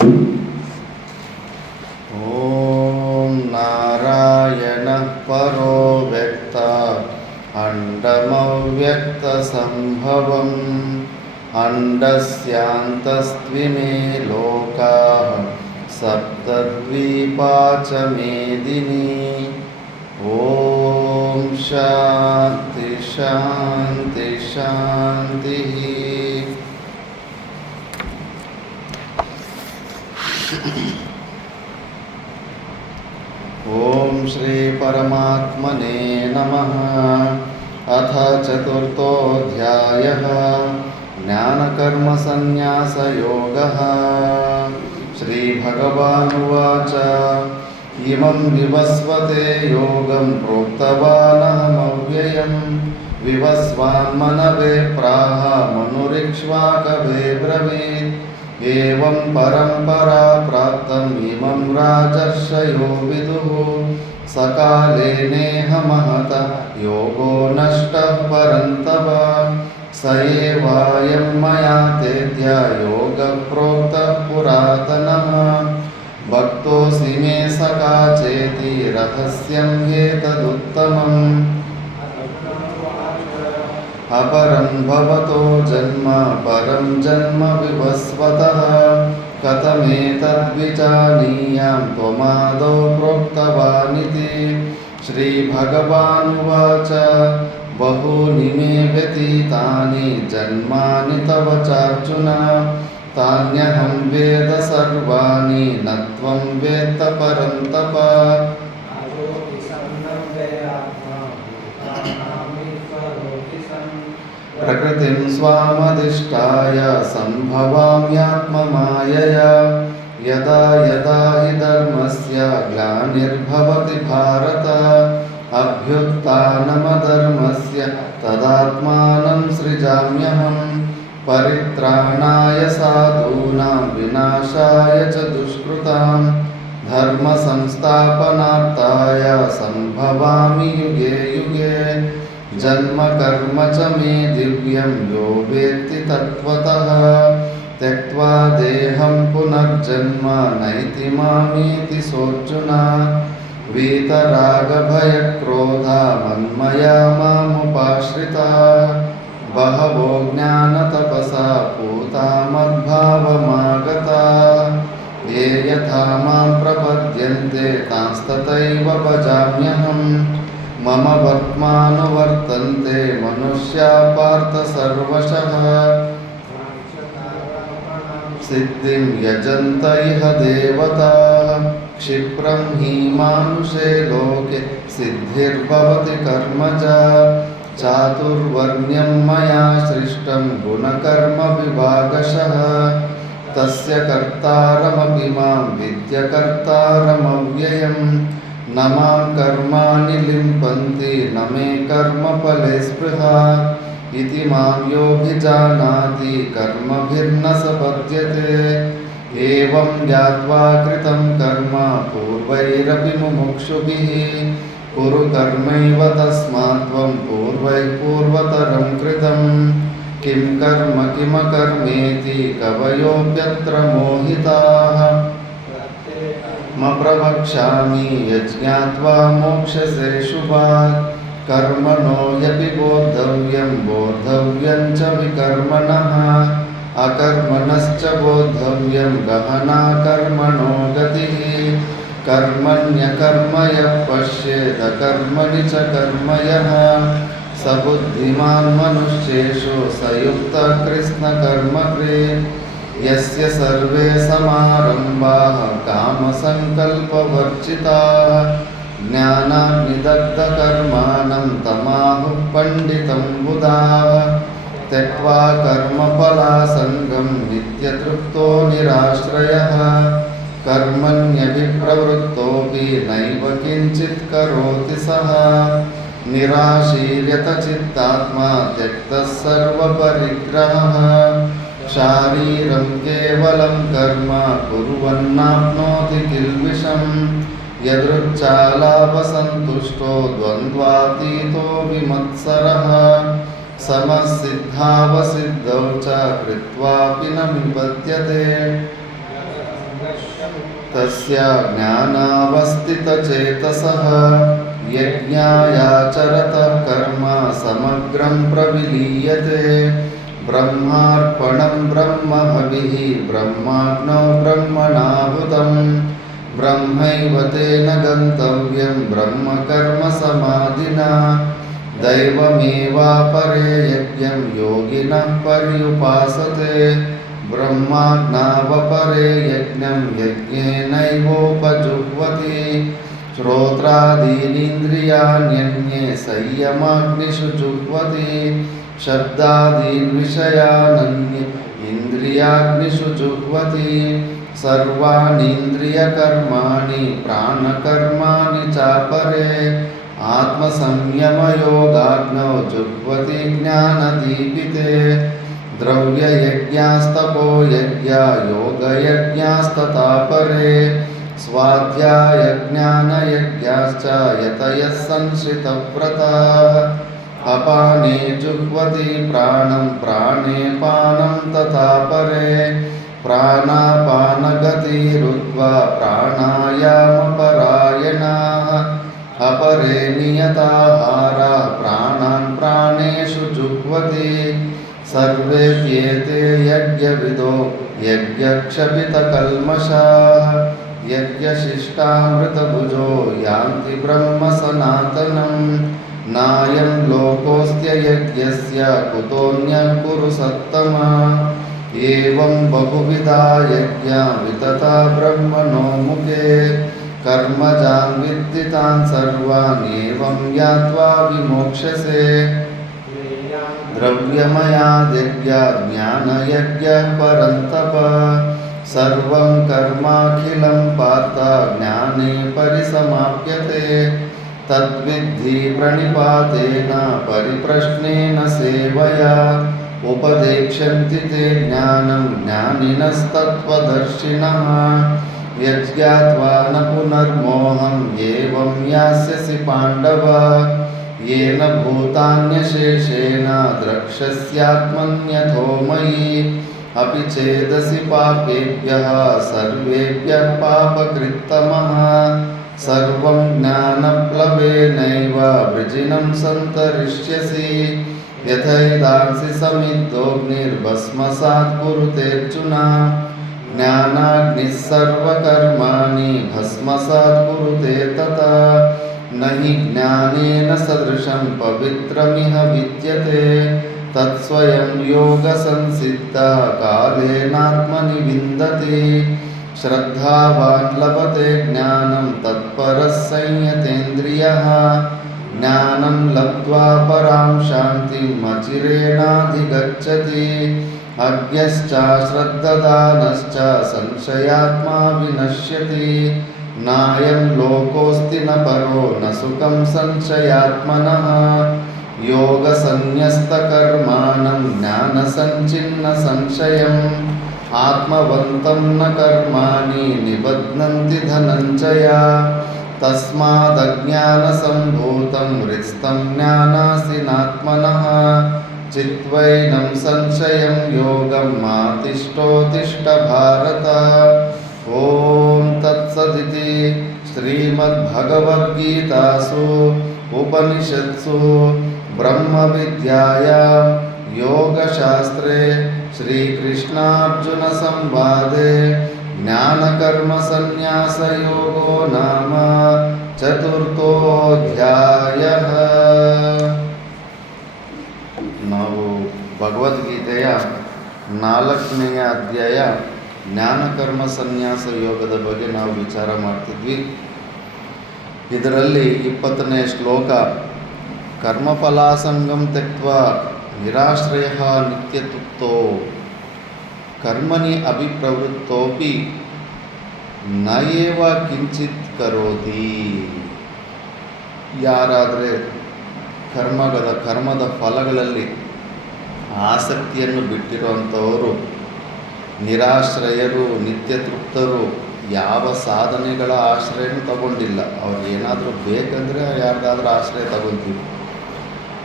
ॐ नारायणः परो व्यक्त अण्डमव्यक्तसम्भवम् अण्डस्यान्तस्त्विमे लोकाः सप्तद्वीपा च मेदिनी। ॐ शान्ति शान्ति शान्तिः। ॐ श्री परमात्मने नमः। अथ चतुर्थोऽध्यायः ज्ञानकर्मसन्न्यासयोगः। श्रीभगवानुवाच इमं विवस्वते योगं प्रोक्तवानहमव्ययं विवस्वान्मनवे प्राह मनुरिक्ष्वाकवे ब्रवीत्। एवं परम्परा प्राप्तम् इमं राजर्षयो विदुः। सकाले नेह महता योगो नष्टः परन्तप। स एवायं मया तेद्य योगः प्रोक्तः पुरातनः। भक्तोऽसि मे सखा चेति रहस्यं ह्येतदुत्तमम्। अपरं भवतो जन्म परं जन्म विवस्वतः। कथमेतद्विजानीयां त्वमादौ प्रोक्तवानिति। श्रीभगवानुवाच बहूनि मे व्यतीतानि जन्मानि तव चार्जुन। तान्यहं वेद सर्वाणि न त्वं वेत्त परन्तप। प्रकृतिं स्वामधिष्ठाय सम्भवाम्यात्ममायया। यदा यदा हि धर्मस्य ग्लानिर्भवति भारत। अभ्युत्थानमधर्मस्य तदात्मानं सृजाम्यहं। परित्राणाय साधूनां विनाशाय च दुष्कृतां। धर्मसंस्थापनार्थाय सम्भवामि युगे युगे। जन्म कर्म च मे दिव्यं यो वेत्ति तत्त्वतः। त्यक्त्वा देहं पुनर्जन्म नैति मामेति सोऽर्जुन। वीतरागभयक्रोधा मन्मया मामुपाश्रिताः। बहवो ज्ञानतपसा पूता मद्भावमागताः। ये यथा मां प्रपद्यन्ते तांस्तथैव भजाम्यहम्। मम वर्त्मानुवर्तन्ते मनुष्या पार्थ सर्वशः। सिद्धिं यजन्त इह देवताः। क्षिप्रं हि मानुषे लोके सिद्धिर्भवति कर्मजा। चातुर्वर्ण्यं मया सृष्टं गुणकर्मविभागशः। तस्य कर्तारमपि मां विद्य कर्तारमव्ययम्। न मां कर्माणि लिम्पन्ति न मे कर्मफले स्पृहा। इति मां योऽभिजानाति कर्मभिर्न स बध्यते। एवं ज्ञात्वा कृतं कर्म पूर्वैरपि मुमुक्षुभिः कुरु कर्मैव तस्मात् त्वं पूर्वैः पूर्वतरं कृतं। किं कर्म किमकर्मेति कवयोऽप्यत्र मोहिताः। प्रवक्ष्यामि यज्ञात्वा मोक्षसे शुभात्। कर्मणो यपि बोद्धव्यं बोद्धव्यं च विकर्मणः। अकर्मणश्च बोद्धव्यं गहना कर्मणो गतिः। कर्मण्यकर्म यः पश्येत् अकर्मणि च कर्म यः। स बुद्धिमान् मनुष्येषु स युक्तः कृत्स्नकर्मकृत्। यस्य सर्वे समारम्भाः कामसङ्कल्पवर्जिताः। ज्ञानाग्निदग्धकर्माणं तमाहुः पण्डितं बुधाः। त्यक्त्वा कर्मफलासङ्गं नित्यतृप्तो निराश्रयः। कर्मण्यभिप्रवृत्तोऽपि नैव किञ्चित् करोति सः। निराशीर्यतचित्तात्मा त्यक्तः सर्वपरिग्रहः। शारीरं केवलं कर्म कुर्वन्नाप्नोति किल्बिषम्। यदृच्छालाभसन्तुष्टो द्वन्द्वातीतो विमत्सरः। समसिद्धावसिद्धौ च कृत्वापि न निबध्यते। ತಸ್ಯ ಜ್ಞಾನಾವಸ್ಥಿತಚೇತಸಃ ಯಜ್ಞಾಯಾಚರತಃ ಕರ್ಮ ಸಮಗ್ರಂ ಪ್ರವಿಲೀಯತೆ. ಬ್ರಹ್ಮಾರ್ಪಣಂ ಬ್ರಹ್ಮ ಹವಿಃ ಬ್ರಹ್ಮಾಗ್ನೌ ಬ್ರಹ್ಮಣಾಹುತಂ ಬ್ರಹ್ಮೈವ ತೇನ ಗಂತವ್ಯಂ ಬ್ರಹ್ಮ ಕರ್ಮ ಸಮಾಧಿನಾ. ದೈವಮೇವಾಪರೇ ಯಜ್ಞಂ ಯೋಗಿನಃ ಪರ್ಯುಪಾಸತೆ. ಬ್ರಹ್ಮಾಜ್ಞಾವಪರೇ ಯಜ್ಞಂ ಯಜ್ಞೇನೈವೋಪಜುಹ್ವತಿ. ಶ್ರೋತ್ರಾದೀನಿಂದ್ರಿಯಾಣ್ಯನ್ಯೇ ಸಂಯಮಾಗ್ನಿಷು ಜುಹ್ವತಿ. ಶಬ್ದಾದೀನ್ ವಿಷಯಾನನ್ಯೇ ಇಂದ್ರಿಯಾಗ್ನಿಷು ಜುಹ್ವತಿ. ಸರ್ವಾಣೀಂದ್ರಿಯಕರ್ಮಾಣಿ ಪ್ರಾಣಕರ್ಮಾಣಿ ಚಾಪರೇ ಆತ್ಮಸಂಯಮಯೋಗಾಗ್ನೌ ಜುಹ್ವತಿ ಜ್ಞಾನದೀಪಿತೆ. ದ್ರವ್ಯಯಜ್ಞಾಸ್ತಪೋ ಯಜ್ಞಾ ಯೋಗಯಜ್ಞಾಸ್ತಥಾ ಪರೇ ಸ್ವಾಧ್ಯಾಯಜ್ಞಾನಯಜ್ಞಾಶ್ಚ ಯತಯಃ ಸಂಶ್ರಿತವ್ರತಾಃ. ಅಪಾನೇ ಜುಹ್ವತಿ ಪ್ರಾಣಂ ಪ್ರಾಣೇ ಪಾನಂ ತಥಾ ಪರೇ ಪ್ರಾಣಾಪಾನಗತಿರುದ್ವಾ ಪ್ರಾಣಾಯಾಮಪರಾಯಣಾಃ. ಅಪರೇ ನಿಯತಾಹಾರ ಪ್ರಾಣಾನ್ ಪ್ರಾಣೇಷು ಜುಹ್ವತಿ. ಸರ್ವೇಪ್ಯೇತೆ ಯಜ್ಞವಿದೋ ಯಜ್ಞಕ್ಷಪಿತಕಲ್ಮಷಾಃ. ಯಜ್ಞಶಿಷ್ಟಾಮೃತಭುಜೋ ಯಾಂತಿ ಬ್ರಹ್ಮ ಸನಾತನಂ. ನಾಯಂ ಲೋಕೋಸ್ತ್ಯಯಜ್ಞಸ್ಯ ಕುತೋऽನ್ಯಃ ಕುರು ಸತ್ತಮ. ಏವಂ ಬಹುವಿಧಾ ಯಜ್ಞಾ ವಿತತಾ ಬ್ರಹ್ಮಣೋ ಮುಖೇ. ಕರ್ಮಜಾನ್ ವಿದ್ಧಿ ತಾನ್ ಸರ್ವಾನ್ ಏವಂ ಯಾತ್ವಾ ವಿಮೋಕ್ಷ್ಯಸೆ. ದ್ರವ್ಯಮಯಾದ್ಯಜ್ಞಾತ್ ಜ್ಞಾನಯಜ್ಞಃ ಪರಂತಪ. ಸರ್ವಂ ಕರ್ಮಾಖಿಲಂ ಪಾರ್ಥ ಜ್ಞಾನೇ ಪರಿಸಮಾಪ್ಯತೆ. ತದ್ವಿद्धಿ ಪ್ರಣಿಪಾತೇನ ಪರಿಪ್ರಶ್ನೇನ ಸೇವಯಾ. ಉಪದೇಕ್ಷ್ಯಂತಿ ತೇ ಜ್ಞಾನಂ ಜ್ಞಾನಿನಸ್ತತ್ವದರ್ಶಿನಃ. ಯಜ್ಞಾತ್ವಾ ನ ಪುನರ್ಮೋಹಂ ಏವಂ ಯಾಸ್ಯಸಿ ಪಾಂಡವ. ಯೇನ ಭೂತಾನ್ಯಶೇಷೇಣ ದ್ರಕ್ಷ್ಯಸ್ಯಾತ್ಮನ್ಯಥೋ ಮಯಿ. ಅಪಿ ಚೇದಸಿ ಪಾಪೇಭ್ಯಃ ಸರ್ವೇಭ್ಯಃ ಪಾಪಕೃತ್ತಮಃ. ಸರ್ವಂ ಜ್ಞಾನಪ್ಲವೇನೈವ ವೃಜಿನಂ ಸಂತರಿಷ್ಯಸಿ. ಯಥೈದಾಂಸಿ ಸಮಿದ್ದೋಗ್ನಿರ್ಭಸ್ಮಸಾತ್ ಕುರುತೇರ್ಜುನ. ಜ್ಞಾನಾಗ್ನಿಃ ಸರ್ವಕರ್ಮಾಣಿ ಭಸ್ಮಸಾತ್ ಕುರುತೆ ತಥಾ. ನ ಹಿ ಜ್ಞಾನೇನ ಸದೃಶಂ ಪವಿತ್ರಮಿಹ ವಿದ್ಯತೆ. ತತ್ಸ್ವಯಂ ಯೋಗಸಂಸಿದ್ಧಃ ಕಾಲೇನಾತ್ಮನಿ ವಿಂದತಿ. ಶ್ರದ್ಧಾವಾನ್ ಲಭತೆ ಜ್ಞಾನಂ ತತ್ಪರಃ ಸಂಯತೇಂದ್ರಿಯಃ. ಜ್ಞಾನಂ ಲಬ್ಧ್ವಾ ಪರಾಂ ಶಾಂತಿಂ ಅಚಿರೇಣಾಧಿಗಚ್ಚತಿ. ಅಜ್ಞಶ್ಚ ಶ್ರದ್ಧದಾನಶ್ಚ ಸಂಶಯಾತ್ಮಾ ವಿನಶ್ಯತಿ. ನಾಯಂ ಲೋಕೋಸ್ತಿ ನ ಪರೋ ನ ಸುಖಂ ಸಂಶಯಾತ್ಮನಃ. ಯೋಗಸನ್ಯಸ್ತಕರ್ಮಾಣಂ ಜ್ಞಾನಸಂಚಿನ್ನ ಸಂಶಯಂ. ಆತ್ಮವಂತಂ ನ ಕರ್ಮಾಣಿ ನಿಬಧ್ನಂತಿ ಧನಂಜಯ. ತಸ್ಮಾದಜ್ಞಾನಸಂಭೂತಂ ಹೃತ್ಸ್ಥಂ ಜ್ಞಾನಾಸಿನಾತ್ಮನಃ. ಚಿತ್ವೈನಂ ಸಂಶಯಂ ಯೋಗಂ ಮಾತಿಷ್ಠೋತಿಷ್ಠ ಭಾರತ. ಓಂ ತತ್ಸದಿತಿ. ಶ್ರೀಮದ್ಭಗವದ್ಗೀತಾಸು ಉಪನಿಷತ್ಸು ಬ್ರಹ್ಮವಿದ್ಯಾಯಾಂ ಯೋಗಶಾಸ್ತ್ರೇ ಶ್ರೀಕೃಷ್ಣಾರ್ಜುನ ಸಂವಾದೆ ಜ್ಞಾನಕರ್ಮಸನ್ಯಾಸಯೋಗೋ ನಾಮ ಚತುರ್ಥೋಧ್ಯಾಯಃ. ನಾವು ಭಗವದ್ಗೀತೆಯ 4ನೇ ಅಧ್ಯಾಯ ಜ್ಞಾನಕರ್ಮ ಸನ್ಯಾಸ ಯೋಗದ ಬಗ್ಗೆ ನಾವು ವಿಚಾರ ಮಾಡ್ತಿದ್ವಿ. ಇದರಲ್ಲಿ 20ನೇ ಶ್ಲೋಕ ಕರ್ಮಫಲಾಸಂಗಂ ತ್ಯಕ್ತ್ವಾ ನಿರಾಶ್ರಯಃ ನಿತ್ಯತೃಪ್ತೋ ಕರ್ಮಣಿ ಅಭಿಪ್ರವೃತ್ತೋಪಿ ನಯೇವ ಕಿಂಚಿತ್ ಕರೋತಿ. ಯಾರಾದರೆ ಕರ್ಮದ ಫಲಗಳಲ್ಲಿ ಆಸಕ್ತಿಯನ್ನು ಬಿಟ್ಟಿರುವಂಥವರು ನಿರಾಶ್ರಯರು, ನಿತ್ಯತೃಪ್ತರು, ಯಾವ ಸಾಧನೆಗಳ ಆಶ್ರಯನೂ ತಗೊಂಡಿಲ್ಲ. ಅವ್ರಿಗೆ ಏನಾದರೂ ಬೇಕಂದರೆ ಯಾರ್ದಾದ್ರೂ ಆಶ್ರಯ ತಗೊತೀವಿ.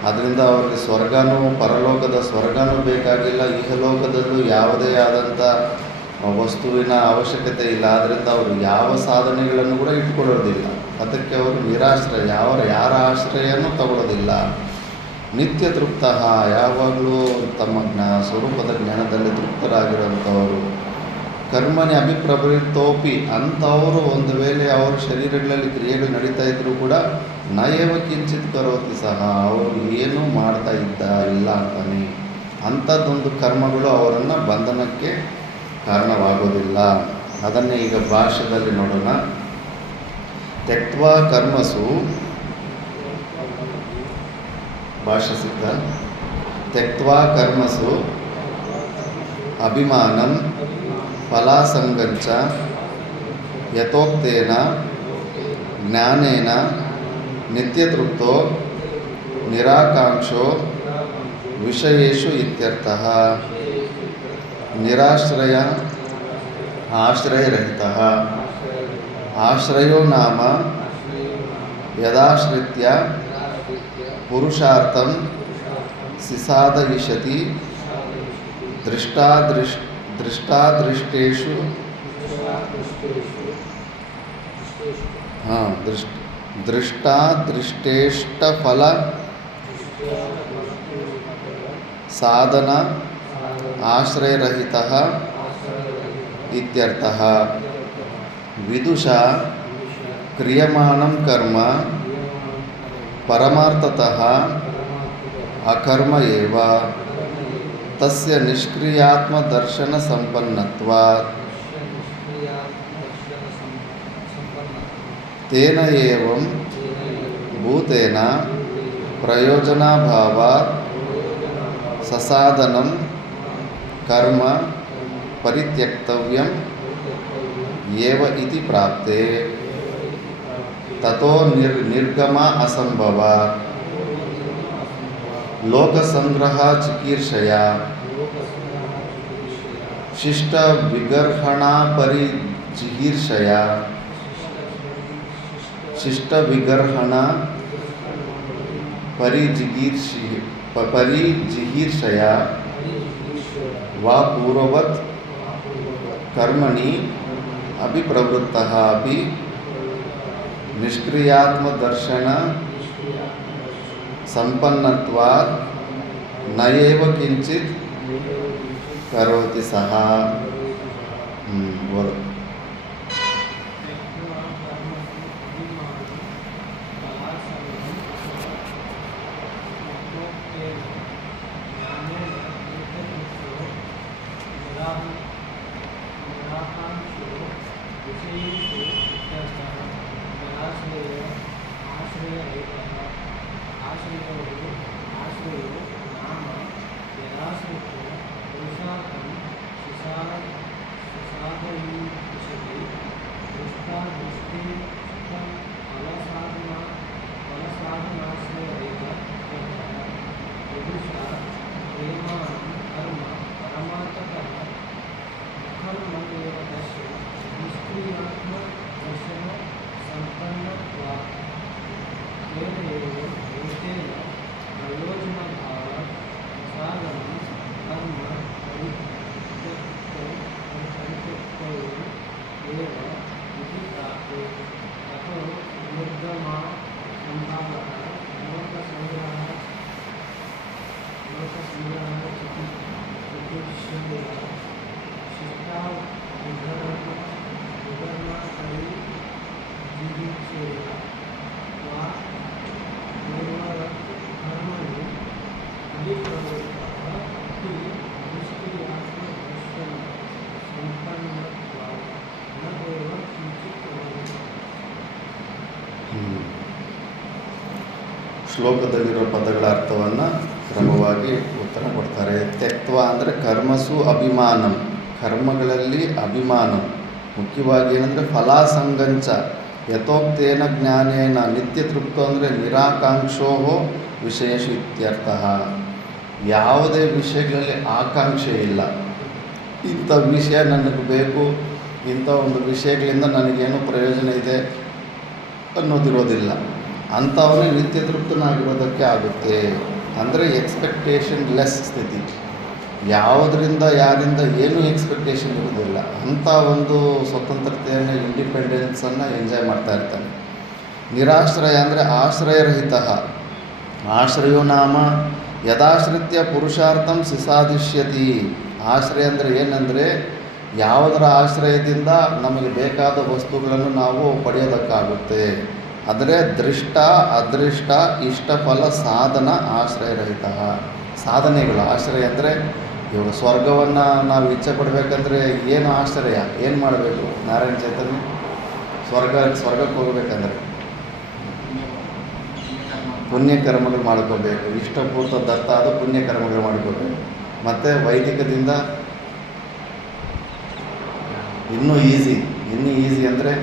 ಅದರಿಂದ ಅವ್ರಿಗೆ ಸ್ವರ್ಗನೂ ಪರಲೋಕದ ಸ್ವರ್ಗನೂ ಬೇಕಾಗಿಲ್ಲ. ಇಹಲೋಕದಲ್ಲೂ ಯಾವುದೇ ಆದಂಥ ವಸ್ತುವಿನ ಅವಶ್ಯಕತೆ ಇಲ್ಲ. ಆದ್ದರಿಂದ ಅವರು ಯಾವ ಸಾಧನೆಗಳನ್ನು ಕೂಡ ಇಟ್ಕೊಳ್ಳೋದಿಲ್ಲ. ಅದಕ್ಕೆ ಅವರು ನಿರಾಶ್ರಯ, ಯಾರ ಆಶ್ರಯನೂ ತಗೊಳ್ಳೋದಿಲ್ಲ. ನಿತ್ಯ ತೃಪ್ತ, ಯಾವಾಗಲೂ ತಮ್ಮ ಸ್ವರೂಪದ ಜ್ಞಾನದಲ್ಲಿ ತೃಪ್ತರಾಗಿರುವಂಥವರು. ಕರ್ಮನಿ ಅಭಿಪ್ರವೃತ್ತೋಪಿ, ಅಂಥವರು ಒಂದು ವೇಳೆ ಅವರ ಶರೀರಗಳಲ್ಲಿ ಕ್ರಿಯೆಗಳು ನಡೀತಾ ಇದ್ದರೂ ಕೂಡ ನಯವ ಕಿಂಚಿತ್ ಕರೋತಿ ಸಹ, ಅವರು ಏನೂ ಮಾಡ್ತಾ ಇಲ್ಲ ಅಂತಾನೆ. ಅಂಥದ್ದೊಂದು ಕರ್ಮಗಳು ಅವರನ್ನು ಬಂಧನಕ್ಕೆ ಕಾರಣವಾಗೋದಿಲ್ಲ. ಅದನ್ನೇ ಈಗ ಭಾಷ್ಯದಲ್ಲಿ ನೋಡೋಣ. ತ್ಯಕ್ತ್ವಾ ಕರ್ಮಸು, ಭಾಷ್ಯ ಸಿದ್ಧ, ತ್ಯಕ್ತ್ವಾ ಕರ್ಮಸು ಅಭಿಮಾನಂ ಫಲಾಸಂಗಂಚ ಯಥೋಕ್ತೇನ ಜ್ಞಾನೇನ ನಿತ್ಯತೃಪ್ತೋ ನಿರಾಕಾಂಕ್ಷೋ ವಿಷಯೇಷು ಇತ್ಯರ್ಥಃ. ನಿರಾಶ್ರಯ ಆಶ್ರಯರಹಿತಃ. ಆಶ್ರಯೋ ನಾಮ ಯದಾಶ್ರಿತ್ಯ ಪುರುಷಾರ್ಥಂ ಸಿಸಾದಯಿಷತಿ ದೃಷ್ಟಾದೃಷ್ಟೇಷು ದೃಷ್ಟಾದೃಷ್ಟೇಷ್ಟಫಲ ಸಾಧನ ಆಶ್ರಯರಹಿತಃ ಇತ್ಯರ್ಥಃ. ವಿದುಷಾ ಕ್ರಿಯಮಾಣಂ ಕರ್ಮ ಪರಮಾರ್ಥತಃ ಅಕರ್ಮ ಏವ ತಸ್ಯ ನಿಷ್ಕ್ರಿಯಾತ್ಮದರ್ಶನ ಸಂಪನ್ನತ್ವಾತ್ ತೇನ ಏವಂ ಭೂತೇನ ಪ್ರಯೋಜನಾಭಾವಾತ್ ಸಸಾಧನಂ ಕರ್ಮ ಪರಿತ್ಯಕ್ತವ್ಯಂ ಏವ ಇತಿ ಪ್ರಾಪ್ತೆ ತತೋ ನಿರ್ಗಮ ಅಸಂಭವಾತ್. ಲೋಕಸಂಗ್ರಹ ಚಿಕೀರ್ಷಯ ಶಿಷ್ಟ ವಿಗರ್ಹಣಾ ಪರಿಜಿಹೀರ್ಷಯ ಶಿಷ್ಟ ವಿಗರ್ಹಣ ಪರಿಜಿಹೀರ್ಷಯ ವಾ ಪೂರ್ವವತ್ ಕರ್ಮಣಿ ಅಭಿಪ್ರವೃತ್ತಃ ಅಪಿ ನಿಷ್ಕ್ರಿಯಾತ್ಮದರ್ಶನ ಸಂಪನ್ನತ್ವಾತ್ ನಯೇವ ಕಿಂಚಿತ್ ಕರೋತಿ ಸಹ. ಶ್ಲೋಕದಲ್ಲಿರೋ ಪದಗಳ ಅರ್ಥವನ್ನು ಕ್ರಮವಾಗಿ ಉತ್ತರ ಕೊಡ್ತಾರೆ. ತ್ಯಕ್ತ್ವ ಅಂದರೆ ಕರ್ಮಸು ಅಭಿಮಾನಂ, ಕರ್ಮಗಳಲ್ಲಿ ಅಭಿಮಾನಂ. ಮುಖ್ಯವಾಗಿ ಏನಂದರೆ ಫಲಾಸಂಗಂಚ ಯಥೋಕ್ತೇನ ಜ್ಞಾನೇನ ನಿತ್ಯ ತೃಪ್ತ ಅಂದರೆ ನಿರಾಕಾಂಕ್ಷೋ ವಿಷಯೇಷು ಇತ್ಯರ್ಥಃ. ಯಾವುದೇ ವಿಷಯಗಳಲ್ಲಿ ಆಕಾಂಕ್ಷೆ ಇಲ್ಲ. ಇಂಥ ವಿಷಯ ನನಗೆ ಬೇಕು, ಇಂಥ ಒಂದು ವಿಷಯಗಳಿಂದ ನನಗೇನು ಪ್ರಯೋಜನ ಇದೆ ಅನ್ನೋದಿರೋದಿಲ್ಲ. ಅಂಥವನೇ ನಿತ್ಯ ತೃಪ್ತನಾಗಿರೋದಕ್ಕೆ ಆಗುತ್ತೆ. ಅಂದರೆ ಎಕ್ಸ್ಪೆಕ್ಟೇಷನ್ ಲೆಸ್ ಸ್ಥಿತಿ. ಯಾವುದರಿಂದ ಯಾರಿಂದ ಏನೂ ಎಕ್ಸ್ಪೆಕ್ಟೇಷನ್ ಇರೋದಿಲ್ಲ. ಅಂಥ ಒಂದು ಸ್ವತಂತ್ರತೆಯನ್ನು, ಇಂಡಿಪೆಂಡೆನ್ಸನ್ನು ಎಂಜಾಯ್ ಮಾಡ್ತಾ ಇರ್ತಾನೆ. ನಿರಾಶ್ರಯ ಅಂದರೆ ಆಶ್ರಯರಹಿತ. ಆಶ್ರಯೋ ನಾಮ ಯದಾಶ್ರಿತ್ಯ ಪುರುಷಾರ್ಥಂ ಸಿಸಾದಿಶ್ಯತಿ. ಆಶ್ರಯ ಅಂದರೆ ಏನಂದರೆ ಯಾವುದರ ಆಶ್ರಯದಿಂದ ನಮಗೆ ಬೇಕಾದ ವಸ್ತುಗಳನ್ನು ನಾವು ಪಡೆಯೋದಕ್ಕಾಗುತ್ತೆ. ಅಂದರೆ ದೃಷ್ಟ ಅದೃಷ್ಟ ಇಷ್ಟಫಲ ಸಾಧನ ಆಶ್ರಯರಹಿತ. ಸಾಧನೆಗಳು ಆಶ್ರಯ ಅಂದರೆ ಇವಾಗ ಸ್ವರ್ಗವನ್ನು ನಾವು ಇಚ್ಛೆ ಪಡಬೇಕಂದ್ರೆ ಏನು ಆಶ್ರಯ, ಏನು ಮಾಡಬೇಕು? ನಾರಾಯಣ ಚೈತನ್ಯ ಸ್ವರ್ಗಕ್ಕೆ ಹೋಗಬೇಕಂದ್ರೆ ಪುಣ್ಯಕರ್ಮಗಳು ಮಾಡ್ಕೋಬೇಕು. ಇಷ್ಟಪೂರ್ತ ದತ್ತ ಅದು ಪುಣ್ಯಕರ್ಮಗಳು ಮಾಡ್ಕೋಬೇಕು. ಮತ್ತು ವೈದಿಕದಿಂದ ಇನ್ನೂ ಈಸಿ ಅಂದರೆ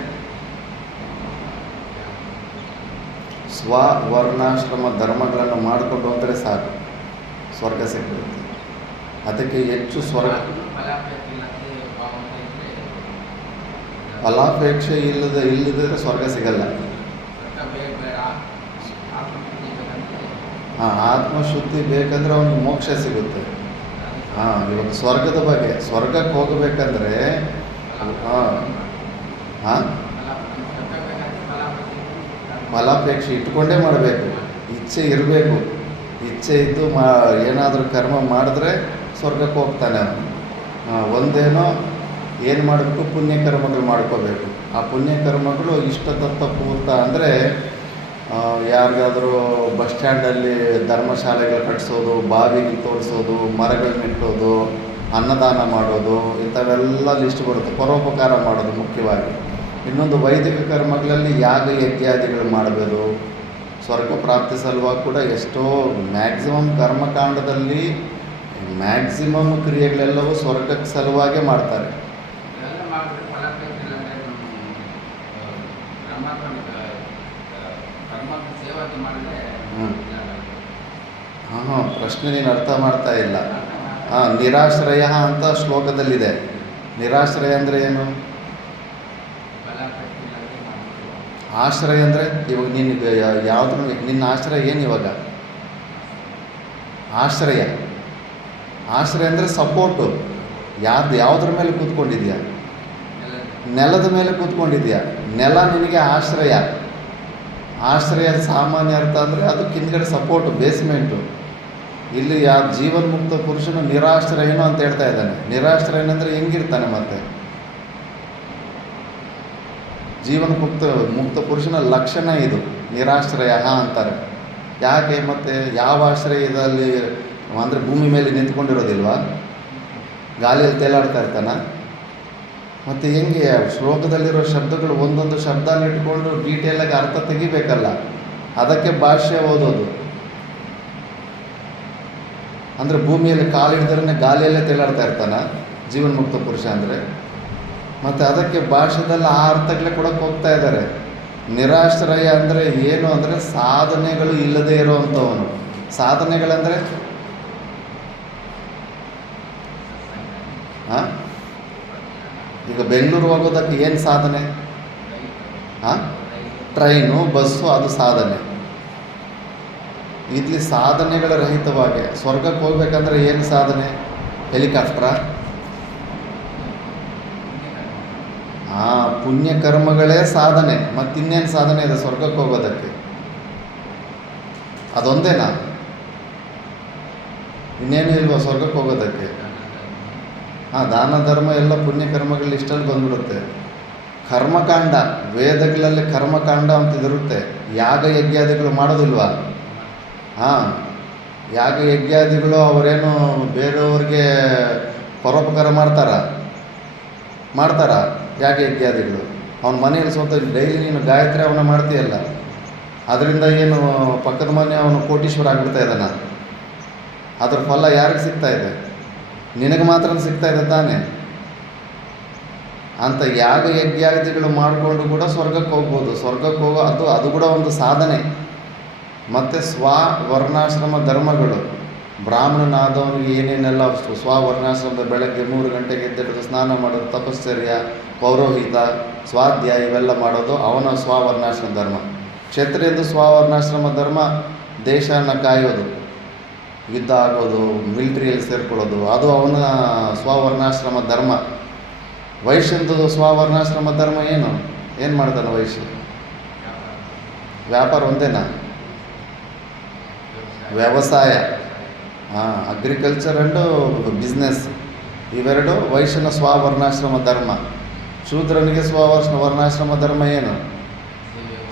ಸ್ವರ್ಣಾಶ್ರಮ ಧರ್ಮಗಳನ್ನು ಮಾಡಿಕೊಂಡು ಹೋದರೆ ಸಾಕು, ಸ್ವರ್ಗ ಸಿಕ್ಕಿರುತ್ತೆ. ಅದಕ್ಕೆ ಹೆಚ್ಚು ಫಲಾಪೇಕ್ಷೆ ಇಲ್ಲದಿದ್ದರೆ ಸ್ವರ್ಗ ಸಿಗಲ್ಲ. ಆತ್ಮಶುದ್ಧಿ ಬೇಕಂದ್ರೆ ಅವನಿಗೆ ಮೋಕ್ಷ ಸಿಗುತ್ತೆ. ಇವಾಗ ಸ್ವರ್ಗದ ಬಗ್ಗೆ, ಸ್ವರ್ಗಕ್ಕೆ ಹೋಗಬೇಕಂದ್ರೆ ಫಲಾಪೇಕ್ಷೆ ಇಟ್ಕೊಂಡೇ ಮಾಡಬೇಕು. ಇಚ್ಛೆ ಇರಬೇಕು. ಇಚ್ಛೆ ಇದ್ದು ಏನಾದರೂ ಕರ್ಮ ಮಾಡಿದ್ರೆ ಸ್ವರ್ಗಕ್ಕೆ ಹೋಗ್ತಾನೆ ಅವನು. ಒಂದೇನೋ ಏನು ಮಾಡಬೇಕು? ಪುಣ್ಯಕರ್ಮಗಳು ಮಾಡ್ಕೋಬೇಕು. ಆ ಪುಣ್ಯಕರ್ಮಗಳು ಇಷ್ಟದತ್ತ ಪೂರ್ತ ಅಂದರೆ ಯಾರಿಗಾದರೂ ಬಸ್ ಸ್ಟ್ಯಾಂಡಲ್ಲಿ ಧರ್ಮಶಾಲೆಗಳು ಕಟ್ಟಿಸೋದು, ಬಾವಿಗೆ ತೋರಿಸೋದು, ಮರಗಳು ನೆಟ್ಟೋದು, ಅನ್ನದಾನ ಮಾಡೋದು, ಇಂಥವೆಲ್ಲ ಲಿಸ್ಟ್ ಬರುತ್ತೆ. ಪರೋಪಕಾರ ಮಾಡೋದು ಮುಖ್ಯವಾಗಿ. ಇನ್ನೊಂದು ವೈದಿಕ ಕರ್ಮಗಳಲ್ಲಿ ಯಾಗ ಯಜ್ಞಾದಿಗಳು ಮಾಡಬೇಕು. ಸ್ವರ್ಗ ಪ್ರಾಪ್ತಿ ಸಲುವಾಗಿ ಕೂಡ ಎಷ್ಟೋ ಮ್ಯಾಕ್ಸಿಮಮ್ ಕರ್ಮಕಾಂಡದಲ್ಲಿ ಮ್ಯಾಕ್ಸಿಮಮ್ ಕ್ರಿಯೆಗಳೆಲ್ಲವೂ ಸ್ವರ್ಗಕ್ಕೆ ಸಲುವಾಗೇ ಮಾಡ್ತಾರೆ. ಪ್ರಶ್ನೆ ನೀನು ಅರ್ಥ ಮಾಡ್ತಾ ಇಲ್ಲ. ನಿರಾಶ್ರಯ ಅಂತ ಶ್ಲೋಕದಲ್ಲಿದೆ. ನಿರಾಶ್ರಯ ಅಂದರೆ ಏನು? ಆಶ್ರಯ ಅಂದರೆ ಇವಾಗ ನೀನು ಯಾವ್ದು, ನಿನ್ನ ಆಶ್ರಯ ಏನು ಇವಾಗ? ಆಶ್ರಯ ಅಂದರೆ ಸಪೋರ್ಟು. ಯಾವುದ್ರ ಮೇಲೆ ಕೂತ್ಕೊಂಡಿದ್ಯಾ? ನೆಲದ ಮೇಲೆ ಕೂತ್ಕೊಂಡಿದ್ಯಾ. ನೆಲ ನಿನಗೆ ಆಶ್ರಯ. ಆಶ್ರಯ ಸಾಮಾನ್ಯ ಅರ್ಥ ಅಂದರೆ ಅದು ಹಿಂದ್ಗಡೆ ಸಪೋರ್ಟು, ಬೇಸ್ಮೆಂಟು. ಇಲ್ಲಿ ಜೀವನ್ಮುಕ್ತ ಪುರುಷನು ನಿರಾಶ್ರಯನು ಅಂತ ಹೇಳ್ತಾ ಇದ್ದಾನೆ. ನಿರಾಶ್ರಯನಂದರೆ ಹೆಂಗಿರ್ತಾನೆ? ಮತ್ತೆ ಮುಕ್ತ ಪುರುಷನ ಲಕ್ಷಣ ಇದು, ನಿರಾಶ್ರಯ ಅಂತಾರೆ. ಯಾಕೆ? ಮತ್ತು ಯಾವ ಆಶ್ರಯದಲ್ಲಿ ಅಂದರೆ ಭೂಮಿ ಮೇಲೆ ನಿಂತ್ಕೊಂಡಿರೋದಿಲ್ವಾ? ಗಾಳಿಯಲ್ಲಿ ತೇಲಾಡ್ತಾ ಇರ್ತಾನ? ಮತ್ತು ಹೆಂಗೆ ಶ್ಲೋಕದಲ್ಲಿರೋ ಶಬ್ದಗಳು ಒಂದೊಂದು ಶಬ್ದನ ಇಟ್ಕೊಂಡು ಡೀಟೇಲಾಗಿ ಅರ್ಥ ತೆಗಿಬೇಕಲ್ಲ. ಅದಕ್ಕೆ ಭಾಷ್ಯ ಓದೋದು. ಅಂದರೆ ಭೂಮಿಯಲ್ಲಿ ಕಾಲಿಡ್ದ್ರೆ ಗಾಳಿಯಲ್ಲೇ ತೇಲಾಡ್ತಾ ಇರ್ತಾನ ಜೀವನ್ಮುಕ್ತ ಪುರುಷ ಅಂದರೆ? ಮತ್ತು ಅದಕ್ಕೆ ಭಾಷೆದಲ್ಲಿ ಆ ಅರ್ಥಗಳೇ ಕೊಡೋಕ್ಕೆ ಹೋಗ್ತಾ ಇದ್ದಾರೆ. ನಿರಾಶ್ರಯ ಅಂದರೆ ಏನು ಅಂದರೆ ಸಾಧನೆಗಳು ಇಲ್ಲದೇ ಇರೋವಂಥವನು. ಸಾಧನೆಗಳಂದರೆ ಈಗ ಬೆಂಗಳೂರು ಹೋಗೋದಕ್ಕೆ ಏನು ಸಾಧನೆ? ಟ್ರೈನು, ಬಸ್ಸು, ಅದು ಸಾಧನೆ. ಇಲ್ಲಿ ಸಾಧನೆಗಳ ರಹಿತವಾಗಿ ಸ್ವರ್ಗಕ್ಕೆ ಹೋಗ್ಬೇಕಂದ್ರೆ ಏನು ಸಾಧನೆ? ಹೆಲಿಕಾಪ್ಟ್ರಾ? ಪುಣ್ಯಕರ್ಮಗಳೇ ಸಾಧನೆ. ಮತ್ತಿನ್ನೇನು ಸಾಧನೆ ಇದೆ ಸ್ವರ್ಗಕ್ಕೆ ಹೋಗೋದಕ್ಕೆ? ಅದೊಂದೇನಾ? ಇನ್ನೇನು ಇಲ್ವಾ ಸ್ವರ್ಗಕ್ಕೆ ಹೋಗೋದಕ್ಕೆ? ದಾನ ಧರ್ಮ ಎಲ್ಲ ಪುಣ್ಯಕರ್ಮಗಳು ಇಷ್ಟಲ್ಲಿ ಬಂದ್ಬಿಡುತ್ತೆ. ಕರ್ಮಕಾಂಡ, ವೇದಗಳಲ್ಲಿ ಕರ್ಮಕಾಂಡ ಅಂತಿದಿರುತ್ತೆ. ಯಾಗ ಯಜ್ಞಾದಿಗಳು ಮಾಡೋದಿಲ್ವಾ? ಯಾಗ ಯಜ್ಞಾದಿಗಳು ಅವರೇನು ಬೇರೆಯವ್ರಿಗೆ ಪರೋಪಕಾರ ಮಾಡ್ತಾರಾ? ಯಾಗ ಯಜ್ಞಾದಿಗಳು ಅವನ ಮನೆಯಲ್ಲಿ ಸ್ವಂತ ಡೈಲಿ ನೀನು ಗಾಯತ್ರಿ ಅವನ ಮಾಡ್ತೀಯಲ್ಲ, ಅದರಿಂದ ಏನು ಪಕ್ಕದ ಮನೆ ಅವನು ಕೋಟೀಶ್ವರ ಆಗಿಬಿಡ್ತಾ ಇದ್ದಾನ? ಅದ್ರ ಫಲ ಯಾರಿಗೆ ಸಿಗ್ತಾ ಇದೆ? ನಿನಗೆ ಮಾತ್ರ ಸಿಗ್ತಾ ಇದೆ ತಾನೇ? ಅಂತ ಯಾಗ ಯಜ್ಞಾದಿಗಳು ಮಾಡಿಕೊಂಡು ಕೂಡ ಸ್ವರ್ಗಕ್ಕೆ ಹೋಗ್ಬೋದು. ಸ್ವರ್ಗಕ್ಕೆ ಹೋಗೋ ಅದು ಕೂಡ ಒಂದು ಸಾಧನೆ. ಮತ್ತು ಸ್ವರ್ಣಾಶ್ರಮ ಧರ್ಮಗಳು, ಬ್ರಾಹ್ಮಣನಾದವನಿಗೆ ಏನೇನೆಲ್ಲ ಸ್ವರ್ಣಾಶ್ರಮದ ಬೆಳಗ್ಗೆ 3 ಗಂಟೆಗೆ ಎದ್ದಿಡಿದು ಸ್ನಾನ ಮಾಡೋದು, ತಪಶ್ಚರ್ಯ, ಪೌರೋಹಿತ, ಸ್ವಾಧ್ಯಾಯ ಇವೆಲ್ಲ ಮಾಡೋದು ಅವನ ಸ್ವರ್ಣಾಶ್ರಮ ಧರ್ಮ. ಕ್ಷತ್ರಿಯದು ಸ್ವರ್ಣಾಶ್ರಮ ಧರ್ಮ ದೇಶನ ಕಾಯೋದು. ಯುದ್ಧ ಆಗೋದು, ಮಿಲಿಟ್ರಿಯಲ್ಲಿ ಸೇರ್ಕೊಳ್ಳೋದು, ಅದು ಅವನ ಸ್ವವರ್ಣಾಶ್ರಮ ಧರ್ಮ. ವೈಶ್ಯಂದು ಸ್ವವರ್ಣಾಶ್ರಮ ಧರ್ಮ ಏನು ಮಾಡ್ತಾನೆ ವೈಶ್ಯ? ವ್ಯಾಪಾರ ಒಂದೇನಾ? ವ್ಯವಸಾಯ. ಅಗ್ರಿಕಲ್ಚರ್ ಆ್ಯಂಡು ಬಿಸ್ನೆಸ್, ಇವೆರಡು ವೈಶ್ಯನ ಸ್ವವರ್ಣಾಶ್ರಮ ಧರ್ಮ. ಶೂದ್ರನಿಗೆ ವರ್ಣಾಶ್ರಮ ಧರ್ಮ ಏನು?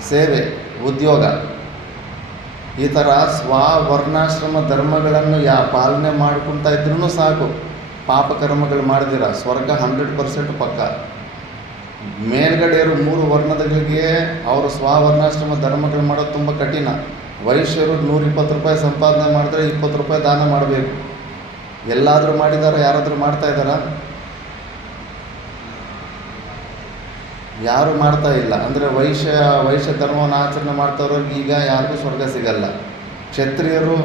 ಸೇವೆ, ಉದ್ಯೋಗ. ಈ ಥರ ಸ್ವವರ್ಣಾಶ್ರಮ ಧರ್ಮಗಳನ್ನು ಪಾಲನೆ ಮಾಡ್ಕೊತಾ ಇದ್ರೂ ಸಾಕು. ಪಾಪಕರ್ಮಗಳು ಮಾಡಿದಿರ ಸ್ವರ್ಗ 100% ಪಕ್ಕ. ಮೇಲ್ಗಡೆ ಇರೋ 3 ವರ್ಣದಗಳಿಗೆ ಅವರು ಸ್ವವರ್ಣಾಶ್ರಮ ಧರ್ಮಗಳು ಮಾಡೋದು ತುಂಬ ಕಠಿಣ. ವೈಶ್ಯರು 120 ರೂಪಾಯಿ ಸಂಪಾದನೆ ಮಾಡಿದ್ರೆ 20 ರೂಪಾಯಿ ದಾನ ಮಾಡಬೇಕು. ಎಲ್ಲಾದರೂ ಮಾಡಿದಾರ? ಯಾರಾದರೂ ಮಾಡ್ತಾ ಇದ್ದಾರಾ? ಯಾರು ಮಾಡ್ತಾ ಇಲ್ಲ. ಅಂದರೆ ವೈಶ್ಯ ಧರ್ಮವನ್ನು ಆಚರಣೆ ಮಾಡ್ತಾವ್ರಿಗೆ ಈಗ ಯಾರಿಗೂ ಸ್ವರ್ಗ ಸಿಗಲ್ಲ. ಕ್ಷತ್ರಿಯರು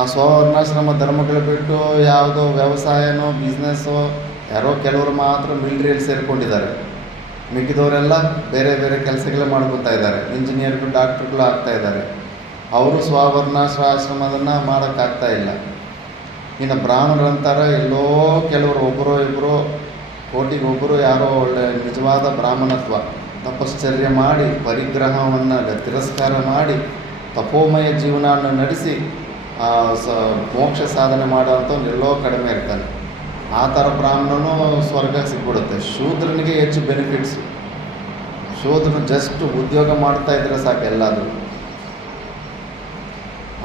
ಆ ಸ್ವವರ್ಣಾಶ್ರಮ ಧರ್ಮಗಳು ಬಿಟ್ಟು ಯಾವುದೋ ವ್ಯವಸಾಯನೋ ಬಿಸ್ನೆಸ್ಸೋ, ಯಾರೋ ಕೆಲವರು ಮಾತ್ರ ಮಿಲಿಟ್ರಿಯಲ್ಲಿ ಸೇರಿಕೊಂಡಿದ್ದಾರೆ. ಮಿಕ್ಕಿದವರೆಲ್ಲ ಬೇರೆ ಬೇರೆ ಕೆಲಸಗಳೇ ಮಾಡ್ಕೊತಾ ಇದ್ದಾರೆ. ಇಂಜಿನಿಯರ್ಗಳು, ಡಾಕ್ಟ್ರುಗಳು ಆಗ್ತಾ ಇದ್ದಾರೆ. ಅವರು ಸ್ವವರ್ಣಾಶ್ರಮದನ್ನು ಮಾಡೋಕ್ಕಾಗ್ತಾ ಇಲ್ಲ. ಇನ್ನು ಬ್ರಾಹ್ಮಣರಂತಾರೆ ಎಲ್ಲೋ ಕೆಲವರು, ಒಬ್ಬರೋ ಇಬ್ಬರು, ಕೋಟಿಗೊಬ್ಬರು ಯಾರೋ ಒಳ್ಳೆ ನಿಜವಾದ ಬ್ರಾಹ್ಮಣತ್ವ ತಪಶ್ಚರ್ಯ ಮಾಡಿ, ಪರಿಗ್ರಹವನ್ನು ತಿರಸ್ಕಾರ ಮಾಡಿ, ತಪೋಮಯ ಜೀವನವನ್ನು ನಡೆಸಿ ಮೋಕ್ಷ ಸಾಧನೆ ಮಾಡೋವಂಥವ್ನು ಎಲ್ಲೋ ಕಡಿಮೆ ಇರ್ತಾನೆ. ಆ ಥರ ಬ್ರಾಹ್ಮಣನು ಸ್ವರ್ಗ ಸಿಕ್ಬಿಡುತ್ತೆ. ಶೂದ್ರನಿಗೆ ಹೆಚ್ಚು ಬೆನಿಫಿಟ್ಸು. ಶೂದ್ರನು ಜಸ್ಟ್ ಉದ್ಯೋಗ ಮಾಡ್ತಾ ಇದ್ರೆ ಸಾಕು, ಎಲ್ಲಾದರೂ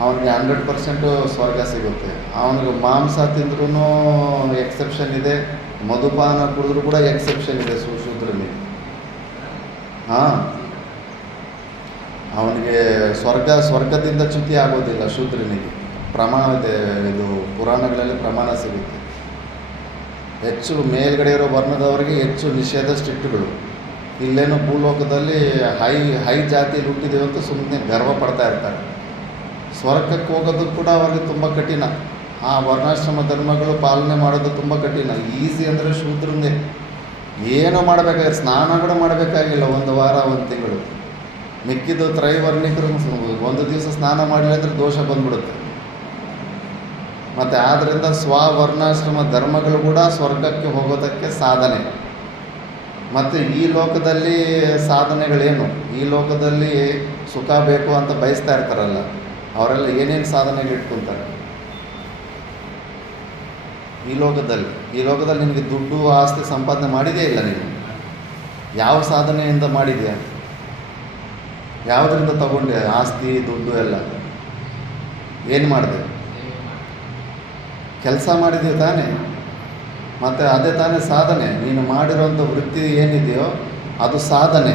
ಅವನಿಗೆ 100% ಸ್ವರ್ಗ ಸಿಗುತ್ತೆ. ಅವನಿಗೆ ಮಾಂಸ ತಿಂದ್ರೂ ಎಕ್ಸೆಪ್ಷನ್ ಇದೆ, ಮಧುಪಾನ ಕುಡಿದ್ರೂ ಕೂಡ ಎಕ್ಸೆಪ್ಷನ್ ಇದೆ ಶೂದ್ರನಿಗೆ. ಅವನಿಗೆ ಸ್ವರ್ಗದಿಂದ ಚ್ಯುತಿ ಆಗೋದಿಲ್ಲ ಶೂದ್ರನಿಗೆ. ಪ್ರಮಾಣ ಇದೆ, ಇದು ಪುರಾಣಗಳಲ್ಲಿ ಪ್ರಮಾಣ ಸಿಗುತ್ತೆ. ಹೆಚ್ಚು ಮೇಲ್ಗಡೆ ಇರೋ ವರ್ಣದವರಿಗೆ ಹೆಚ್ಚು ನಿಷೇಧ ಸ್ಟ್ರಿಕ್ಟ್ಗಳು. ಇಲ್ಲೇನೋ ಭೂಲೋಕದಲ್ಲಿ ಹೈ ಜಾತಿಯಲ್ಲಿ ಹುಟ್ಟಿದ್ದೀವಿ ಅಂತ ಸುಮ್ಮನೆ ಗರ್ವ ಪಡ್ತಾ ಇರ್ತಾರೆ. ಸ್ವರ್ಗಕ್ಕೆ ಹೋಗೋದು ಕೂಡ ಅವ್ರಿಗೆ ತುಂಬ ಕಠಿಣ. ಆ ವರ್ಣಾಶ್ರಮ ಧರ್ಮಗಳು ಪಾಲನೆ ಮಾಡೋದು ತುಂಬ ಕಠಿಣ. ಈಸಿ ಅಂದರೆ ಶೂದ್ರನ್ನೇ ಏನೋ ಮಾಡಬೇಕಾಗಿಲ್ಲ, ಸ್ನಾನ ಕೂಡ ಮಾಡಬೇಕಾಗಿಲ್ಲ 1 ವಾರ 1 ತಿಂಗಳು. ಮಿಕ್ಕಿದ್ದು ತ್ರೈವರ್ಣಿಕರು 1 ದಿವಸ ಸ್ನಾನ ಮಾಡಲಿಲ್ಲ ಅಂದರೆ ದೋಷ ಬಂದ್ಬಿಡುತ್ತೆ. ಮತ್ತು ಆದ್ದರಿಂದ ಸ್ವವರ್ಣಾಶ್ರಮ ಧರ್ಮಗಳು ಕೂಡ ಸ್ವರ್ಗಕ್ಕೆ ಹೋಗೋದಕ್ಕೆ ಸಾಧನೆ. ಮತ್ತು ಈ ಲೋಕದಲ್ಲಿ ಸಾಧನೆಗಳೇನು? ಈ ಲೋಕದಲ್ಲಿ ಸುಖ ಬೇಕು ಅಂತ ಬಯಸ್ತಾ ಇರ್ತಾರಲ್ಲ, ಅವರೆಲ್ಲ ಏನೇನು ಸಾಧನೆಗಳು ಇಟ್ಕೊತಾರೆ ಈ ಲೋಕದಲ್ಲಿ ನಿನಗೆ ದುಡ್ಡು ಆಸ್ತಿ ಸಂಪಾದನೆ ಮಾಡಿದೇ ಇಲ್ಲ. ನೀನು ಯಾವ ಸಾಧನೆಯಿಂದ ಮಾಡಿದೆಯಾ? ಯಾವುದರಿಂದ ತಗೊಂಡೆ ಆಸ್ತಿ ದುಡ್ಡು ಎಲ್ಲ? ಏನು ಮಾಡಿದೆ? ಕೆಲಸ ಮಾಡಿದೆಯೋ ತಾನೇ? ಮತ್ತು ಅದೇ ತಾನೇ ಸಾಧನೆ. ನೀನು ಮಾಡಿರೋಂಥ ವೃತ್ತಿ ಏನಿದೆಯೋ ಅದು ಸಾಧನೆ.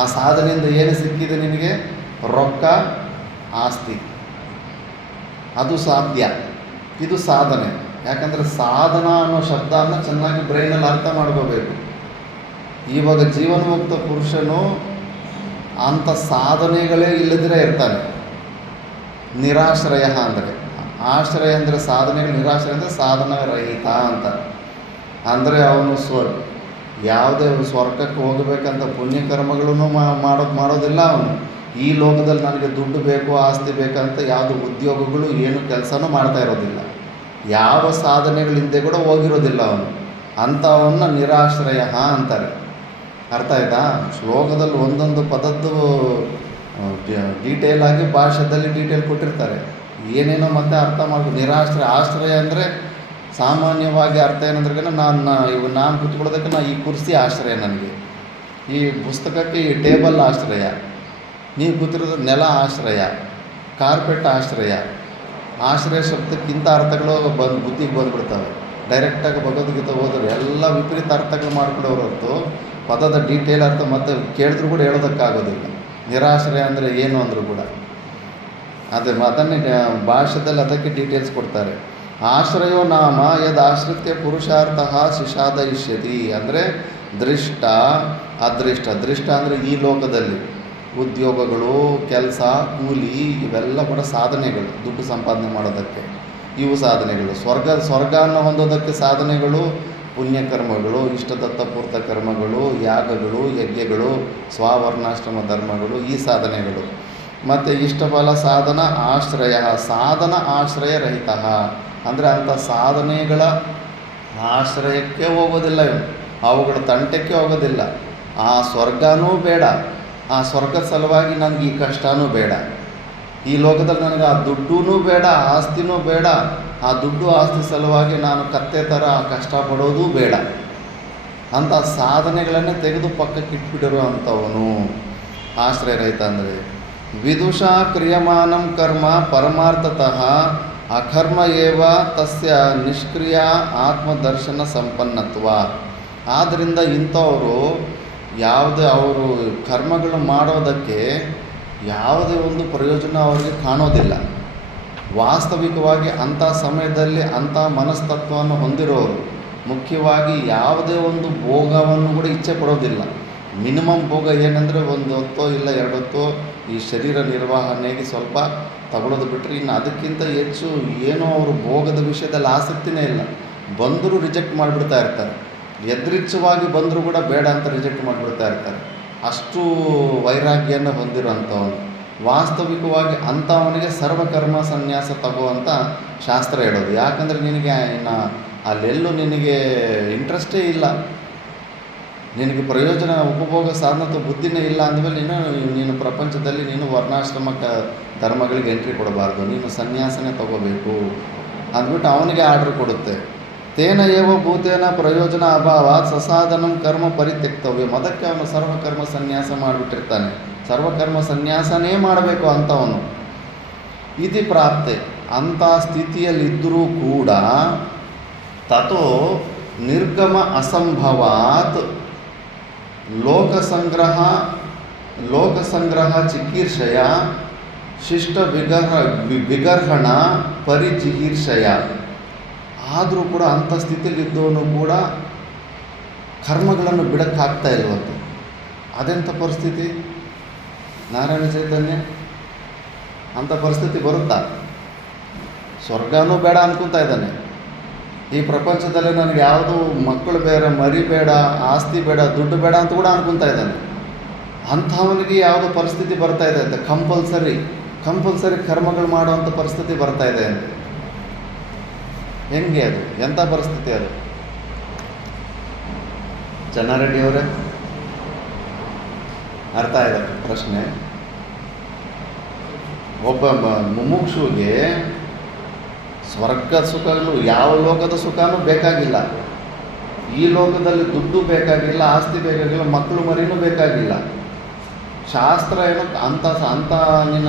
ಆ ಸಾಧನೆಯಿಂದ ಏನು ಸಿಕ್ಕಿದೆ ನಿನಗೆ? ರೊಕ್ಕ, ಆಸ್ತಿ. ಅದು ಸಾಧ್ಯ, ಇದು ಸಾಧನೆ. ಯಾಕಂದರೆ ಸಾಧನ ಅನ್ನೋ ಶಬ್ದನ ಚೆನ್ನಾಗಿ ಬ್ರೈನಲ್ಲಿ ಅರ್ಥ ಮಾಡ್ಕೋಬೇಕು. ಇವಾಗ ಜೀವನ್ಮುಕ್ತ ಪುರುಷನು ಅಂಥ ಸಾಧನೆಗಳೇ ಇಲ್ಲದಿರೇ ಇರ್ತಾನೆ. ನಿರಾಶ್ರಯ ಅಂದರೆ, ಆಶ್ರಯ ಅಂದರೆ ಸಾಧನೆಗಳು, ನಿರಾಶ್ರಯ ಅಂದರೆ ಸಾಧನ ರಹಿತ ಅಂತ. ಅಂದರೆ ಅವನು ಯಾವುದೇ ಸ್ವರ್ಗಕ್ಕೆ ಹೋಗಬೇಕಂತ ಪುಣ್ಯಕರ್ಮಗಳನ್ನು ಮಾಡೋದಿಲ್ಲ ಅವನು. ಈ ಲೋಕದಲ್ಲಿ ನನಗೆ ದುಡ್ಡು ಬೇಕು, ಆಸ್ತಿ ಬೇಕಂತ ಯಾವುದು ಉದ್ಯೋಗಗಳು ಏನು ಕೆಲಸನೂ ಮಾಡ್ತಾ ಇರೋದಿಲ್ಲ. ಯಾವ ಸಾಧನೆಗಳಿಂದ ಕೂಡ ಹೋಗಿರೋದಿಲ್ಲ ಅವನು. ಅಂಥವನ್ನ ನಿರಾಶ್ರಯ ಅಂತಾರೆ. ಅರ್ಥ ಆಯ್ತಾ? ಶ್ಲೋಕದಲ್ಲಿ ಒಂದೊಂದು ಪದದ್ದು ಡೀಟೇಲ್ ಆಗಿ ಭಾಷೆದಲ್ಲಿ ಡೀಟೇಲ್ ಕೊಟ್ಟಿರ್ತಾರೆ. ಏನೇನೋ ಮತ್ತೆ ಅರ್ಥ ಮಾಡ್ಬೋದು. ಆಶ್ರಯ ಅಂದರೆ ಸಾಮಾನ್ಯವಾಗಿ ಅರ್ಥ ಏನಂದ್ರೆ ನಾನು ಕೂತ್ಕೊಳ್ಳೋದಕ್ಕೆ ಈ ಕುರ್ಸಿ ಆಶ್ರಯ, ನನಗೆ ಈ ಪುಸ್ತಕಕ್ಕೆ ಈ ಟೇಬಲ್ ಆಶ್ರಯ, ನೀವು ಕೂತಿರೋದು ನೆಲ ಆಶ್ರಯ, ಕಾರ್ಪೆಟ್ ಆಶ್ರಯ. ಆಶ್ರಯ ಶಬ್ದಕ್ಕಿಂತ ಅರ್ಥಗಳು ಬುದ್ಧಿಗೆ ಬಂದುಬಿಡ್ತವೆ. ಡೈರೆಕ್ಟಾಗಿ ಭಗವದ್ಗೀತೆ ಹೋದ್ರೆ ಎಲ್ಲ ವಿಪರೀತ ಅರ್ಥಗಳು ಮಾಡ್ಕೊಡೋರು ಹೊರತು ಪದದ ಡೀಟೇಲ್ ಅರ್ಥ ಮತ್ತೆ ಕೇಳಿದ್ರು ಕೂಡ ಹೇಳೋದಕ್ಕಾಗೋದಿಲ್ಲ. ನಿರಾಶ್ರಯ ಅಂದರೆ ಏನು ಅಂದರೂ ಕೂಡ ಅದನ್ನೇ ಭಾಷೆದಲ್ಲಿ ಅದಕ್ಕೆ ಡೀಟೇಲ್ಸ್ ಕೊಡ್ತಾರೆ. ಆಶ್ರಯೋ ನಾಮ ಯದ್ ಆಶ್ರಿತ್ಯ ಪುರುಷಾರ್ಥ ಶಿಷಾದಯಿಷ್ಯತಿ. ಅಂದರೆ ದೃಷ್ಟ ಅದೃಷ್ಟ. ದೃಷ್ಟ ಅಂದರೆ ಈ ಲೋಕದಲ್ಲಿ ಉದ್ಯೋಗಗಳು, ಕೆಲಸ, ಕೂಲಿ, ಇವೆಲ್ಲ ಕೂಡ ಸಾಧನೆಗಳು. ದುಡ್ಡು ಸಂಪಾದನೆ ಮಾಡೋದಕ್ಕೆ ಇವು ಸಾಧನೆಗಳು. ಸ್ವರ್ಗವನ್ನು ಹೊಂದೋದಕ್ಕೆ ಸಾಧನೆಗಳು ಪುಣ್ಯಕರ್ಮಗಳು, ಇಷ್ಟದತ್ತಪೂರ್ತ ಕರ್ಮಗಳು, ಯಾಗಗಳು, ಯಜ್ಞಗಳು, ಸ್ವವರ್ಣಾಶ್ರಮ ಧರ್ಮಗಳು, ಈ ಸಾಧನೆಗಳು. ಮತ್ತು ಇಷ್ಟಫಲ ಸಾಧನ ಆಶ್ರಯ, ಸಾಧನ ಆಶ್ರಯ ರಹಿತ, ಅಂದರೆ ಅಂಥ ಸಾಧನೆಗಳ ಆಶ್ರಯಕ್ಕೆ ಹೋಗೋದಿಲ್ಲ ಇವನು, ಅವುಗಳ ತಂಟಕ್ಕೆ ಹೋಗೋದಿಲ್ಲ. ಆ ಸ್ವರ್ಗನೂ ಬೇಡ, ಆ ಸ್ವರ್ಗದ ಸಲುವಾಗಿ ನನಗೆ ಈ ಕಷ್ಟನೂ ಬೇಡ, ಈ ಲೋಕದಲ್ಲಿ ನನಗೆ ಆ ದುಡ್ಡೂ ಬೇಡ, ಆಸ್ತಿನೂ ಬೇಡ, ಆ ದುಡ್ಡು ಆಸ್ತಿ ಸಲುವಾಗಿ ನಾನು ಕತ್ತೆ ಥರ ಕಷ್ಟಪಡೋದೂ ಬೇಡ. ಅಂಥ ಸಾಧನೆಗಳನ್ನೇ ತೆಗೆದು ಪಕ್ಕಕ್ಕೆ ಇಟ್ಬಿಟ್ಟಿರೋ ಅಂಥವನು ಆಶ್ರಯ ರಹಿತ. ಅಂದರೆ ವಿದುಷಾ ಕ್ರಿಯಮಾನಂ ಕರ್ಮ ಪರಮಾರ್ಥತಃ ಅಕರ್ಮ ಏವ ತಸ್ಯ ನಿಷ್ಕ್ರಿಯ ಆತ್ಮದರ್ಶನ ಸಂಪನ್ನತ್ವ. ಆದ್ದರಿಂದ ಇಂಥವರು ಯಾವುದೇ ಅವರು ಕರ್ಮಗಳು ಮಾಡೋದಕ್ಕೆ ಯಾವುದೇ ಒಂದು ಪ್ರಯೋಜನ ಅವರಿಗೆ ಕಾಣೋದಿಲ್ಲ. ವಾಸ್ತವಿಕವಾಗಿ ಅಂಥ ಸಮಯದಲ್ಲಿ ಅಂಥ ಮನಸ್ತತ್ವವನ್ನು ಹೊಂದಿರೋರು ಮುಖ್ಯವಾಗಿ ಯಾವುದೇ ಒಂದು ಭೋಗವನ್ನು ಕೂಡ ಇಚ್ಛೆ ಪಡೋದಿಲ್ಲ. ಮಿನಿಮಮ್ ಭೋಗ ಏನಂದರೆ ಒಂದು ಹೊತ್ತೋ ಇಲ್ಲ 2 ಹೊತ್ತೋ ಈ ಶರೀರ ನಿರ್ವಹಣೆಗೆ ಸ್ವಲ್ಪ ತಗೊಳ್ಳೋದು ಬಿಟ್ಟರೆ ಇನ್ನು ಅದಕ್ಕಿಂತ ಹೆಚ್ಚು ಏನೋ ಅವರು ಭೋಗದ ವಿಷಯದಲ್ಲಿ ಆಸಕ್ತಿನೇ ಇಲ್ಲ. ಬಂದರೂ ರಿಜೆಕ್ಟ್ ಮಾಡಿಬಿಡ್ತಾ ಇರ್ತಾರೆ, ಯದೃಚ್ಛವಾಗಿ ಬಂದರೂ ಕೂಡ ಬೇಡ ಅಂತ ರಿಜೆಕ್ಟ್ ಮಾಡಿಬಿಡ್ತಾ ಇರ್ತಾರೆ. ಅಷ್ಟು ವೈರಾಗ್ಯನ ಹೊಂದಿರೋ ಅಂಥವನು. ವಾಸ್ತವಿಕವಾಗಿ ಅಂಥವನಿಗೆ ಸರ್ವಕರ್ಮ ಸನ್ಯಾಸ ತಗೋವಂಥ ಶಾಸ್ತ್ರ ಹೇಳೋದು. ಯಾಕಂದರೆ ನಿನಗೆ ಇನ್ನು ಅಲ್ಲೆಲ್ಲೂ ನಿನಗೆ ಇಂಟ್ರೆಸ್ಟೇ ಇಲ್ಲ, ನಿನಗೆ ಪ್ರಯೋಜನ ಉಪಭೋಗ ಸಾಧನ ಬುದ್ಧಿನೇ ಇಲ್ಲ ಅಂದಮೇಲೆ ನೀನು ಪ್ರಪಂಚದಲ್ಲಿ ನೀನು ವರ್ಣಾಶ್ರಮ ಧರ್ಮಗಳಿಗೆ ಎಂಟ್ರಿ ಕೊಡಬಾರ್ದು, ನೀನು ಸನ್ಯಾಸನೇ ತಗೋಬೇಕು ಅಂದ್ಬಿಟ್ಟು ಅವನಿಗೆ ಆರ್ಡ್ರ್ ಕೊಡುತ್ತೆ. ತೇನ ಏವ ಭೂತೇನ ಪ್ರಯೋಜನ ಅಭಾವ ಸಸಾಧನಂ ಕರ್ಮ ಪರಿತ್ಯಕ್ತವ್ಯ. ಅದಕ್ಕೆ ಅವನು ಸರ್ವಕರ್ಮ ಸನ್ಯಾಸ ಮಾಡಿಬಿಟ್ಟಿರ್ತಾನೆ, ಸರ್ವಕರ್ಮ ಸನ್ಯಾಸನೇ ಮಾಡಬೇಕು ಅಂಥವನು. ಇತಿ ಪ್ರಾಪ್ತೆ, ಅಂಥ ಸ್ಥಿತಿಯಲ್ಲಿದ್ದರೂ ಕೂಡ ತಥೋ ನಿರ್ಗಮ ಅಸಂಭವಾತ್ ಲೋಕಸಂಗ್ರಹ ಚಿಕೀರ್ಷಯ ಶಿಷ್ಟ ವಿಗರ್ಹಣ ಪರಿಜಿಹೀರ್ಷಯ. ಆದರೂ ಕೂಡ ಅಂಥ ಸ್ಥಿತಿಯಲ್ಲಿದ್ದವನು ಕೂಡ ಕರ್ಮಗಳನ್ನು ಬಿಡೋಕ್ಕಾಗ್ತಾ ಇಲ್ವಂತೆ. ಅದೆಂಥ ಪರಿಸ್ಥಿತಿ ನಾರಾಯಣ ಚೈತನ್ಯ? ಅಂಥ ಪರಿಸ್ಥಿತಿ ಬರುತ್ತಾ? ಸ್ವರ್ಗನೂ ಬೇಡ ಅನ್ಕೊತಾ ಇದ್ದಾನೆ, ಈ ಪ್ರಪಂಚದಲ್ಲಿ ನನಗೆ ಯಾವುದು ಮಕ್ಕಳು ಬೇಡ, ಮರಿ ಬೇಡ, ಆಸ್ತಿ ಬೇಡ, ದುಡ್ಡು ಬೇಡ ಅಂತ ಕೂಡ ಅನ್ಕೊತಾ ಇದ್ದಾನೆ. ಅಂಥವನಿಗೆ ಯಾವುದೋ ಪರಿಸ್ಥಿತಿ ಬರ್ತಾ ಇದೆ ಅಂತ ಕಂಪಲ್ಸರಿ ಕರ್ಮಗಳು ಮಾಡುವಂಥ ಪರಿಸ್ಥಿತಿ ಬರ್ತಾ ಇದೆ ಅಂತ. ಹೆಂಗೆ ಅದು? ಎಂಥ ಪರಿಸ್ಥಿತಿ ಅದು? ಚೆನ್ನಾರೆಡ್ಡಿಯವರೇ ಅರ್ಥ ಆಗಿದೆ ಪ್ರಶ್ನೆ? ಒಬ್ಬ ಮುಮುಕ್ಷುವಿಗೆ ಸ್ವರ್ಗ ಸುಖಗಳು ಯಾವ ಲೋಕದ ಸುಖನೂ ಬೇಕಾಗಿಲ್ಲ, ಈ ಲೋಕದಲ್ಲಿ ದುಡ್ಡು ಬೇಕಾಗಿಲ್ಲ, ಆಸ್ತಿ ಬೇಕಾಗಿಲ್ಲ, ಮಕ್ಕಳು ಮರಿನೂ ಬೇಕಾಗಿಲ್ಲ. ಶಾಸ್ತ್ರ ಏನೋ ಅಂಥ ನಿನ್ನ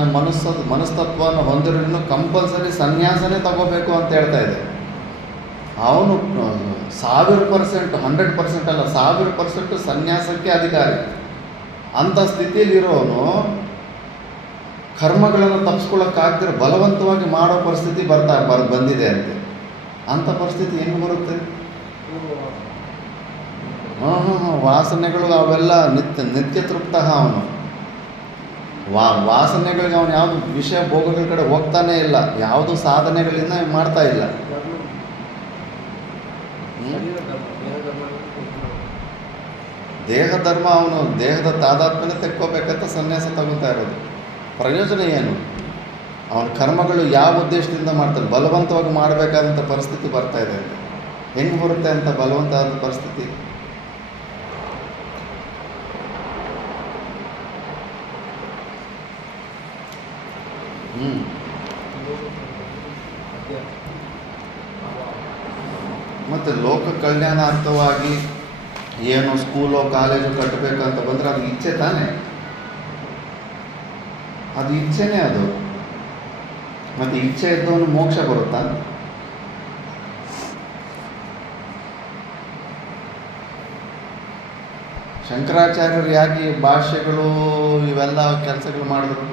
ಮನಸ್ತತ್ವವನ್ನು ಹೊಂದಿರೋ ಕಂಪಲ್ಸರಿ ಸನ್ಯಾಸನೇ ತಗೋಬೇಕು ಅಂತ ಹೇಳ್ತಾ ಇದೆ. ಅವನು 1000%, 100% ಅಲ್ಲ, 1000% ಸನ್ಯಾಸಕ್ಕೆ ಅಧಿಕಾರಿ. ಅಂಥ ಸ್ಥಿತಿಯಲ್ಲಿರೋನು ಕರ್ಮಗಳನ್ನು ತಪ್ಪಿಸ್ಕೊಳ್ಳೋಕ್ಕಾಗದಿರೋ ಬಲವಂತವಾಗಿ ಮಾಡೋ ಪರಿಸ್ಥಿತಿ ಬಂದಿದೆ ಅಂತೆ. ಅಂಥ ಪರಿಸ್ಥಿತಿ ಹೆಂಗೆ ಬರುತ್ತೆ? ವಾಸನೆಗಳು ಅವೆಲ್ಲ ನಿತ್ಯ ತೃಪ್ತ. ಅವನು ವಾಸನೆಗಳಿಗೆ ಅವನು ಯಾವುದು ವಿಷಯ ಭೋಗಗಳ ಕಡೆ ಹೋಗ್ತಾನೇ ಇಲ್ಲ, ಯಾವುದು ಸಾಧನೆಗಳಿಂದ ಮಾಡ್ತಾ ಇಲ್ಲ. ದೇಹ ಧರ್ಮ, ಅವನು ದೇಹದ ತಾದಾತ್ಮ್ಯನೇ ತೆಕ್ಕೋಬೇಕಂತ ಸನ್ಯಾಸ ತಗೊತಾ ಇರೋದು. ಪ್ರಯೋಜನ ಏನು? ಅವನ ಕರ್ಮಗಳು ಯಾವ ಉದ್ದೇಶದಿಂದ ಮಾಡ್ತಾನೆ? ಬಲವಂತವಾಗಿ ಮಾಡಬೇಕಾದಂಥ ಪರಿಸ್ಥಿತಿ ಬರ್ತಾ ಇದೆ. ಹೆಂಗೆ ಬರುತ್ತೆ ಅಂತ ಬಲವಂತವಾದ ಪರಿಸ್ಥಿತಿ? ಮತ್ತು ಲೋಕ ಕಲ್ಯಾಣಾರ್ಥವಾಗಿ ಏನು ಸ್ಕೂಲೋ ಕಾಲೇಜು ಕಟ್ಟಬೇಕು ಅಂತ ಬಂದರೆ ಅದು ಇಚ್ಛೆ ತಾನೇ, ಅದು ಇಚ್ಛೆನೇ ಅದು. ಮತ್ತು ಇಚ್ಛೆ ಇದ್ದವನು ಮೋಕ್ಷ ಬರುತ್ತಾ? ಶಂಕರಾಚಾರ್ಯರು ಯಾಕೆ ಭಾಷ್ಯಗಳು ಇವೆಲ್ಲ ಕೆಲಸಗಳು ಮಾಡಿದ್ರು?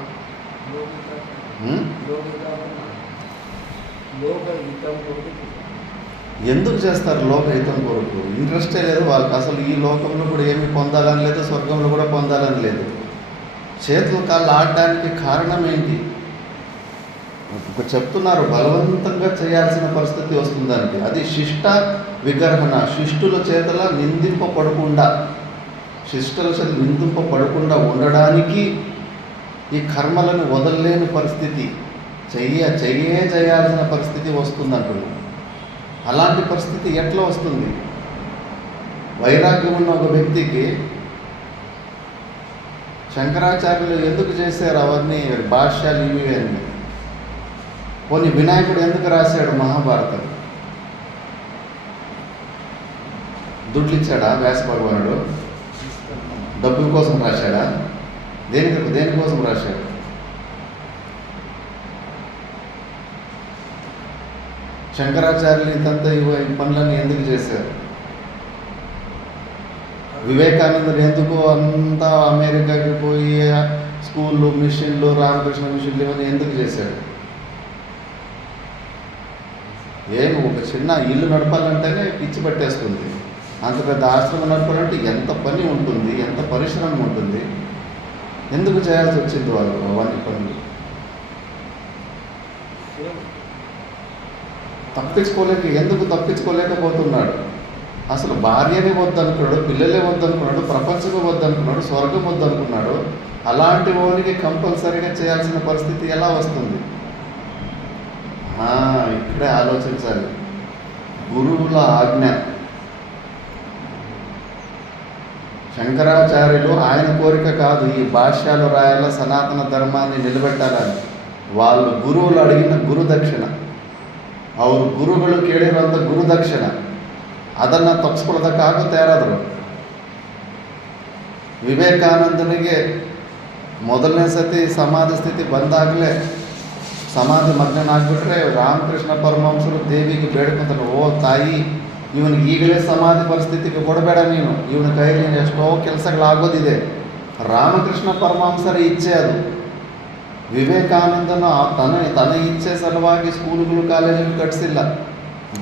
ఎందుకు చేస్తారు లోకహితం కొరకు? ఇంట్రెస్టే లేదు వాళ్ళకి. అసలు ఈ లోకంలో కూడా ఏమీ పొందాలని లేదు, స్వర్గంలో కూడా పొందాలని లేదు. చేతులు కాళ్ళు ఆడడానికి కారణం ఏంటి? చెప్తున్నారు, బలవంతంగా చేయాల్సిన పరిస్థితి వస్తుందండి. అది శిష్ట విగర్హణ, శిష్టుల చేతల నిందింపబడకుండా ఉండడానికి ఈ కర్మలను వదలలేని పరిస్థితి, చేయాల్సిన పరిస్థితి వస్తుందంటున్నాం. అలాంటి పరిస్థితి ఎట్లా వస్తుంది? వైరాగ్యం ఉన్న ఒక వ్యక్తికి శంకరాచార్యులు ఎందుకు చేశారు అవన్నీ భాష్యాలు ఇవి అని? పోనీ వినాయకుడు ఎందుకు రాశాడు మహాభారతం? దుడ్లు ఇచ్చాడా వ్యాస భగవానుడు? డబ్బుల కోసం రాశాడా? దేనికోసం రాశాడు? శంకరాచార్యులు ఇంతంతా ఈ పనులన్నీ ఎందుకు చేశారు? వివేకానందుడు ఎందుకు అంతా అమెరికాకి పోయి స్కూళ్ళు, మిషన్లు, రామకృష్ణ మిషన్లు ఇవన్నీ ఎందుకు చేశాడు? ఒక చిన్న ఇల్లు నడపాలంటేనే పిచ్చి పట్టేస్తుంది. అంత పెద్ద ఆశ్రమం నడపాలంటే ఎంత పని ఉంటుంది, ఎంత పరిశ్రమ ఉంటుంది. ఎందుకు చేయాల్సి వచ్చింది వాళ్ళు అవన్నీ పనులు? ఎందుకు తప్పించుకోలేకపోతున్నాడు? అసలు భార్యనే వద్దనుకున్నాడు, పిల్లలే వద్దనుకున్నాడు, ప్రపంచమే వద్దనుకున్నాడు, స్వర్గం వద్దనుకున్నాడు. అలాంటి వానికి కంపల్సరీగా చేయాల్సిన పరిస్థితి ఎలా వస్తుంది? ఇక్కడే ఆలోచించాలి. గురువుల ఆజ్ఞ. శంకరాచార్యులు ఆయన కోరిక కాదు ఈ భాష్యాలు రాయాల, సనాతన ధర్మాన్ని నిలబెట్టాలని. వాళ్ళు గురువులు అడిగిన గురుదక్షిణ. ಅವರು ಗುರುಗಳು ಕೇಳಿರುವಂಥ ಗುರುದಕ್ಷಿಣ ಅದನ್ನು ತಪ್ಪಿಸ್ಕೊಳ್ಳೋದಕ್ಕಾಗುತ್ತೆ ಯಾರಾದರೂ? ವಿವೇಕಾನಂದನಿಗೆ ಮೊದಲನೇ ಸತಿ ಸಮಾಧಿ ಸ್ಥಿತಿ ಬಂದಾಗಲೇ ಸಮಾಧಿ ಮಗ್ನನಾಗ್ಬಿಟ್ರೆ ರಾಮಕೃಷ್ಣ ಪರಮಹಂಸರು ದೇವಿಗೆ ಬೇಡ್ಕೊತಾನೆ, ಓ ತಾಯಿ, ಇವನಿಗೆ ಈಗಲೇ ಸಮಾಧಿ ಪರಿಸ್ಥಿತಿಗೆ ಕೊಡಬೇಡ ನೀನು, ಇವನ ಕೈಯಲ್ಲಿ ಎಷ್ಟೋ ಕೆಲಸಗಳಾಗೋದಿದೆ. ರಾಮಕೃಷ್ಣ ಪರಮಹಂಸರ ಇಚ್ಛೆ ಅದು. ವಿವೇಕಾನಂದನು ತನ್ನ ಇಚ್ಛೆ ಸಲುವಾಗಿ ಸ್ಕೂಲುಗಳು, ಕಾಲೇಜುಗಳು ಕಟ್ಟಿಸಿಲ್ಲ.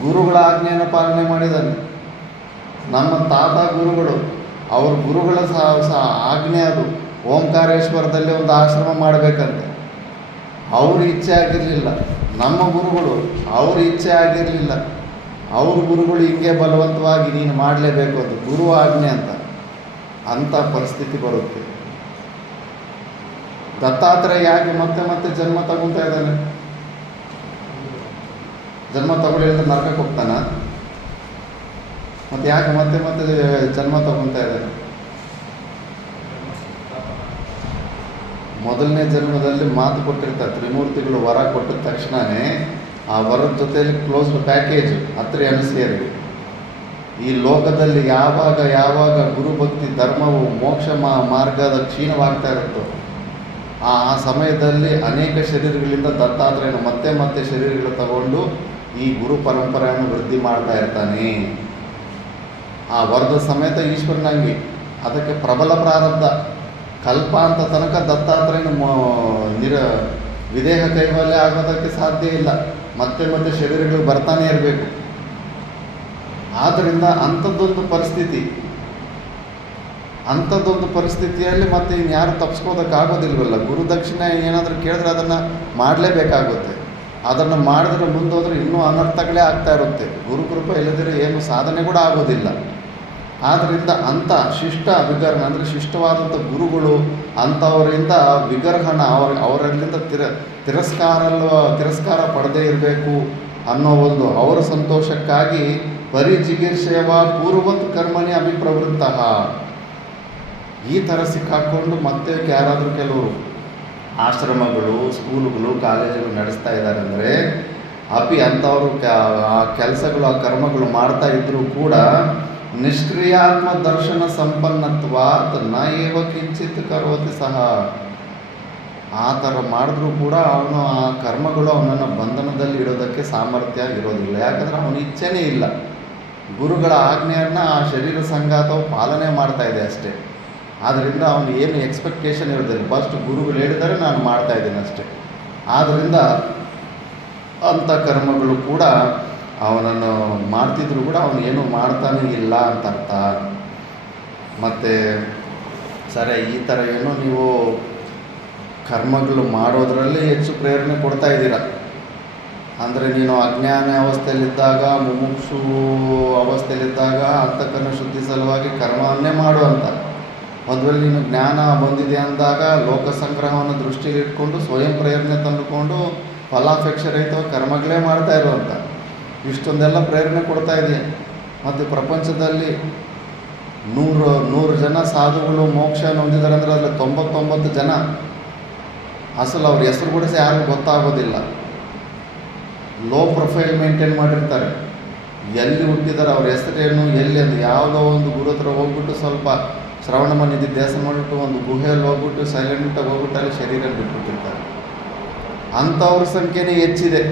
ಗುರುಗಳ ಆಜ್ಞೆಯನ್ನು ಪಾಲನೆ ಮಾಡಿದ್ದಾನೆ. ನಮ್ಮ ತಾತ ಗುರುಗಳು, ಅವ್ರ ಗುರುಗಳ ಆಜ್ಞೆ ಅದು. ಓಂಕಾರೇಶ್ವರದಲ್ಲಿ ಒಂದು ಆಶ್ರಮ ಮಾಡಬೇಕಂತೆ. ಅವ್ರ ಇಚ್ಛೆ ಆಗಿರಲಿಲ್ಲ. ನಮ್ಮ ಗುರುಗಳು ಅವ್ರ ಇಚ್ಛೆ ಆಗಿರಲಿಲ್ಲ. ಅವ್ರ ಗುರುಗಳು ಹಿಂಗೆ ಬಲವಂತವಾಗಿ ನೀನು ಮಾಡಲೇಬೇಕು ಅದು ಗುರು ಆಜ್ಞೆ ಅಂಥ ಪರಿಸ್ಥಿತಿ ಬರುತ್ತೆ. ದತ್ತಾತ್ರೇಯ ಯಾಕೆ ಮತ್ತೆ ಮತ್ತೆ ಜನ್ಮ ತಗೊತಾ ಇದ್ದಾನೆ? ಜನ್ಮ ತಗೊಳ್ಳಿದ್ರೆ ನರಕಕ್ಕೆ ಹೋಗ್ತಾನ? ಮತ್ತೆ ಯಾಕೆ ಮತ್ತೆ ಮತ್ತೆ ಜನ್ಮ ತಗೊತಾ ಇದ್ದಾನೆ? ಮೊದಲನೇ ಜನ್ಮದಲ್ಲಿ ಮಾತು ಕೊಟ್ಟಿರ್ತಾರೆ, ತ್ರಿಮೂರ್ತಿಗಳು ವರ ಕೊಟ್ಟಿದ ತಕ್ಷಣವೇ ಆ ವರದ ಜೊತೆಯಲ್ಲಿ ಕ್ಲೋಸ್ಡ್ ಪ್ಯಾಕೇಜ್ ಅತ್ರಿ ಅನುಸೇರಿ. ಈ ಲೋಕದಲ್ಲಿ ಯಾವಾಗ ಗುರುಭಕ್ತಿ ಧರ್ಮವು ಮೋಕ್ಷ ಮಾರ್ಗದ ಕ್ಷೀಣವಾಗ್ತಾ ಇರುತ್ತೋ ಆ ಸಮಯದಲ್ಲಿ ಅನೇಕ ಶರೀರಗಳಿಂದ ದತ್ತಾತ್ರೇಯನು ಮತ್ತೆ ಮತ್ತೆ ಶರೀರಗಳು ತಗೊಂಡು ಈ ಗುರು ಪರಂಪರೆಯನ್ನು ವೃದ್ಧಿ ಮಾಡ್ತಾ ಇರ್ತಾನೆ. ಆ ವರದ ಸಮೇತ ಈಶ್ವರನಂಗಿ. ಅದಕ್ಕೆ ಪ್ರಬಲ ಪ್ರಾರಬ್ಧ. ಕಲ್ಪಾಂತ ತನಕ ದತ್ತಾತ್ರೇಯನು ವಿದೇಹ ಕೈವಲ್ಯ ಆಗೋದಕ್ಕೆ ಸಾಧ್ಯ ಇಲ್ಲ. ಮತ್ತೆ ಮತ್ತೆ ಶರೀರಗಳು ಬರ್ತಾನೆ ಇರಬೇಕು. ಆದ್ದರಿಂದ ಅಂಥದ್ದೊಂದು ಪರಿಸ್ಥಿತಿಯಲ್ಲಿ ಮತ್ತೆ ಇನ್ಯಾರು ತಪ್ಪಿಸ್ಕೋದಕ್ಕಾಗೋದಿಲ್ವಲ್ಲ. ಗುರುದಕ್ಷಿಣೆ ಏನಾದರೂ ಕೇಳಿದ್ರೆ ಅದನ್ನು ಮಾಡಲೇಬೇಕಾಗುತ್ತೆ. ಅದನ್ನು ಮಾಡಿದ್ರೆ ಮುಂದೋದ್ರೆ ಇನ್ನೂ ಅನರ್ಥಗಳೇ ಆಗ್ತಾ ಇರುತ್ತೆ. ಗುರುಕೃಪೆ ಇಲ್ಲದಿದ್ರೆ ಏನು ಸಾಧನೆ ಕೂಡ ಆಗೋದಿಲ್ಲ. ಆದ್ದರಿಂದ ಅಂಥ ಶಿಷ್ಟ ವಿಗ್ರಹ ಅಂದರೆ ಶಿಷ್ಟವಾದಂಥ ಗುರುಗಳು ಅಂಥವರಿಂದ ವಿಗ್ರಹಣ ಅವರಲ್ಲಿಂದ ತಿರಸ್ಕಾರ ಪಡದೇ ಇರಬೇಕು ಅನ್ನೋ ಒಂದು ಅವರ ಸಂತೋಷಕ್ಕಾಗಿ ಪರಿಜಿಗೀರ್ಷೇವ ಪೂರ್ವತ್ ಕರ್ಮಣಿ ಅಭಿಪ್ರವೃತ್ತ. ಈ ಥರ ಸಿಕ್ಕಾಕ್ಕೊಂಡು ಮತ್ತೆ ಯಾರಾದರೂ ಕೆಲವರು ಆಶ್ರಮಗಳು, ಸ್ಕೂಲುಗಳು, ಕಾಲೇಜುಗಳು ನಡೆಸ್ತಾ ಇದ್ದಾರೆ ಅಂದರೆ ಅಂಥವರು ಆ ಕೆಲಸಗಳು, ಆ ಕರ್ಮಗಳು ಮಾಡ್ತಾ ಇದ್ದರೂ ಕೂಡ ನಿಷ್ಕ್ರಿಯಾತ್ಮ ದರ್ಶನ ಸಂಪನ್ನತ್ವಾತ್ ನ ಏವ ಕಿಂಚಿತ್ ಕರೋತಿ ಸಹ. ಆ ಥರ ಮಾಡಿದ್ರೂ ಕೂಡ ಅವನು ಆ ಕರ್ಮಗಳು ಅವನನ್ನು ಬಂಧನದಲ್ಲಿ ಇಡೋದಕ್ಕೆ ಸಾಮರ್ಥ್ಯ ಇರೋದಿಲ್ಲ. ಯಾಕಂದರೆ ಅವನ ಇಚ್ಛೆನೇ ಇಲ್ಲ. ಗುರುಗಳ ಆಜ್ಞೆಯನ್ನು ಆ ಶರೀರ ಸಂಘಾತವು ಪಾಲನೆ ಮಾಡ್ತಾ ಇದೆ ಅಷ್ಟೇ. ಆದ್ದರಿಂದ ಅವನು ಏನು ಎಕ್ಸ್ಪೆಕ್ಟೇಷನ್ ಇರೋದಿಲ್ಲ. ಫಸ್ಟ್ ಗುರುಗಳು ಹೇಳಿದರೆ ನಾನು ಮಾಡ್ತಾ ಇದ್ದೀನಿ ಅಷ್ಟೇ. ಆದ್ದರಿಂದ ಅಂಥ ಕರ್ಮಗಳು ಕೂಡ ಅವನನ್ನು ಮಾಡ್ತಿದ್ರು ಕೂಡ ಅವನು ಏನೂ ಮಾಡ್ತಾನೇ ಇಲ್ಲ ಅಂತ ಅರ್ಥ. ಮತ್ತು ಸರಿ, ಈ ಥರ ಏನೋ ನೀವು ಕರ್ಮಗಳು ಮಾಡೋದರಲ್ಲಿ ಹೆಚ್ಚು ಪ್ರೇರಣೆ ಕೊಡ್ತಾ ಇದ್ದೀರ ಅಂದರೆ ನೀನು ಅಜ್ಞಾನ ಅವಸ್ಥೆಯಲ್ಲಿದ್ದಾಗ, ಮುಮುಕ್ಷು ಅವಸ್ಥೆಯಲ್ಲಿದ್ದಾಗ ಅಂತಃಕರಣ ಶುದ್ಧಿ ಸಲುವಾಗಿ ಕರ್ಮವನ್ನೇ ಮಾಡು ಅಂತ. ಮದುವೆಯಲ್ಲಿ ನೀನು ಜ್ಞಾನ ಬಂದಿದೆ ಅಂದಾಗ ಲೋಕ ಸಂಗ್ರಹವನ್ನು ದೃಷ್ಟಿಯಲ್ಲಿ ಇಟ್ಕೊಂಡು ಸ್ವಯಂ ಪ್ರೇರಣೆ ತಂದುಕೊಂಡು ಫಲಾಪೇಕ್ಷೆ ರಹಿತ ಕರ್ಮಗಳೇ ಮಾಡ್ತಾ ಇರುವಂಥ ಇಷ್ಟೊಂದೆಲ್ಲ ಪ್ರೇರಣೆ ಕೊಡ್ತಾ ಇದೆಯಾ. ಮತ್ತು ಪ್ರಪಂಚದಲ್ಲಿ 100 ಜನ ಸಾಧುಗಳು ಮೋಕ್ಷ ಹೊಂದಿದ್ದಾರೆ ಅಂದರೆ ಅದರಲ್ಲಿ 99 ಜನ ಅಸಲು ಅವ್ರ ಹೆಸರು ಕೂಡ ಸಹ ಯಾರಿಗೂ ಗೊತ್ತಾಗೋದಿಲ್ಲ. ಲೋ ಪ್ರೊಫೈಲ್ ಮೇಂಟೈನ್ ಮಾಡಿರ್ತಾರೆ. ಎಲ್ಲಿ ಹುಟ್ಟಿದ್ದಾರೆ, ಅವ್ರ ಹೆಸರೇನು, ಎಲ್ಲಿ ಅದು ಯಾವುದೋ ಒಂದು ಗುರು ಹತ್ರ ಹೋಗ್ಬಿಟ್ಟು ಸ್ವಲ್ಪ ಶ್ರವಣ ಮನಿಧಿ ದೇವಸ್ಥಾನ ಮಾಡಿಬಿಟ್ಟು ಒಂದು ಗುಹೆಯಲ್ಲಿ ಹೋಗ್ಬಿಟ್ಟು ಸೈಲೆಂಟಾಗಿ ಹೋಗ್ಬಿಟ್ಟು ಅಲ್ಲಿ ಶರೀರ ಬಿಟ್ಬಿಟ್ಟಿರ್ತಾರೆ. ಅಂಥವ್ರ ಸಂಖ್ಯೆನೇ ಹೆಚ್ಚಿದೆ.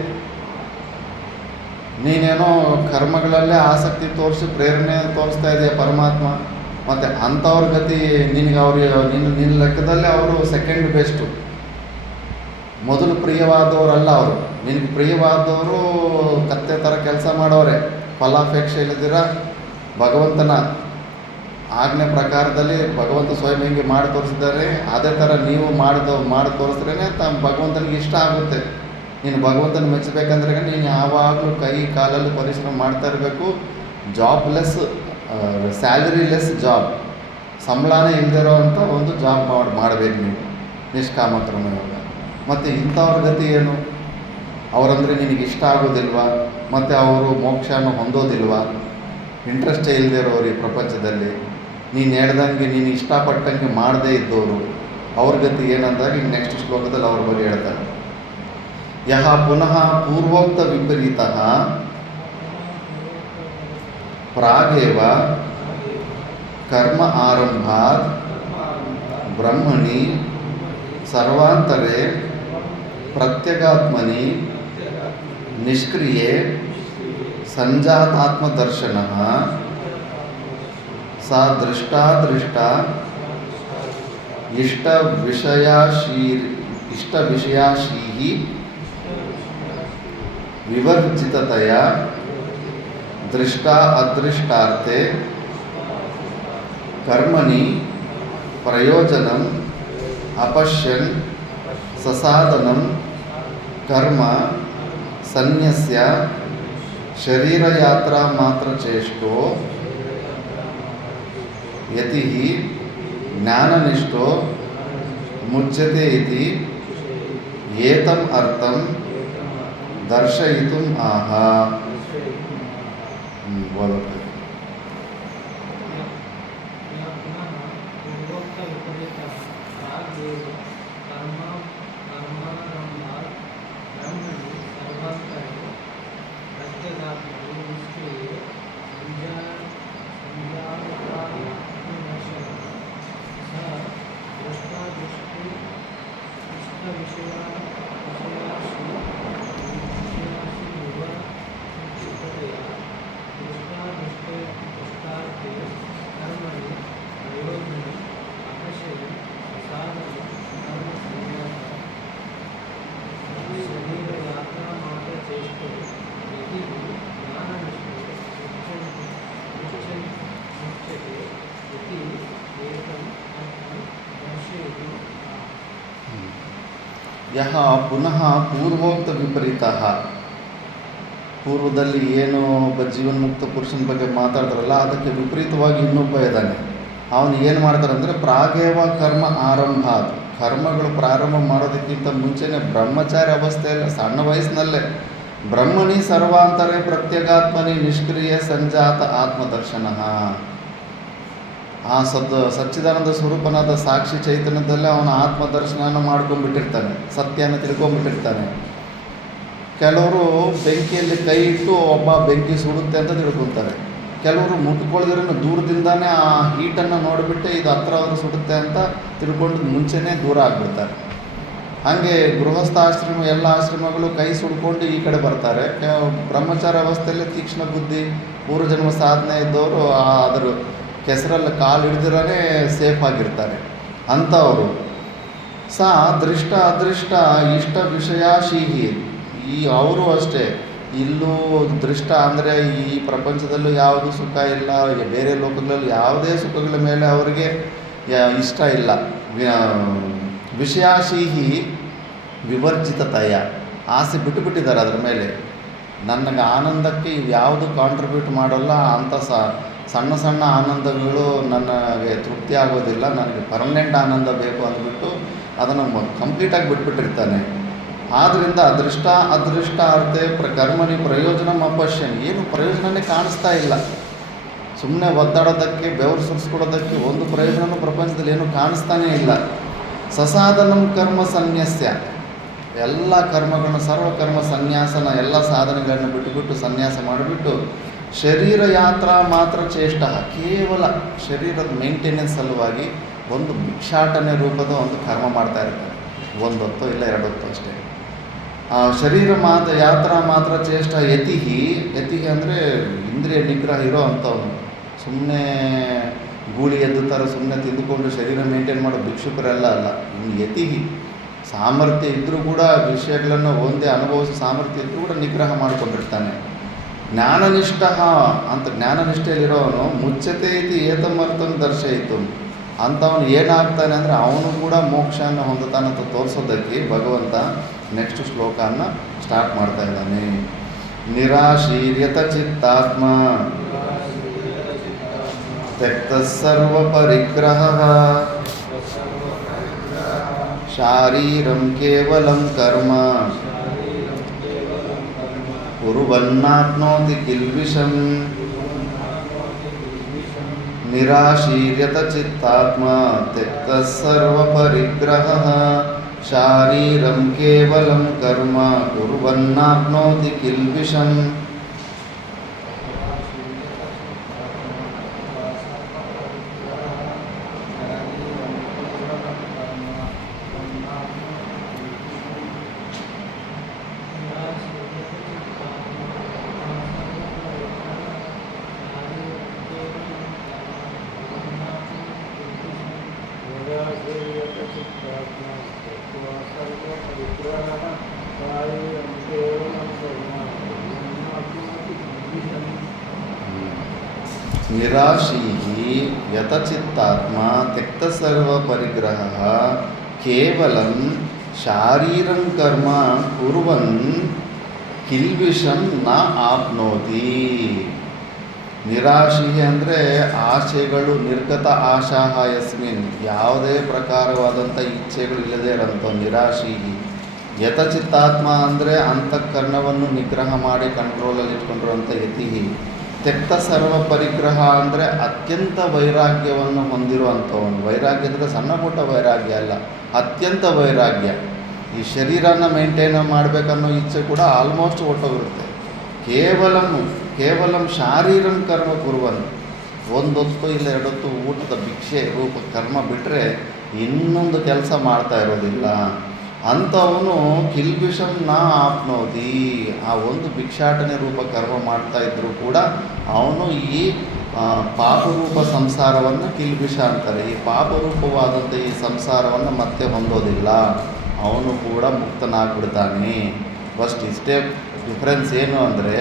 ನೀನೇನೋ ಕರ್ಮಗಳಲ್ಲೇ ಆಸಕ್ತಿ ತೋರಿಸಿ ಪ್ರೇರಣೆ ತೋರಿಸ್ತಾ ಇದೆಯಾ ಪರಮಾತ್ಮ. ಮತ್ತು ಅಂಥವ್ರ ಗತಿ ನಿನಗೆ ನಿನ್ನ ಲೆಕ್ಕದಲ್ಲೇ ಅವರು ಸೆಕೆಂಡ್ ಬೆಸ್ಟು. ಮೊದಲು ಪ್ರಿಯವಾದವರಲ್ಲ ಅವರು. ನಿನಗೆ ಪ್ರಿಯವಾದವರು ಕತ್ತೆ ಥರ ಕೆಲಸ ಮಾಡೋರೆ, ಫಲಾಪೇಕ್ಷೆ ಇಲ್ಲದಿರ ಭಗವಂತನ ಆಜ್ಞೆ ಪ್ರಕಾರದಲ್ಲಿ ಭಗವಂತ ಸ್ವಯಂ ಹೆಂಗೆ ಮಾಡಿ ತೋರಿಸಿದ್ದಾರೆ ಅದೇ ಥರ ನೀವು ಮಾಡಿ ತೋರಿಸಿದ್ರೇ ಭಗವಂತನಿಗೆ ಇಷ್ಟ ಆಗುತ್ತೆ. ನೀನು ಭಗವಂತನ ಮೆಚ್ಚಬೇಕಂದ್ರೆ ನೀನು ಯಾವಾಗಲೂ ಕೈ ಕಾಲಲ್ಲಿ ಪರಿಶ್ರಮ ಮಾಡ್ತಾ ಇರಬೇಕು. ಜಾಬ್ಲೆಸ್, ಸ್ಯಾಲರಿಲೆಸ್ ಜಾಬ್, ಸಂಬಳನೇ ಇಲ್ಲದಿರೋ ಅಂಥ ಒಂದು ಜಾಬ್ ಮಾಡಬೇಕು ನೀವು, ನಿಷ್ಕಾಮ ಕರ್ಮಯೋಗ. ಮತ್ತು ಇಂಥವ್ರ ಗತಿ ಏನು? ಅವರಂದರೆ ನಿನಗೆ ಇಷ್ಟ ಆಗೋದಿಲ್ವಾ? ಮತ್ತು ಅವರು ಮೋಕ್ಷನ ಹೊಂದೋದಿಲ್ವಾ? ಇಂಟ್ರೆಸ್ಟೇ ಇಲ್ಲದೆ ಇರೋರು ಈ ಪ್ರಪಂಚದಲ್ಲಿ. ನೀನು ಹೇಳ್ದಂಗೆ ನೀನು ಇಷ್ಟಪಟ್ಟಂಗೆ ಮಾಡದೇ ಇದ್ದವರು ಅವ್ರ ಗತಿ ಏನಂದಾಗ ಈಗ ನೆಕ್ಸ್ಟ್ ಶ್ಲೋಕದಲ್ಲಿ ಅವ್ರ ಬಗ್ಗೆ ಹೇಳ್ತಾರೆ. ಯಹ ಪುನಃ ಪೂರ್ವೋಕ್ತ ವಿಪರೀತಃ ಪ್ರಾಗೇವ ಕರ್ಮ ಆರಂಭಾತ್ ಬ್ರಹ್ಮಣಿ ಸರ್ವಾಂತರೇ ಪ್ರತ್ಯಗಾತ್ಮನಿ ನಿಷ್ಕ್ರಿಯೆ ಸಂಜಾತಾತ್ಮದರ್ಶನಃ ಸ ದೃಷ್ಟಾದೃಷ್ಟ ಇಷ್ಟವಿಷಯಾಶೀ ವಿವರ್ಜಿತತೆಯ ದೃಷ್ಟ ಅದೃಷ್ಟಾರ್ಥೆ ಕರ್ಮಣಿ ಪ್ರಯೋಜನಂ ಅಪಶ್ಯನ್ ಸಸಾಧನಂ ಕರ್ಮ ಸನ್ಯಸ್ಯ ಶರೀರಯಾತ್ರಾ ಮಾತ್ರ ಚೇಷ್ಟೋ ಯತಿ ಜ್ಞಾನನಿಷ್ಠೋ ಮುಚ್ಯತೆ ಇತಿ ಏತಂ ಅರ್ಥಂ ದರ್ಶಯಿತುಂ ಆಹ. ಓದೋಕೆ ಯಹ ಪುನಃ ಪೂರ್ವೋಕ್ತ ವಿಪರೀತಃ. ಪೂರ್ವದಲ್ಲಿ ಏನು ಒಬ್ಬ ಜೀವನ್ಮುಕ್ತ ಪುರುಷನ ಬಗ್ಗೆ ಮಾತಾಡ್ತಾರಲ್ಲ ಅದಕ್ಕೆ ವಿಪರೀತವಾಗಿ ಇನ್ನೊಬ್ಬ ಇದ್ದಾನೆ. ಅವನು ಏನು ಮಾಡ್ತಾರೆ ಅಂದರೆ ಪ್ರಾಗೇವ ಕರ್ಮ ಆರಂಭ. ಕರ್ಮಗಳು ಪ್ರಾರಂಭ ಮಾಡೋದಕ್ಕಿಂತ ಮುಂಚೆನೇ ಬ್ರಹ್ಮಚಾರಿ ಅವಸ್ಥೆಯಲ್ಲಿ ಸಣ್ಣ ವಯಸ್ಸಿನಲ್ಲೇ ಬ್ರಹ್ಮಣಿ ಸರ್ವಾಂತರೇ ಪ್ರತ್ಯಗಾತ್ಮನಿ ನಿಷ್ಕ್ರಿಯ ಸಂಜಾತ ಆತ್ಮದರ್ಶನ. ಆ ಸಚ್ಚಿದಾನಂದ ಸ್ವರೂಪನಾದ ಸಾಕ್ಷಿ ಚೈತನ್ಯದಲ್ಲೇ ಅವನ ಆತ್ಮದರ್ಶನ ಮಾಡ್ಕೊಂಡ್ಬಿಟ್ಟಿರ್ತಾನೆ, ಸತ್ಯನ ತಿಳ್ಕೊಂಡ್ಬಿಟ್ಟಿರ್ತಾನೆ. ಕೆಲವರು ಬೆಂಕಿಯಲ್ಲಿ ಕೈ ಇಟ್ಟು ಒಬ್ಬ ಬೆಂಕಿ ಸುಡುತ್ತೆ ಅಂತ ತಿಳ್ಕೊತಾರೆ. ಕೆಲವರು ಮುಟ್ಕೊಳ್ದಿರೋ ದೂರದಿಂದಾನೇ ಆ ಹೀಟನ್ನು ನೋಡಿಬಿಟ್ಟು ಇದು ಹತ್ರ ಅವರು ಸುಡುತ್ತೆ ಅಂತ ತಿಳ್ಕೊಂಡು ಮುಂಚೆನೇ ದೂರ ಆಗಿಬಿಡ್ತಾರೆ. ಹಾಗೆ ಗೃಹಸ್ಥಾಶ್ರಮ ಎಲ್ಲ ಆಶ್ರಮಗಳು ಕೈ ಸುಡ್ಕೊಂಡು ಈ ಕಡೆ ಬರ್ತಾರೆ. ಬ್ರಹ್ಮಚಾರ ಅವಸ್ಥೆಯಲ್ಲಿ ತೀಕ್ಷ್ಣ ಬುದ್ಧಿ ಪೂರ್ವಜನ್ಮ ಸಾಧನೆ ಇದ್ದವರು ಅದರ ಕೆಸರಲ್ಲಿ ಕಾಲು ಹಿಡಿದಿರೇ ಸೇಫ್ ಆಗಿರ್ತಾರೆ. ಅಂಥವರು ದೃಷ್ಟ ಅದೃಷ್ಟ ಇಷ್ಟ ವಿಷಯಾಶೀಹಿ. ಅವರು ಅಷ್ಟೇ, ಇಲ್ಲೂ ದೃಷ್ಟ ಅಂದರೆ ಈ ಪ್ರಪಂಚದಲ್ಲೂ ಯಾವುದು ಸುಖ ಇಲ್ಲ, ಬೇರೆ ಲೋಕಗಳಲ್ಲಿ ಯಾವುದೇ ಸುಖಗಳ ಮೇಲೆ ಅವರಿಗೆ ಇಷ್ಟ ಇಲ್ಲ. ವಿಷಯಾಶೀಹಿ ವಿವರ್ಜಿತತೆಯ, ಆಸೆ ಬಿಟ್ಟುಬಿಟ್ಟಿದ್ದಾರೆ ಅದರ ಮೇಲೆ. ನನಗೆ ಆನಂದಕ್ಕೆ ಯಾವುದು ಕಾಂಟ್ರಿಬ್ಯೂಟ್ ಮಾಡೋಲ್ಲ, ಅಂಥ ಸಣ್ಣ ಸಣ್ಣ ಆನಂದಗಳು ನನಗೆ ತೃಪ್ತಿ ಆಗೋದಿಲ್ಲ, ನನಗೆ ಪರ್ಮನೆಂಟ್ ಆನಂದ ಬೇಕು ಅಂದ್ಬಿಟ್ಟು ಅದನ್ನು ಕಂಪ್ಲೀಟಾಗಿ ಬಿಟ್ಬಿಟ್ಟಿರ್ತಾನೆ. ಆದ್ದರಿಂದ ಅದೃಷ್ಟಾರ್ತೆ ಕರ್ಮಣಿ ಪ್ರಯೋಜನ ಅಪಶ್ಯನ್, ಏನು ಪ್ರಯೋಜನವೇ ಕಾಣಿಸ್ತಾ ಇಲ್ಲ. ಸುಮ್ಮನೆ ಒದ್ದಾಡೋದಕ್ಕೆ, ಬೆವರು ಸುರಿಸ್ಕೊಡೋದಕ್ಕೆ ಒಂದು ಪ್ರಯೋಜನವೂ ಪ್ರಪಂಚದಲ್ಲಿ ಏನೂ ಕಾಣಿಸ್ತಾನೇ ಇಲ್ಲ. ಸಸಾಧನಂ ಕರ್ಮ ಸನ್ಯಾಸ್ಯ, ಎಲ್ಲ ಕರ್ಮಗಳನ್ನು ಸರ್ವಕರ್ಮ ಸನ್ಯಾಸನ, ಎಲ್ಲ ಸಾಧನೆಗಳನ್ನು ಬಿಟ್ಟುಬಿಟ್ಟು ಸನ್ಯಾಸ ಮಾಡಿಬಿಟ್ಟು ಶರೀರ ಯಾತ್ರಾ ಮಾತ್ರ ಚೇಷ್ಟ, ಕೇವಲ ಶರೀರದ ಮೇಂಟೆನೆನ್ಸ್ ಸಲುವಾಗಿ ಒಂದು ಭಿಕ್ಷಾಟನೆ ರೂಪದ ಒಂದು ಕರ್ಮ ಮಾಡ್ತಾ ಇರ್ತಾರೆ. ಒಂದು ಹೊತ್ತೋ ಇಲ್ಲ 2 ಹೊತ್ತೋ ಅಷ್ಟೇ. ಶರೀರ ಯಾತ್ರಾ ಮಾತ್ರ ಚೇಷ್ಟ ಯತಿಹಿ ಅಂದರೆ ಇಂದ್ರಿಯ ನಿಗ್ರಹ ಇರೋ ಅಂಥವನು. ಸುಮ್ಮನೆ ಗೂಳಿ ಎದ್ದು ಥರ ಸುಮ್ಮನೆ ತಿಂದುಕೊಂಡು ಶರೀರ ಮೇಂಟೈನ್ ಮಾಡೋ ಭಿಕ್ಷುಕರೆಲ್ಲ ಅಲ್ಲ. ಇನ್ನು ಯತಿಹಿ ಸಾಮರ್ಥ್ಯ ಇದ್ದರೂ ಕೂಡ ವಿಷಯಗಳನ್ನು ಒಂದೇ ಅನುಭವಿಸೋ ಸಾಮರ್ಥ್ಯ ಇದ್ದರೂ ಕೂಡ ನಿಗ್ರಹ ಮಾಡಿಕೊಂಡಿರ್ತಾನೆ. ಜ್ಞಾನನಿಷ್ಠ ಅಂತ ಜ್ಞಾನನಿಷ್ಠೆಯಲ್ಲಿರೋವನು ಮುಚ್ಚತೆ ಇತಿ ಏತಮರ್ಥಂ ದರ್ಶಯಿತು, ಅಂಥವನು ಏನಾಗ್ತಾನೆ ಅಂದರೆ ಅವನು ಕೂಡ ಮೋಕ್ಷವನ್ನು ಹೊಂದುತ್ತಾನಂತ ತೋರಿಸೋದಕ್ಕೆ ಭಗವಂತ ನೆಕ್ಸ್ಟ್ ಶ್ಲೋಕನ ಸ್ಟಾರ್ಟ್ ಮಾಡ್ತಾ ಇದ್ದಾನೆ. ನಿರಾಶೀರ್ಯತ ಚಿತ್ತಾತ್ಮ ತ್ಯಕ್ತ ಸರ್ವ ಪರಿಗ್ರಹ ಶಾರೀರಂ ಕೇವಲಂ ಕರ್ಮ ಕುರ್ವನ್ನಾಪ್ನೋತಿ ಕಿಲ್ಬಿಷಂ. ನಿರಾಶೀರ್ಯತ ಚಿತ್ತಾತ್ಮ ತ್ಯಕ್ತ ಸರ್ವ ಪರಿಗ್ರಹ ಶಾರೀರಂ ಕೇವಲಂ ಕರ್ಮ ಕುರ್ವನ್ನಾಪ್ನೋತಿ ಕಿಲ್ಬಿಷಂ. ನಿರಾಶೀಹಿ ಯತಚಿತ್ತಾತ್ಮ ತ್ಯಕ್ತ ಸರ್ವ ಪರಿಗ್ರಹ ಕೇವಲಂ ಶಾರೀರಂ ಕರ್ಮ ಕುರ್ವನ್ ಕಿಲ್ಬಿಷಂ ನ ಆಪ್ನೋತಿ. ನಿರಾಶೀಹಿ ಅಂದರೆ ಆಶೆಗಳು ನಿರ್ಗತ ಆಶಾಹ ಯಸ್ಮಿನ್, ಯಾವುದೇ ಪ್ರಕಾರವಾದಂಥ ಇಚ್ಛೆಗಳು ಇಲ್ಲದೇ ಇರೋಂಥ ನಿರಾಶೀಹಿ. ಯತಚಿತ್ತಾತ್ಮ ಅಂದರೆ ಅಂತಃಕರಣವನ್ನು ನಿಗ್ರಹ ಮಾಡಿ ಕಂಟ್ರೋಲಲ್ಲಿ ಇಟ್ಕೊಂಡಿರುವಂಥ ಯತಿಹಿ. ತ್ಯಕ್ತ ಸರ್ವ ಪರಿಗ್ರಹ ಅಂದರೆ ಅತ್ಯಂತ ವೈರಾಗ್ಯವನ್ನು ಹೊಂದಿರುವಂಥವನು. ವೈರಾಗ್ಯ ಅಂದರೆ ಸಣ್ಣ ಪುಟ್ಟ ವೈರಾಗ್ಯ ಅಲ್ಲ, ಅತ್ಯಂತ ವೈರಾಗ್ಯ. ಈ ಶರೀರನ ಮೇಂಟೈನ್ ಮಾಡಬೇಕನ್ನೋ ಇಚ್ಛೆ ಕೂಡ ಆಲ್ಮೋಸ್ಟ್ ಹೊಟ್ಟೋಗಿರುತ್ತೆ. ಕೇವಲಂ ಶಾರೀರಂ ಕರ್ಮ ಕುರುವನ್, ಒಂದೊತ್ತು ಇಲ್ಲ 2 ಹೊತ್ತು ಊಟದ ಭಿಕ್ಷೆ ರೂಪ ಕರ್ಮ ಬಿಟ್ಟರೆ ಇನ್ನೊಂದು ಕೆಲಸ ಮಾಡ್ತಾ ಇರೋದಿಲ್ಲ ಅಂಥವನು ಕಿಲ್ಬಿಷಂ ನ ಆಪ್ನೋತಿ. ಆ ಒಂದು ಭಿಕ್ಷಾಟನೆ ರೂಪ ಕರ್ಮ ಮಾಡ್ತಾ ಇದ್ದರೂ ಕೂಡ ಅವನು ಈ ಪಾಪರೂಪ ಸಂಸಾರವನ್ನು ಕಿಲ್ಬಿಷ ಅಂತಾರೆ. ಈ ಪಾಪರೂಪವಾದಂಥ ಈ ಸಂಸಾರವನ್ನು ಮತ್ತೆ ಹೊಂದೋದಿಲ್ಲ, ಅವನು ಕೂಡ ಮುಕ್ತನಾಗ್ಬಿಡ್ತಾನೆ. ಫಸ್ಟ್ ಇಷ್ಟೇ ಡಿಫ್ರೆನ್ಸ್ ಏನು ಅಂದರೆ,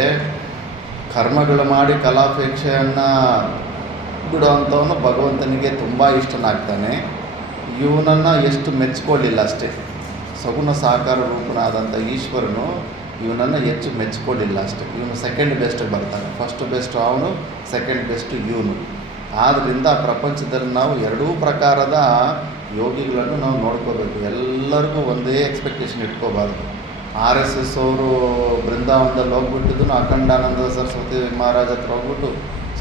ಕರ್ಮಗಳು ಮಾಡಿ ಕಲಾಪೇಕ್ಷೆಯನ್ನು ಬಿಡುವಂಥವನು ಭಗವಂತನಿಗೆ ತುಂಬ ಇಷ್ಟನಾಗ್ತಾನೆ. ಇವನನ್ನು ಎಷ್ಟು ಮೆಚ್ಕೊಳ್ಳಿಲ್ಲ ಅಷ್ಟೇ. ಸಗುಣ ಸಾಕಾರ ರೂಪನಾದಂಥ ಈಶ್ವರನು ಇವನನ್ನು ಹೆಚ್ಚು ಮೆಚ್ಕೊಳ್ಳಿಲ್ಲ ಅಷ್ಟೇ. ಇವನು ಸೆಕೆಂಡ್ ಬೆಸ್ಟ್ ಬರ್ತಾನೆ. ಫಸ್ಟ್ ಬೆಸ್ಟ್ ಅವನು, ಸೆಕೆಂಡ್ ಬೆಸ್ಟ್ ಇವನು. ಆದ್ದರಿಂದ ಪ್ರಪಂಚದಲ್ಲಿ ನಾವು 2 ಪ್ರಕಾರದ ಯೋಗಿಗಳನ್ನು ನಾವು ನೋಡ್ಕೋಬೇಕು. ಎಲ್ಲರಿಗೂ ಒಂದೇ ಎಕ್ಸ್ಪೆಕ್ಟೇಷನ್ ಇಟ್ಕೋಬಾರ್ದು. RSS ಅವರು ಬೃಂದಾವನದಲ್ಲಿ ಹೋಗ್ಬಿಟ್ಟಿದ್ದನು ಅಖಂಡಾನಂದ ಸರಸ್ವತಿ ಮಹಾರಾಜ ಹತ್ರ ಹೋಗ್ಬಿಟ್ಟು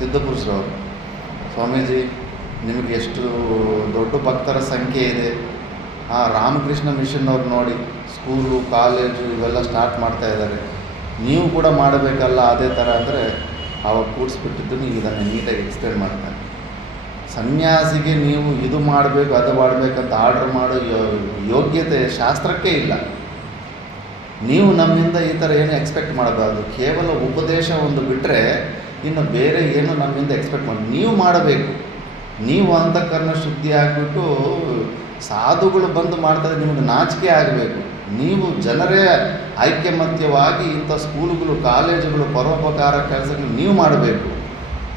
ಸಿದ್ಧಪುರುಷರವರು, ಸ್ವಾಮೀಜಿ ನಿಮಗೆ ಎಷ್ಟು ದೊಡ್ಡ ಭಕ್ತರ ಸಂಖ್ಯೆ ಇದೆ, ರಾಮಕೃಷ್ಣ ಮಿಷನ್ ಅವ್ರು ನೋಡಿ ಸ್ಕೂಲು ಕಾಲೇಜು ಇವೆಲ್ಲ ಸ್ಟಾರ್ಟ್ ಮಾಡ್ತಾ ಇದ್ದಾರೆ, ನೀವು ಕೂಡ ಮಾಡಬೇಕಲ್ಲ ಅದೇ ಥರ ಅಂದರೆ ಅವಾಗ ಕೂಡಿಸ್ಬಿಟ್ಟಿದ್ದನ್ನು ಇದನ್ನು ನೀಟಾಗಿ ಎಕ್ಸ್ಪ್ಲೇನ್ ಮಾಡ್ತಾರೆ. ಸನ್ಯಾಸಿಗೆ ನೀವು ಇದು ಮಾಡಬೇಕು ಅದು ಮಾಡಬೇಕಂತ ಆರ್ಡ್ರ್ ಮಾಡೋ ಯೋಗ್ಯತೆ ಶಾಸ್ತ್ರಕ್ಕೆ ಇಲ್ಲ. ನೀವು ನಮ್ಮಿಂದ ಈ ಥರ ಏನು ಎಕ್ಸ್ಪೆಕ್ಟ್ ಮಾಡಬಾರ್ದು. ಕೇವಲ ಉಪದೇಶ ಒಂದು ಬಿಟ್ಟರೆ ಇನ್ನು ಬೇರೆ ಏನು ನಮ್ಮಿಂದ ಎಕ್ಸ್ಪೆಕ್ಟ್ ಮಾಡಿ ನೀವು ಮಾಡಬೇಕು. ನೀವು ಅಂತಃಕರಣ ಶುದ್ಧಿ ಆಗಿಬಿಟ್ಟು ಸಾಧುಗಳು ಬಂದು ಮಾಡ್ತಾರೆ, ನಿಮಗೆ ನಾಚಿಕೆ ಆಗಬೇಕು. ನೀವು ಜನರೇ ಐಕ್ಯಮತ್ಯವಾಗಿ ಇಂಥ ಸ್ಕೂಲುಗಳು ಕಾಲೇಜುಗಳು ಪರೋಪಕಾರ ಕೆಲಸಗಳು ನೀವು ಮಾಡಬೇಕು.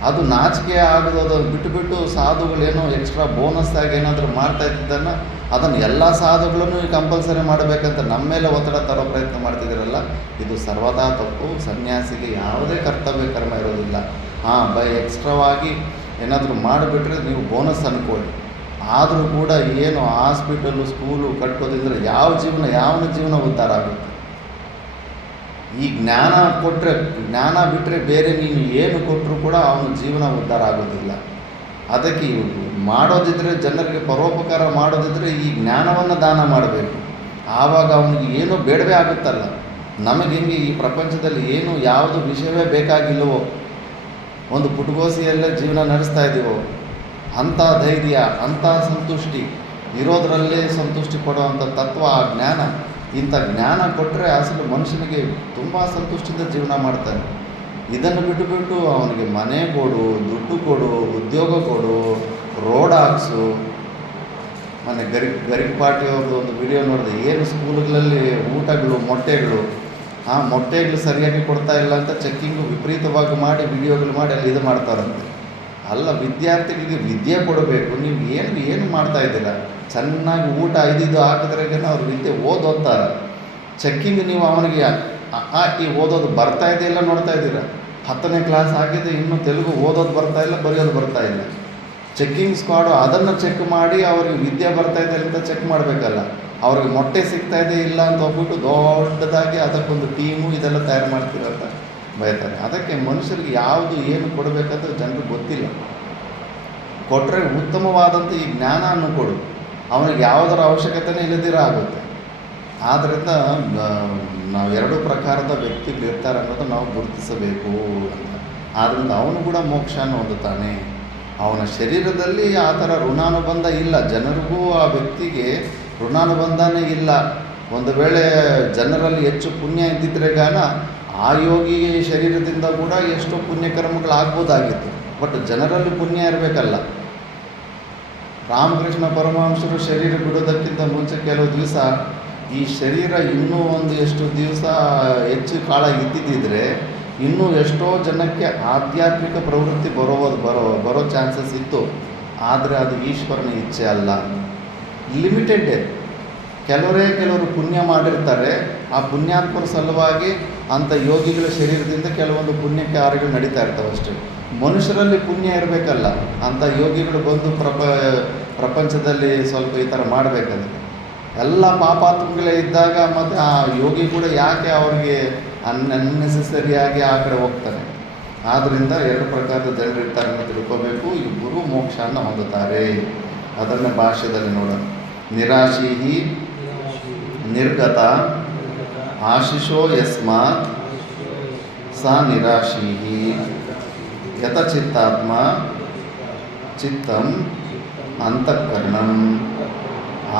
ಅದು ನಾಚಿಕೆ ಆಗೋದು ಬಿಟ್ಟುಬಿಟ್ಟು ಸಾಧುಗಳೇನೋ ಎಕ್ಸ್ಟ್ರಾ ಬೋನಸ್ ಆಗಿ ಏನಾದರೂ ಮಾಡ್ತಾ ಇದ್ದನ್ನು ಅದನ್ನು ಎಲ್ಲ ಸಾಧುಗಳನ್ನು ಕಂಪಲ್ಸರಿ ಮಾಡಬೇಕಂತ ನಮ್ಮ ಮೇಲೆ ಒತ್ತಡ ತರೋ ಪ್ರಯತ್ನ ಮಾಡ್ತಿದ್ದೀರಲ್ಲ, ಇದು ಸರ್ವದಾ ತಪ್ಪು. ಸನ್ಯಾಸಿಗೆ ಯಾವುದೇ ಕರ್ತವ್ಯ ಕರ್ಮ ಇರೋದಿಲ್ಲ. ಬೈ ಎಕ್ಸ್ಟ್ರಾವಾಗಿ ಏನಾದರೂ ಮಾಡಿಬಿಟ್ರೆ ನೀವು ಬೋನಸ್ ಅಂದ್ಕೊಳ್ಳಿ. ಆದರೂ ಕೂಡ ಏನು ಹಾಸ್ಪಿಟಲು ಸ್ಕೂಲು ಕಟ್ಕೋದಿದ್ರೆ ಯಾವನ ಜೀವನ ಉದ್ಧಾರ ಆಗುತ್ತೆ? ಈ ಜ್ಞಾನ ಕೊಟ್ಟರೆ, ಜ್ಞಾನ ಬಿಟ್ಟರೆ ಬೇರೆ ನೀನು ಏನು ಕೊಟ್ಟರೂ ಕೂಡ ಅವನ ಜೀವನ ಉದ್ಧಾರ ಆಗೋದಿಲ್ಲ. ಅದಕ್ಕೆ ಮಾಡೋದಿದ್ದರೆ, ಜನರಿಗೆ ಪರೋಪಕಾರ ಮಾಡೋದಿದ್ದರೆ ಈ ಜ್ಞಾನವನ್ನು ದಾನ ಮಾಡಬೇಕು. ಆವಾಗ ಅವನಿಗೆ ಏನೂ ಬೇಡವೇ ಆಗುತ್ತಲ್ಲ. ನಮಗೆ ಹೆಂಗೆ ಈ ಪ್ರಪಂಚದಲ್ಲಿ ಏನು ಯಾವುದು ವಿಷಯವೇ ಬೇಕಾಗಿಲ್ಲವೋ, ಒಂದು ಪುಟಗೋಸಿಯಲ್ಲೇ ಜೀವನ ನಡೆಸ್ತಾ ಇದ್ದೀವೋ, ಅಂಥ ಧೈರ್ಯ, ಅಂಥ ಸಂತುಷ್ಟಿ ಇರೋದರಲ್ಲೇ ಸಂತುಷ್ಟಿ ಪಡುವಂಥ ತತ್ವ ಆ ಜ್ಞಾನ. ಇಂಥ ಜ್ಞಾನ ಕೊಟ್ಟರೆ ಅಸಲು ಮನುಷ್ಯನಿಗೆ ತುಂಬ ಸಂತುಷ್ಟಿಯಿಂದ ಜೀವನ ಮಾಡ್ತಾನೆ. ಇದನ್ನು ಬಿಟ್ಟು ಅವನಿಗೆ ಮನೆ ಕೊಡು, ದುಡ್ಡು ಕೊಡು, ಉದ್ಯೋಗ ಕೊಡು, ರೋಡ್ ಹಾಕ್ಸು. ಮೊನ್ನೆ ಗರಿಕ್ ಪಾರ್ಟಿ ಅವ್ರದ್ದು ಒಂದು ವಿಡಿಯೋ ನೋಡಿದೆ. ಏನು ಸ್ಕೂಲ್ಗಳಲ್ಲಿ ಊಟಗಳು, ಮೊಟ್ಟೆಗಳು ಸರಿಯಾಗಿ ಕೊಡ್ತಾ ಇಲ್ಲ ಅಂತ ಚೆಕ್ಕಿಂಗು ವಿಪರೀತವಾಗಿ ಮಾಡಿ ವಿಡಿಯೋಗಳು ಮಾಡಿ ಅಲ್ಲಿ ಇದು ಮಾಡ್ತಾರಂತೆ. ಅಲ್ಲ, ವಿದ್ಯಾರ್ಥಿಗಳಿಗೆ ವಿದ್ಯೆ ಕೊಡಬೇಕು. ನೀವು ಏನು ಮಾಡ್ತಾ ಇದ್ದೀರಾ? ಚೆನ್ನಾಗಿ ಊಟ 5 ಹಾಕಿದ್ರಾಗೇ ಅವ್ರು ವಿದ್ಯೆ ಓದ್ತಾರೆ. ಚೆಕ್ಕಿಂಗ್ ನೀವು ಅವನಿಗೆ ಈ ಓದೋದು ಬರ್ತಾ ಇದೆಯಲ್ಲ ನೋಡ್ತಾ ಇದ್ದೀರಾ. 10ನೇ ಕ್ಲಾಸ್ ಆಗಿದೆ, ಇನ್ನೂ ತೆಲುಗು ಓದೋದು ಬರ್ತಾ ಇಲ್ಲ, ಬರೆಯೋದು ಬರ್ತಾ ಇಲ್ಲ. ಚೆಕ್ಕಿಂಗ್ ಸ್ಕ್ವಾಡು ಅದನ್ನು ಚೆಕ್ ಮಾಡಿ ಅವ್ರಿಗೆ ವಿದ್ಯೆ ಬರ್ತಾ ಇದೆ ಅಂತ ಚೆಕ್ ಮಾಡಬೇಕಲ್ಲ. ಅವ್ರಿಗೆ ಮೊಟ್ಟೆ ಸಿಗ್ತಾ ಇದೆ ಇಲ್ಲ ಅಂತ ಹೋಗ್ಬಿಟ್ಟು ದೊಡ್ಡದಾಗಿ ಅದಕ್ಕೊಂದು ಟೀಮು ಇದೆಲ್ಲ ತಯಾರು ಮಾಡ್ತಿರಂತ ಬಯತಾರೆ. ಅದಕ್ಕೆ ಮನುಷ್ಯರಿಗೆ ಯಾವುದು ಏನು ಕೊಡಬೇಕಂತ ಜನರಿಗೆ ಗೊತ್ತಿಲ್ಲ. ಕೊಟ್ಟರೆ ಉತ್ತಮವಾದಂಥ ಈ ಜ್ಞಾನವನ್ನು ಕೊಡು. ಅವನಿಗೆ ಯಾವುದರ ಅವಶ್ಯಕತೆನೇ ಇಲ್ಲದಿರ ಆಗುತ್ತೆ. ಆದ್ದರಿಂದ ನಾವು 2 ಪ್ರಕಾರದ ವ್ಯಕ್ತಿಗಳು ಇರ್ತಾರೆ ಅನ್ನೋದು ನಾವು ಗುರುತಿಸಬೇಕು ಅಂತ. ಆದ್ದರಿಂದ ಅವನು ಕೂಡ ಮೋಕ್ಷವನ್ನು ಹೊಂದುತ್ತಾನೆ. ಅವನ ಶರೀರದಲ್ಲಿ ಆ ಥರ ಋಣಾನುಬಂಧ ಇಲ್ಲ. ಜನರಿಗೂ ಆ ವ್ಯಕ್ತಿಗೆ ಋಣಾನುಬಂಧನೇ ಇಲ್ಲ. ಒಂದು ವೇಳೆ ಜನರಲ್ಲಿ ಹೆಚ್ಚು ಪುಣ್ಯ ಇದ್ದಿದ್ರೆ ಆ ಯೋಗಿ ಶರೀರದಿಂದ ಕೂಡ ಎಷ್ಟೋ ಪುಣ್ಯಕರ್ಮಗಳಾಗ್ಬೋದಾಗಿತ್ತು. ಬಟ್ ಜನರಲ್ಲಿ ಪುಣ್ಯ ಇರಬೇಕಲ್ಲ. ರಾಮಕೃಷ್ಣ ಪರಮಹಂಸರು ಶರೀರ ಬಿಡೋದಕ್ಕಿಂತ ಮುಂಚೆ ಕೆಲವು ದಿವಸ ಈ ಶರೀರ ಇನ್ನೂ ಎಷ್ಟು ದಿವಸ ಹೆಚ್ಚು ಕಾಲ ಇದ್ದಿದ್ದರೆ ಇನ್ನೂ ಎಷ್ಟೋ ಜನಕ್ಕೆ ಆಧ್ಯಾತ್ಮಿಕ ಪ್ರವೃತ್ತಿ ಬರೋ ಚಾನ್ಸಸ್ ಇತ್ತು. ಆದರೆ ಅದು ಈಶ್ವರನ ಇಚ್ಛೆ ಅಲ್ಲ, ಲಿಮಿಟೆಡ್ಡೇ. ಕೆಲವರು ಪುಣ್ಯ ಮಾಡಿರ್ತಾರೆ. ಆ ಪುಣ್ಯಾತ್ಮರ ಸಲುವಾಗಿ ಅಂಥ ಯೋಗಿಗಳ ಶರೀರದಿಂದ ಕೆಲವೊಂದು ಪುಣ್ಯ ಕಾರ್ಯಗಳು ನಡೀತಾ ಇರ್ತವೆ ಅಷ್ಟೇ. ಮನುಷ್ಯರಲ್ಲಿ ಪುಣ್ಯ ಇರಬೇಕಲ್ಲ. ಅಂಥ ಯೋಗಿಗಳು ಬಂದು ಪ್ರಪಂಚದಲ್ಲಿ ಸ್ವಲ್ಪ ಈ ಥರ ಮಾಡಬೇಕಂದ್ರೆ ಎಲ್ಲ ಪಾಪಾತ್ಮಗಳೇ ಇದ್ದಾಗ ಮತ್ತು ಆ ಯೋಗಿ ಕೂಡ ಯಾಕೆ ಅವ್ರಿಗೆ ಅನ್ನೆಸೆಸರಿಯಾಗಿ ಆ ಕಡೆ ಹೋಗ್ತಾರೆ. ಆದ್ದರಿಂದ 2 ಪ್ರಕಾರದ ಜನರಿರ್ತಾರೆ ಅಂತ ತಿಳ್ಕೋಬೇಕು. ಇಬ್ಬರು ಮೋಕ್ಷವನ್ನು ಹೊಂದುತ್ತಾರೆ. ಅದನ್ನು ಭಾಷ್ಯದಲ್ಲಿ ನೋಡೋಣ. ನಿರಾಶೀಹಿ ನಿರ್ಗತ ಆಶಿಷೋ ಯಸ್ಮಾತ್ ಸ ನಿರಾಶೀಹಿ ಯತಚಿತ್ತಾತ್ಮ ಚಿತ್ತಂ ಅಂತಃಕರಣಂ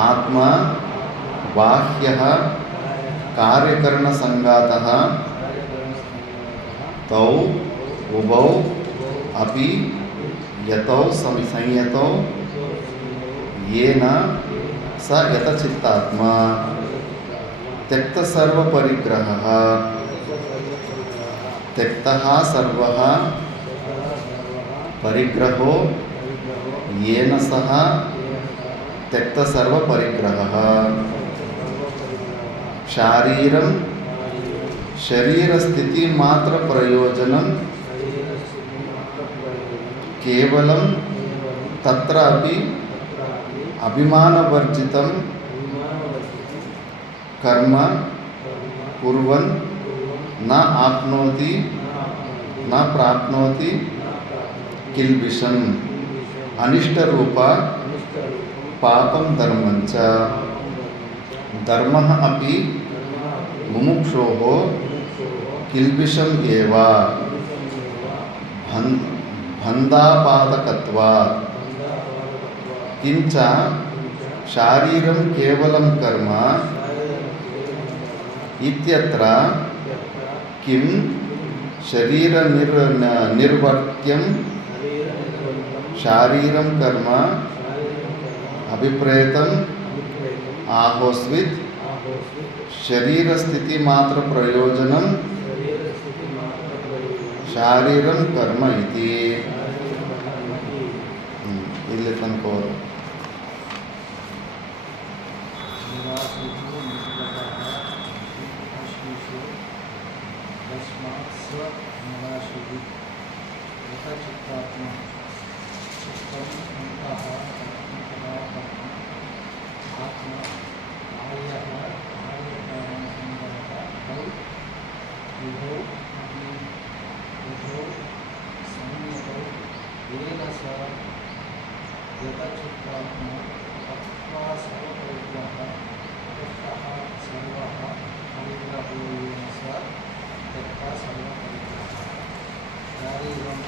ಆತ್ಮ ಬಾಹ್ಯಃ ಕಾರ್ಯಕರಣ ಸಂಗಾತಃ ತೌ ಉಭೌ ಅಪಿ ಯತೌ ಸಂಯತೌ ಯೇನ ಸ ಯತಚಿತ್ತಾತ್ಮ ತ್ಯಕ್ತ ಸರ್ವ ಪರಿಗ್ರಹಃ ತ್ಯಕ್ತಃ ಸರ್ವಃ ಪರಿಗ್ರಹೋ ಯೇನ ಸಹ ತ್ಯಕ್ತ ಸರ್ವ ಪರಿಗ್ರಹಃ ಶಾರೀರಂ ಶರೀರ ಸ್ಥಿತಿ ಮಾತ್ರ ಪ್ರಯೋಜನಂ ಕೇವಲಂ ತತ್ರ ಅಪಿ ಅಭಿಮಾನವರ್ಜಿತಂ ಕರ್ಮ ಕುರ್ವನ್ ನ ಆಪ್ನೋತಿ ನ ಪ್ರಾಪ್ನೋತಿ ಕಿಲ್ಬಿಷಂ ಅನಿಷ್ಟರೂಪ ಪಾಪಂ ಧರ್ಮಂಚ ಧರ್ಮಃ ಅಪಿ ಮುಮುಕ್ಷೋಃ ಕಿಲ್ಬಿಷಂ ಏವ ಬಂಧಾಪಾದಕತ್ವಾತ್ ಕಿಂಚ ಶಾರೀರಂ ಕೇವಲಂ ಕರ್ಮ ಇತ್ಯತ್ರ ಕಿಂ ಶರೀರ ನಿರ್ವರ್ತ್ಯಂ ಶಾರೀರಂ ಕರ್ಮ ಅಭಿಪ್ರೇತಂ ಆಹೋಸ್ವಿತ್ ಶರೀರ ಸ್ಥಿತಿ ಮಾತ್ರ ಪ್ರಯೋಜನಂ ಶಾರೀರಂ ಕರ್ಮ ಇತಿ. ಇಲ್ಲಿ ತನಕ चित्तात्मा चित्तम अंतः आत्मा बाह्यः कार्यकारणसंगतः विभो विभो संयतौ येन स यतचित्तात्मा तत्त्वा सर्वपरिग्रहः तत्तः सर्वः परिग्रहो येन स तत्त्वा सर्वपरिग्रहः शारीरं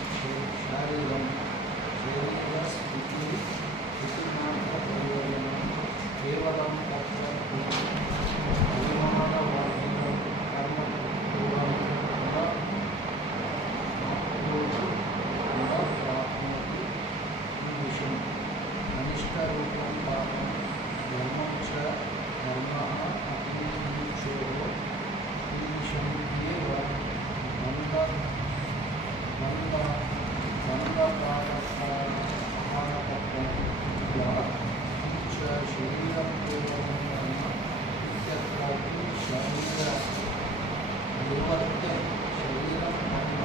शरीरस्थितिमात्रप्रयोजनं केवलं तत्र अभिमानवर्धितं कर्मपूर्वं न प्राप्नोति ईदृशम् अनिष्टरूपं पापं धर्मं च धर्मः अपि मुमुक्षोः ईदृशम् एव शरीरं केवलं कर्म इत्यत्रापि शरीरनिर्वर्त्य शरीरं कर्म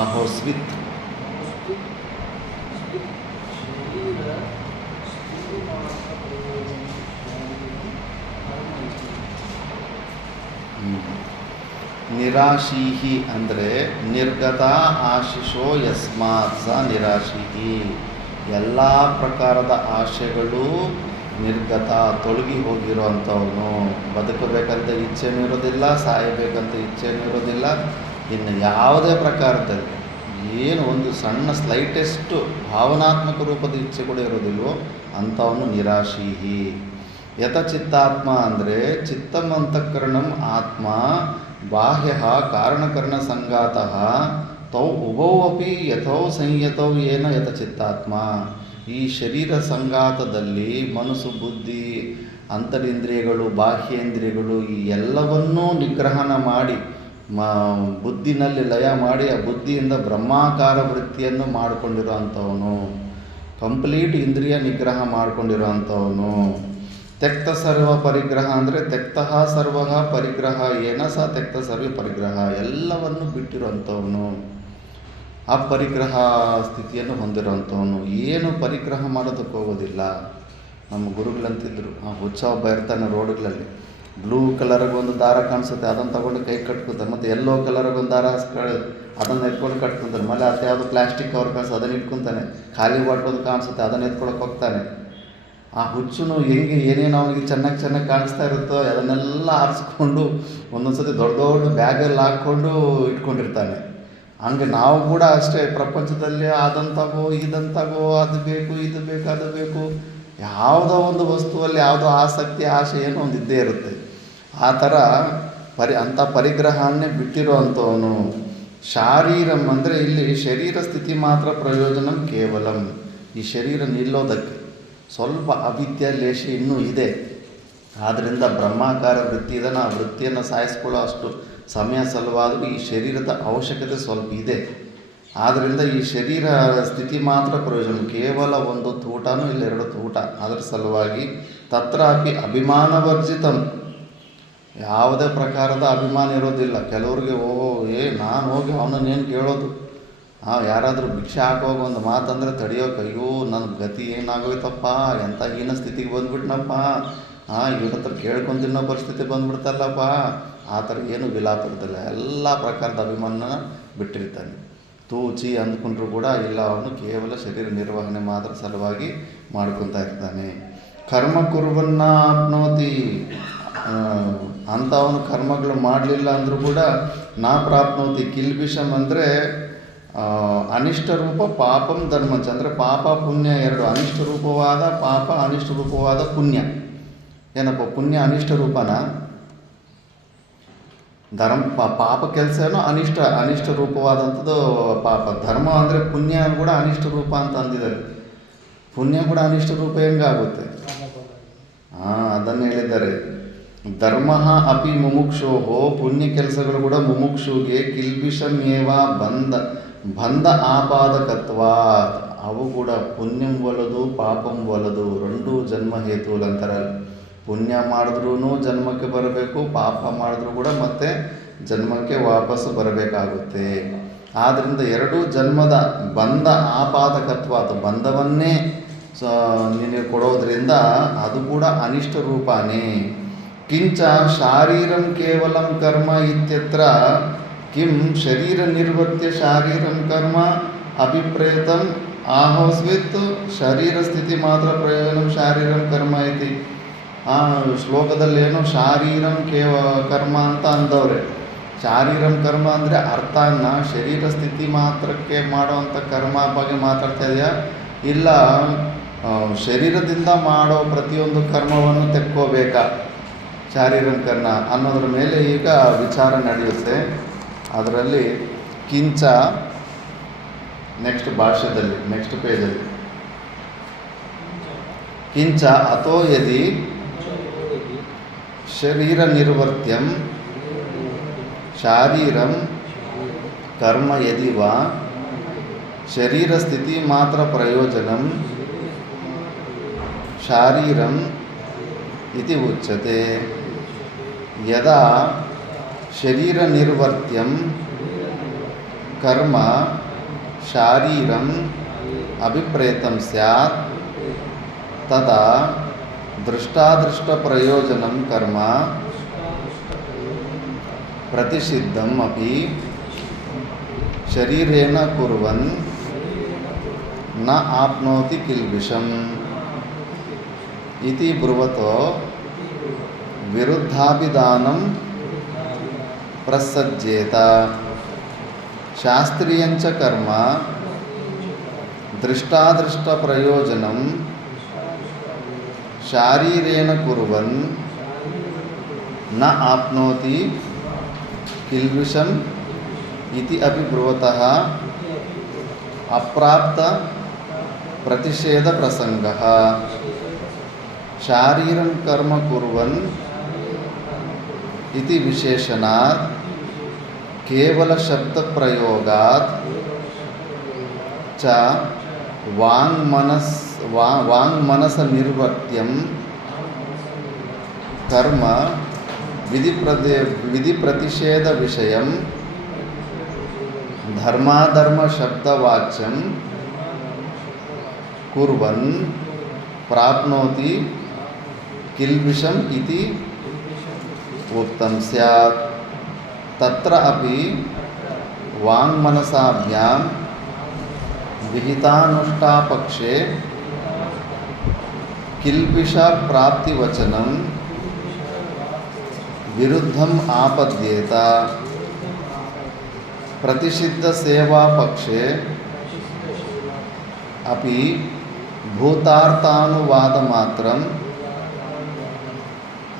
आहोस्वित् शरीरस्थितिमात्रप्रयोजनं शरीरं कर्म इति ನಿರಾಶೀಹಿ ಅಂದರೆ ನಿರ್ಗತ ಆಶಿಷೋ ಯಸ್ಮಾತ್ ಸ ನಿರಾಶೀಹಿ. ಎಲ್ಲ ಪ್ರಕಾರದ ಆಶೆಗಳು ನಿರ್ಗತ ತೊಲಗಿ ಹೋಗಿರೋ ಅಂಥವನು. ಬದುಕಬೇಕಂತ ಇಚ್ಛೆನೂ ಇರೋದಿಲ್ಲ, ಸಾಯಬೇಕಂತ ಇಚ್ಛೆನೂ ಇರೋದಿಲ್ಲ. ಇನ್ನು ಯಾವುದೇ ಪ್ರಕಾರದಲ್ಲಿ ಏನು ಒಂದು ಸಣ್ಣ ಸ್ಲೈಟೆಸ್ಟು ಭಾವನಾತ್ಮಕ ರೂಪದ ಇಚ್ಛೆ ಕೂಡ ಇರೋದಿಲ್ವೋ ಅಂಥವನು ನಿರಾಶೀಹಿ. ಯತಚಿತ್ತಾತ್ಮ ಅಂದರೆ ಚಿತ್ತಂ ಅಂತಃಕರಣಂ ಆತ್ಮ ಬಾಹ್ಯ ಕಾರಣಕರಣ ಸಂಗಾತಃ ತೌ ಉಭೌ ಅಪಿ ಯಥೋ ಸಂಯತೌ ಏನ ಯತಚಿತ್ತಾತ್ಮ. ಈ ಶರೀರ ಸಂಗಾತದಲ್ಲಿ ಮನಸ್ಸು, ಬುದ್ಧಿ, ಅಂತರಿಂದ್ರಿಯಗಳು, ಬಾಹ್ಯೇಂದ್ರಿಯಗಳು ಈ ಎಲ್ಲವನ್ನೂ ನಿಗ್ರಹಣ ಮಾಡಿ ಬುದ್ಧಿನಲ್ಲಿ ಲಯ ಮಾಡಿ ಆ ಬುದ್ಧಿಯಿಂದ ಬ್ರಹ್ಮಾಕಾರ ವೃತ್ತಿಯನ್ನು ಮಾಡಿಕೊಂಡಿರೋ ಅಂಥವನು, ಕಂಪ್ಲೀಟ್ ಇಂದ್ರಿಯ ನಿಗ್ರಹ ಮಾಡಿಕೊಂಡಿರೋ ಅಂಥವನು. ತ್ಯಕ್ತ ಸರ್ವ ಪರಿಗ್ರಹ ಅಂದರೆ ತ್ಯಕ್ತಃ ಸರ್ವ ಪರಿಗ್ರಹ ಏನ ಸ ತ್ಯಕ್ತ ಸರ್ವ ಪರಿಗ್ರಹ, ಎಲ್ಲವನ್ನು ಬಿಟ್ಟಿರುವಂಥವನು, ಅಪರಿಗ್ರಹ ಸ್ಥಿತಿಯನ್ನು ಹೊಂದಿರುವಂಥವನು. ಏನು ಪರಿಗ್ರಹ ಮಾಡೋದಕ್ಕೆ ಹೋಗೋದಿಲ್ಲ. ನಮ್ಮ ಗುರುಗಳಂತಿದ್ರು, ಆ ಹುಚ್ಚ ಒಬ್ಬ ಇರ್ತಾನೆ ರೋಡ್ಗಳಲ್ಲಿ, ಬ್ಲೂ ಕಲರ್ಗೊಂದು ದಾರ ಕಾಣಿಸುತ್ತೆ ಅದನ್ನು ತಗೊಂಡು ಕೈ ಕಟ್ಕೊತಾರೆ, ಮತ್ತು ಯೆಲ್ಲೋ ಕಲರ್ಗೊಂದು ದಾರ ಅದನ್ನು ಎತ್ಕೊಂಡು ಕಟ್ಕೊತಾರೆ. ಮಳೆ ಅದು ಯಾವುದು ಪ್ಲಾಸ್ಟಿಕ್ ಕವರ್ ಕಾಣಿಸು ಅದನ್ನು ಇಟ್ಕೊತಾನೆ, ಖಾಲಿ ಬಾಟ್ಲೊಂದು ಕಾಣಿಸುತ್ತೆ ಅದನ್ನು ಎತ್ಕೊಳಕ್ಕೆ ಹೋಗ್ತಾನೆ. ಆ ಹುಚ್ಚುನು ಹೆಂಗೆ ಏನೇನು ಅವನಿಗೆ ಚೆನ್ನಾಗಿ ಕಾಣಿಸ್ತಾ ಇರುತ್ತೋ ಅದನ್ನೆಲ್ಲ ಆರಿಸ್ಕೊಂಡು ಒಂದೊಂದು ಸತಿ ದೊಡ್ಡ ದೊಡ್ಡ ಬ್ಯಾಗಲ್ಲಿ ಹಾಕ್ಕೊಂಡು ಇಟ್ಕೊಂಡಿರ್ತಾನೆ. ಹಂಗೆ ನಾವು ಕೂಡ ಅಷ್ಟೇ, ಪ್ರಪಂಚದಲ್ಲಿ ಅದಂತಾಗೋ ಇದಂತಾಗೋ, ಅದು ಬೇಕು ಇದು ಬೇಕು ಅದು ಬೇಕು, ಯಾವುದೋ ಒಂದು ವಸ್ತುವಲ್ಲಿ ಯಾವುದೋ ಆಸಕ್ತಿ ಆಸೆ ಏನೋ ಒಂದು ಇದ್ದೇ ಇರುತ್ತೆ. ಆ ಥರ ಅಂಥ ಪರಿಗ್ರಹವನ್ನೇ ಬಿಟ್ಟಿರೋ ಅಂಥವನು. ಶಾರೀರಂ ಅಂದರೆ ಇಲ್ಲಿ ಶರೀರ ಸ್ಥಿತಿ ಮಾತ್ರ ಪ್ರಯೋಜನಂ ಕೇವಲಂ. ಈ ಶರೀರ ನಿಲ್ಲೋದಕ್ಕೆ ಸ್ವಲ್ಪ ಅವಿದ್ಯಾ ಲೇಷ ಇನ್ನೂ ಇದೆ. ಆದ್ದರಿಂದ ಬ್ರಹ್ಮಾಕಾರ ವೃತ್ತಿ ಇದನ್ನು ಆ ವೃತ್ತಿಯನ್ನು ಸಾಯಿಸ್ಕೊಳ್ಳೋ ಅಷ್ಟು ಸಮಯ ಸಲುವಾದರೂ ಈ ಶರೀರದ ಅವಶ್ಯಕತೆ ಸ್ವಲ್ಪ ಇದೆ. ಆದ್ದರಿಂದ ಈ ಶರೀರ ಸ್ಥಿತಿ ಮಾತ್ರ ಪ್ರಯೋಜನ, ಕೇವಲ ಒಂದು ತೂಟನೂ ಇಲ್ಲ ಎರಡು ತೂಟ. ಅದರ ಸಲುವಾಗಿ ತತ್ರಾಪಿ ಅಭಿಮಾನವರ್ಜಿತಂ, ಯಾವುದೇ ಪ್ರಕಾರದ ಅಭಿಮಾನ ಇರೋದಿಲ್ಲ. ಕೆಲವ್ರಿಗೆ ನಾನು ಹೋಗಿ ಅವನನ್ನೇನು ಕೇಳೋದು, ಯಾರಾದರೂ ಭಿಕ್ಷೆ ಹಾಕುವಾಗ ಒಂದು ಮಾತಂದರೆ ತಡೆಯೋಕೆ, ಅಯ್ಯೋ ನನ್ನ ಗತಿ ಏನಾಗೋಯ್ತಪ್ಪ, ಎಂಥ ಹೀನ ಸ್ಥಿತಿಗೆ ಬಂದುಬಿಟ್ನಪ್ಪ, ಇವ್ರ ಹತ್ರ ಕೇಳ್ಕೊಂತಿನ್ನೋ ಪರಿಸ್ಥಿತಿ ಬಂದುಬಿಡ್ತಲ್ಲಪ್ಪ, ಆ ಥರ ಏನು ವಿಲಾಪ ಇರ್ತಿಲ್ಲ. ಎಲ್ಲ ಪ್ರಕಾರದ ಅಭಿಮಾನ ಬಿಟ್ಟಿರ್ತಾನೆ. ತೂಚಿ ಅಂದ್ಕೊಂಡ್ರೂ ಕೂಡ ಇಲ್ಲ, ಅವನು ಕೇವಲ ಶರೀರ ನಿರ್ವಹಣೆ ಮಾತ್ರ ಸಲುವಾಗಿ ಮಾಡ್ಕೊತಾ ಇರ್ತಾನೆ. ಕರ್ಮ ಕುರ್ವನ್ನ ಆಪ್ನೋತಿ, ಅಂಥವನು ಕರ್ಮಗಳು ಮಾಡಲಿಲ್ಲ ಅಂದರೂ ಕೂಡ ನಾ ಪ್ರಾಪ್ನೋತಿ. ಕಿಲ್ಬಿಷಂ ಅಂದರೆ ಅನಿಷ್ಟ ರೂಪ, ಪಾಪಂ ಧರ್ಮಂಚ ಅಂದರೆ ಪಾಪ ಪುಣ್ಯ ಎರಡು. ಅನಿಷ್ಟ ರೂಪವಾದ ಪಾಪ, ಅನಿಷ್ಟ ರೂಪವಾದ ಪುಣ್ಯ. ಏನಪ್ಪ ಪುಣ್ಯ ಅನಿಷ್ಟ ರೂಪನ, ಪಾಪ ಕೆಲಸ ಏನೋ ಅನಿಷ್ಟ ರೂಪವಾದಂಥದ್ದು ಪಾಪ. ಧರ್ಮ ಅಂದರೆ ಪುಣ್ಯ ಕೂಡ ಅನಿಷ್ಟ ರೂಪ ಅಂತ ಅಂದಿದ್ದಾರೆ. ಪುಣ್ಯ ಕೂಡ ಅನಿಷ್ಟ ರೂಪ ಹೆಂಗಾಗುತ್ತೆ? ಅದನ್ನು ಹೇಳಿದ್ದಾರೆ. ಧರ್ಮ ಅಪಿ ಮುಮುಕ್ಷೋಹೋ, ಪುಣ್ಯ ಕೆಲಸಗಳು ಕೂಡ ಮುಮುಕ್ಷುಗೆ ಕಿಲ್ಬಿಷಮೇವ ಬಂಧ ಆಪಾದಕತ್ವ. ಅವು ಕೂಡ ಪುಣ್ಯಂ ಒಲದು ಪಾಪಂ ಒಲದು, రెండೂ ಜನ್ಮ ಹೇತುಲಂತರ. ಪುಣ್ಯ ಮಾಡಿದ್ರೂ ಜನ್ಮಕ್ಕೆ ಬರಬೇಕು, ಪಾಪ ಮಾಡಿದ್ರೂ ಕೂಡ ಮತ್ತೆ ಜನ್ಮಕ್ಕೆ ವಾಪಸ್ಸು ಬರಬೇಕಾಗುತ್ತೆ. ಆದ್ದರಿಂದ ಎರಡೂ ಜನ್ಮದ ಬಂಧ ಆಪಾದಕತ್ವ, ಅದು ಬಂಧವನ್ನೇ ನಿನಗೆ ಕೊಡೋದ್ರಿಂದ ಅದು ಕೂಡ ಅನಿಷ್ಟ ರೂಪಾನೇ. ಕಿಂಚ ಶಾರೀರಂ ಕೇವಲಂ ಕರ್ಮ ಇತ್ಯತ್ರ ಕಿಂ ಶರೀರ ನಿರ್ವರ್ತ್ಯ ಶಾರೀರಂ ಕರ್ಮ ಅಭಿಪ್ರೇತಂ ಆಹೋಸ್ವಿತ್ ಶರೀರ ಸ್ಥಿತಿ ಮಾತ್ರ ಪ್ರಯೋಜನ ಶಾರೀರಂ ಕರ್ಮ ಐತಿ. ಆ ಶ್ಲೋಕದಲ್ಲೇನೋ ಶಾರೀರಂ ಕರ್ಮ ಅಂತ ಅಂದವ್ರೆ. ಶಾರೀರಂ ಕರ್ಮ ಅಂದರೆ ಅರ್ಥನ ಶರೀರ ಸ್ಥಿತಿ ಮಾತ್ರಕ್ಕೆ ಮಾಡೋವಂಥ ಕರ್ಮ ಬಗ್ಗೆ ಮಾತಾಡ್ತಾ ಇದೆಯಾ, ಇಲ್ಲ ಶರೀರದಿಂದ ಮಾಡೋ ಪ್ರತಿಯೊಂದು ಕರ್ಮವನ್ನು ತೆಕ್ಕೋಬೇಕಾ ಶಾರೀರಂ ಕರ್ಮ ಅನ್ನೋದ್ರ ಮೇಲೆ ಈಗ ವಿಚಾರ ನಡೆಯುತ್ತೆ. ಅದರಲ್ಲಿ ಕಿಂಚ ನೆಕ್ಸ್ಟ್ ಭಾಷ್ಯದಲ್ಲಿ ನೆಕ್ಸ್ಟ್ ಪೇಜಲ್ಲಿ ಕಿಂಚ ಅಥೋ ಯದಿ ಶರೀರ ನಿರ್ವರ್ತ್ಯಂ ಶಾರೀರಂ ಕರ್ಮ ಯದಿ ವಾ ಶರೀರ ಸ್ಥಿತಿ ಮಾತ್ರ ಪ್ರಯೋಜನಂ ಶಾರೀರಂ ಇತಿ ಉಚ್ಯತೆ. ಯದಾ ಶರೀರ ನಿರ್ವರ್ತ್ಯಂ ಕರ್ಮ ಶಾರೀರಂ ಅಭಿಪ್ರೇತಂ ಸ್ಯಾತ್ ತದಾ ದೃಷ್ಟಾದೃಷ್ಟ ಪ್ರಯೋಜನಂ ಕರ್ಮ ಪ್ರತಿಷಿದ್ಧಂ ಅಪಿ ಶರೀರೇಣ ಕುರ್ವನ್ ನ ಆಪ್ನೋತಿ ಕಿಲ್ಬಿಷಂ ಇತಿ ಬ್ರುವತೋ ವಿರುದ್ಧಾಭಿಧಾನಂ ಪ್ರಸಜ್ಜೇತ. ಶಾಸ್ತ್ರೀಯಂಚ ಕರ್ಮ ದೃಷ್ಟಾದೃಷ್ಟ ಪ್ರಯೋಜನಂ ಶಾರೀರೇಣ ಕುರ್ವನ್ ನ ಆಪ್ನೋತಿ ಕಿಲ್ಬಿಷಂ ಇತಿ ಅಪಿ ಬ್ರುವತಃ ಅಪ್ರಾಪ್ತ ಪ್ರತಿಷೇಧ ಪ್ರಸಂಗಃ. ಶಾರೀರಂ ಕರ್ಮ ಕುರ್ವನ್ ಇತಿ ವಿಶೇಷಣಾತ್ ಕೇವಲ ಶಬ್ದ ಪ್ರಯೋಗಾತ್ ಚ ವಾಂಗ್ಮನಸ ನಿರ್ವರ್ತ್ಯಂ ಕರ್ಮ ವಿಧಿ ಪ್ರತಿಷೇಧ ವಿಷಯಂ ಧರ್ಮಾಧರ್ಮ ಶಬ್ದವಾಚ್ಯಂ ಕುರ್ವನ್ ಪ್ರಾಪ್ನೋತಿ ಕಿಲ್ಬಿಷಂ ಇತಿ ಉಕ್ತಂ ಸ್ಯಾತ್. ತತ್ರ ಅಪಿ ವಾಂಗ್ಮನಸಾಭ್ಯಾಂ ವಿಹಿತಾನುಷ್ಠಾಪಕ್ಷೆ ಕಿಲ್ಬಿಷ ಪ್ರಾಪ್ತಿವಚನಂ ವಿರುದ್ಧಂ ಆಪದ್ಯೇತ. ಪ್ರತಿಷಿದ್ಧ ಸೇವಾ ಪಕ್ಷೆ ಅಪಿ ಭೂತಾರ್ಥಾನುವಾದ ಮಾತ್ರಂ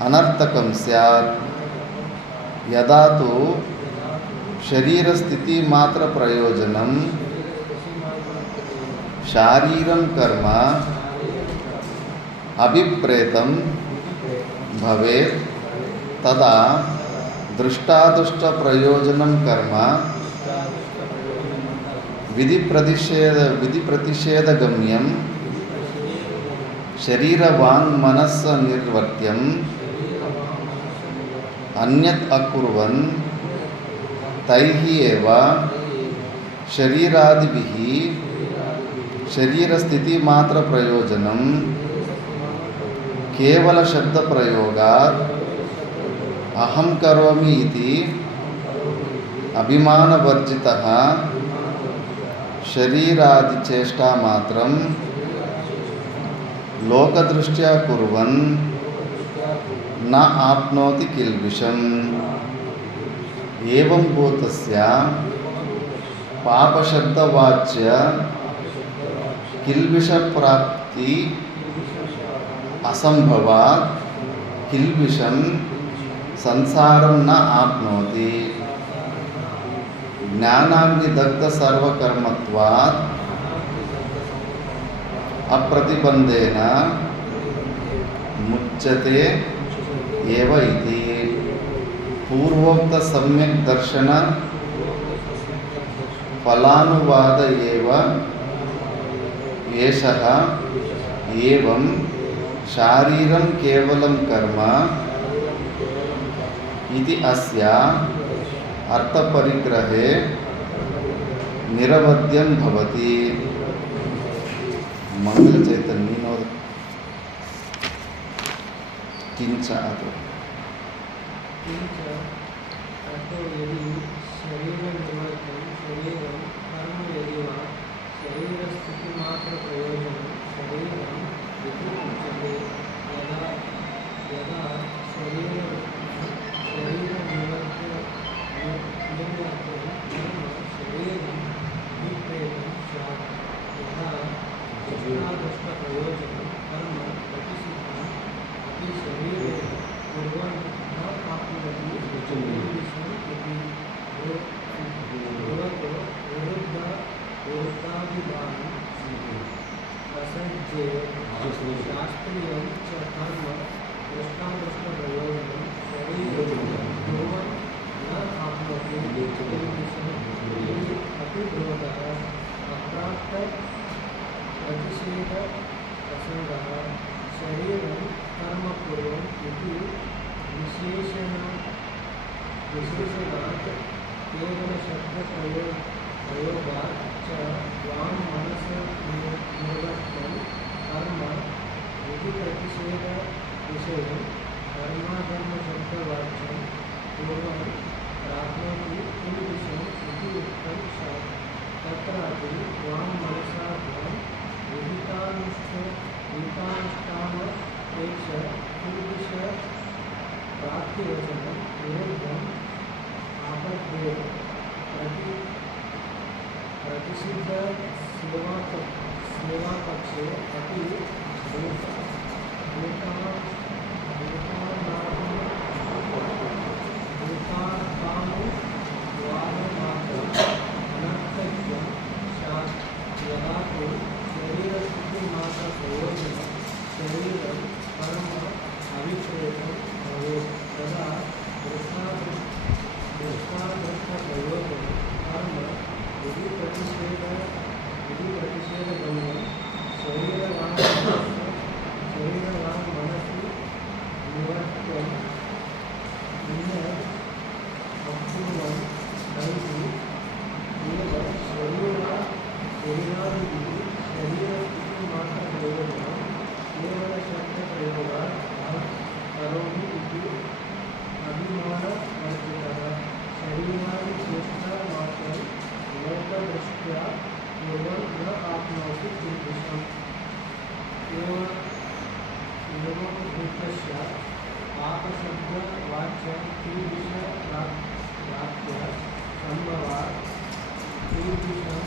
ಅನರ್ಥಕಂ ಸ್ಯಾತ್. ಯದಾ ತು ಶರೀರ ಸ್ಥಿತಿ ಮಾತ್ರ ಪ್ರಯೋಜನಂ ಶಾರೀರಂ ಕರ್ಮ ಅಭಿಪ್ರೇತಂ ಭವೇತ್ ತದಾ ದೃಷ್ಟಾದುಷ್ಟ ಪ್ರಯೋಜನಂ ಕರ್ಮ ವಿಧಿ ಪ್ರತಿಷೇಧ ಗಮ್ಯಂ ಶರೀರ ವಾಂಗ್ ಮನಸ್ಸ ನಿರ್ವರ್ತ್ಯಂ ಅನ್ಯತ್ ಅಕುರ್ವನ್ ತೈಹಿ ಏವ ಶರೀರಾದಿಭಿಃ ಶರೀರ ಸ್ಥಿತಿ ಮಾತ್ರ ಪ್ರಯೋಜನಂ ಕೇವಲ ಶಬ್ದ ಪ್ರಯೋಗಾತ್ ಅಹಂ ಕರೋಮಿ ಇತಿ ಅಭಿಮಾನವರ್ಜಿತಃ ಶರೀರಾದಿ ಚೇಷ್ಟಾ ಮಾತ್ರಂ ಲೋಕದೃಷ್ಟ್ಯಾ ಕುರ್ವನ್ ನ ಆಪ್ನೋತಿ ಕಿಲ್ಬಿಷಂ. ಏವಂ ಭೂತಸ್ಯ ಪಾಪಶಬ್ದವಾಚ್ಯ ಕಿಲ್ಬಿಷ ಪ್ರಾಪ್ತಿ ಅಸಂಭವಾತ್ ಕಿಲ್ಬಿಷಂ ಸಂಸಾರಂ ನ ಆಪ್ನೋತಿ. ಜ್ಞಾನಾಗ್ನಿದಗ್ಧ ಸರ್ವಕರ್ಮತ್ವಾತ್ ಅಪ್ರತಿಬಂಧೇನ ಮುಚ್ಯತೆ ಏವ ಇತಿ. ಪೂರ್ವೋಕ್ತ ಸಮ್ಯಕ್ ದರ್ಶನ ಫಲಾನುವಾದ ಏವ ಏಷಃ ಏವಂ ಶಾರೀರಂ ಕೇವಲಂ ಕರ್ಮ ಇತಿ ಅಸ್ಯ ಅರ್ಥಪರಿಗ್ರಹೇ ನಿರವದ್ಯಂ ಭವತಿ. ಮಂಗಲ ಚೈತನ್ಯ ನೀನೋದು ಕಿಂಚ ಅದು किंच अतो यदि शरीरनिवर्तं शरीरं कर्म यदि वा शरीरस्थितिमात्रप्रयोजनं शरीरम् इति उच्यते. यदा यदा शरीरनिवर्तं कर्म शरीरं विप्रेतं स्यात्. यथा इष्टादृष्टप्रयोजनं कर्म प्रतिषिद्धम् अपि शरीरे कुर्वन् न प्राप्नोति विषम् इति भवतो विरुद्धाभिधानं प्रसज्येत. शास्त्रीयं च कर्म इष्टादृष्टप्रयोजनं शरीरे कुर्वन् न प्राप्नोति विषम् इति अपि भवतः अप्राप्तप्रतिषेधप्रसङ्गः. शरीरं कर्म कुर्वन् इति विशेषणात् केवलशब्दप्रयोगात् च वाङ्मनसनिर्वृत्तं कर्म इति प्रतिषेधविषयं कर्माकर्मशब्दवाच्यं कुर्वन् प्राप्नोति किं विषयम् इति उक्तं स्यात्. तत्रापि वाङ्मनसाभ्यां विहितानुष्ठानपेक्ष प्राप्तिवचनं विरुद्धम् आपद्येत. प्रतिषिद्धसेवापक्षे अपि भूतानुवादमात्रम् अनर्थक्यं स्यात्. यदा तु शरीरस्थितिमात्रप्रयोजनं शरीरं कर्म अविप्रेतं भवेत् तदा दृष्टादृष्टप्रयोजनं कर्म यदि प्रतिषेधगम्यं शरीरवाङ्मनसि निवर्त्यं अपूर्वं नैति एव शरीरादिभिः शरीरस्थितिमात्रप्रयोजनं केवलशब्दप्रयोगात् करोमि इति अभिमानवर्जितः. शरीरादिचेष्टामात्रं लोकदृष्ट्या कुर्वन् न आप्नोति किल्बिषम्. एवमुक्तस्य पापशब्दवाच्यं किल्बिषप्राप्त्या सम्भवात् किल्बिषं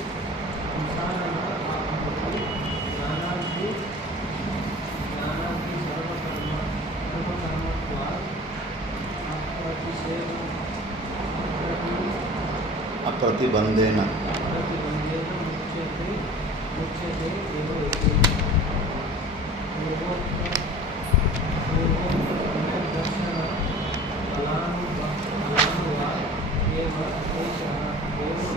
संसारः आप्नोति. ज्ञानाद्धि सर्वकर्मत्वात् ಅಪ್ರತಿಬಂಧೇನ मुच्यते एव इति. पूर्वोक्तसम्यग्दर्शनफलानुवाद एव एषः. एवं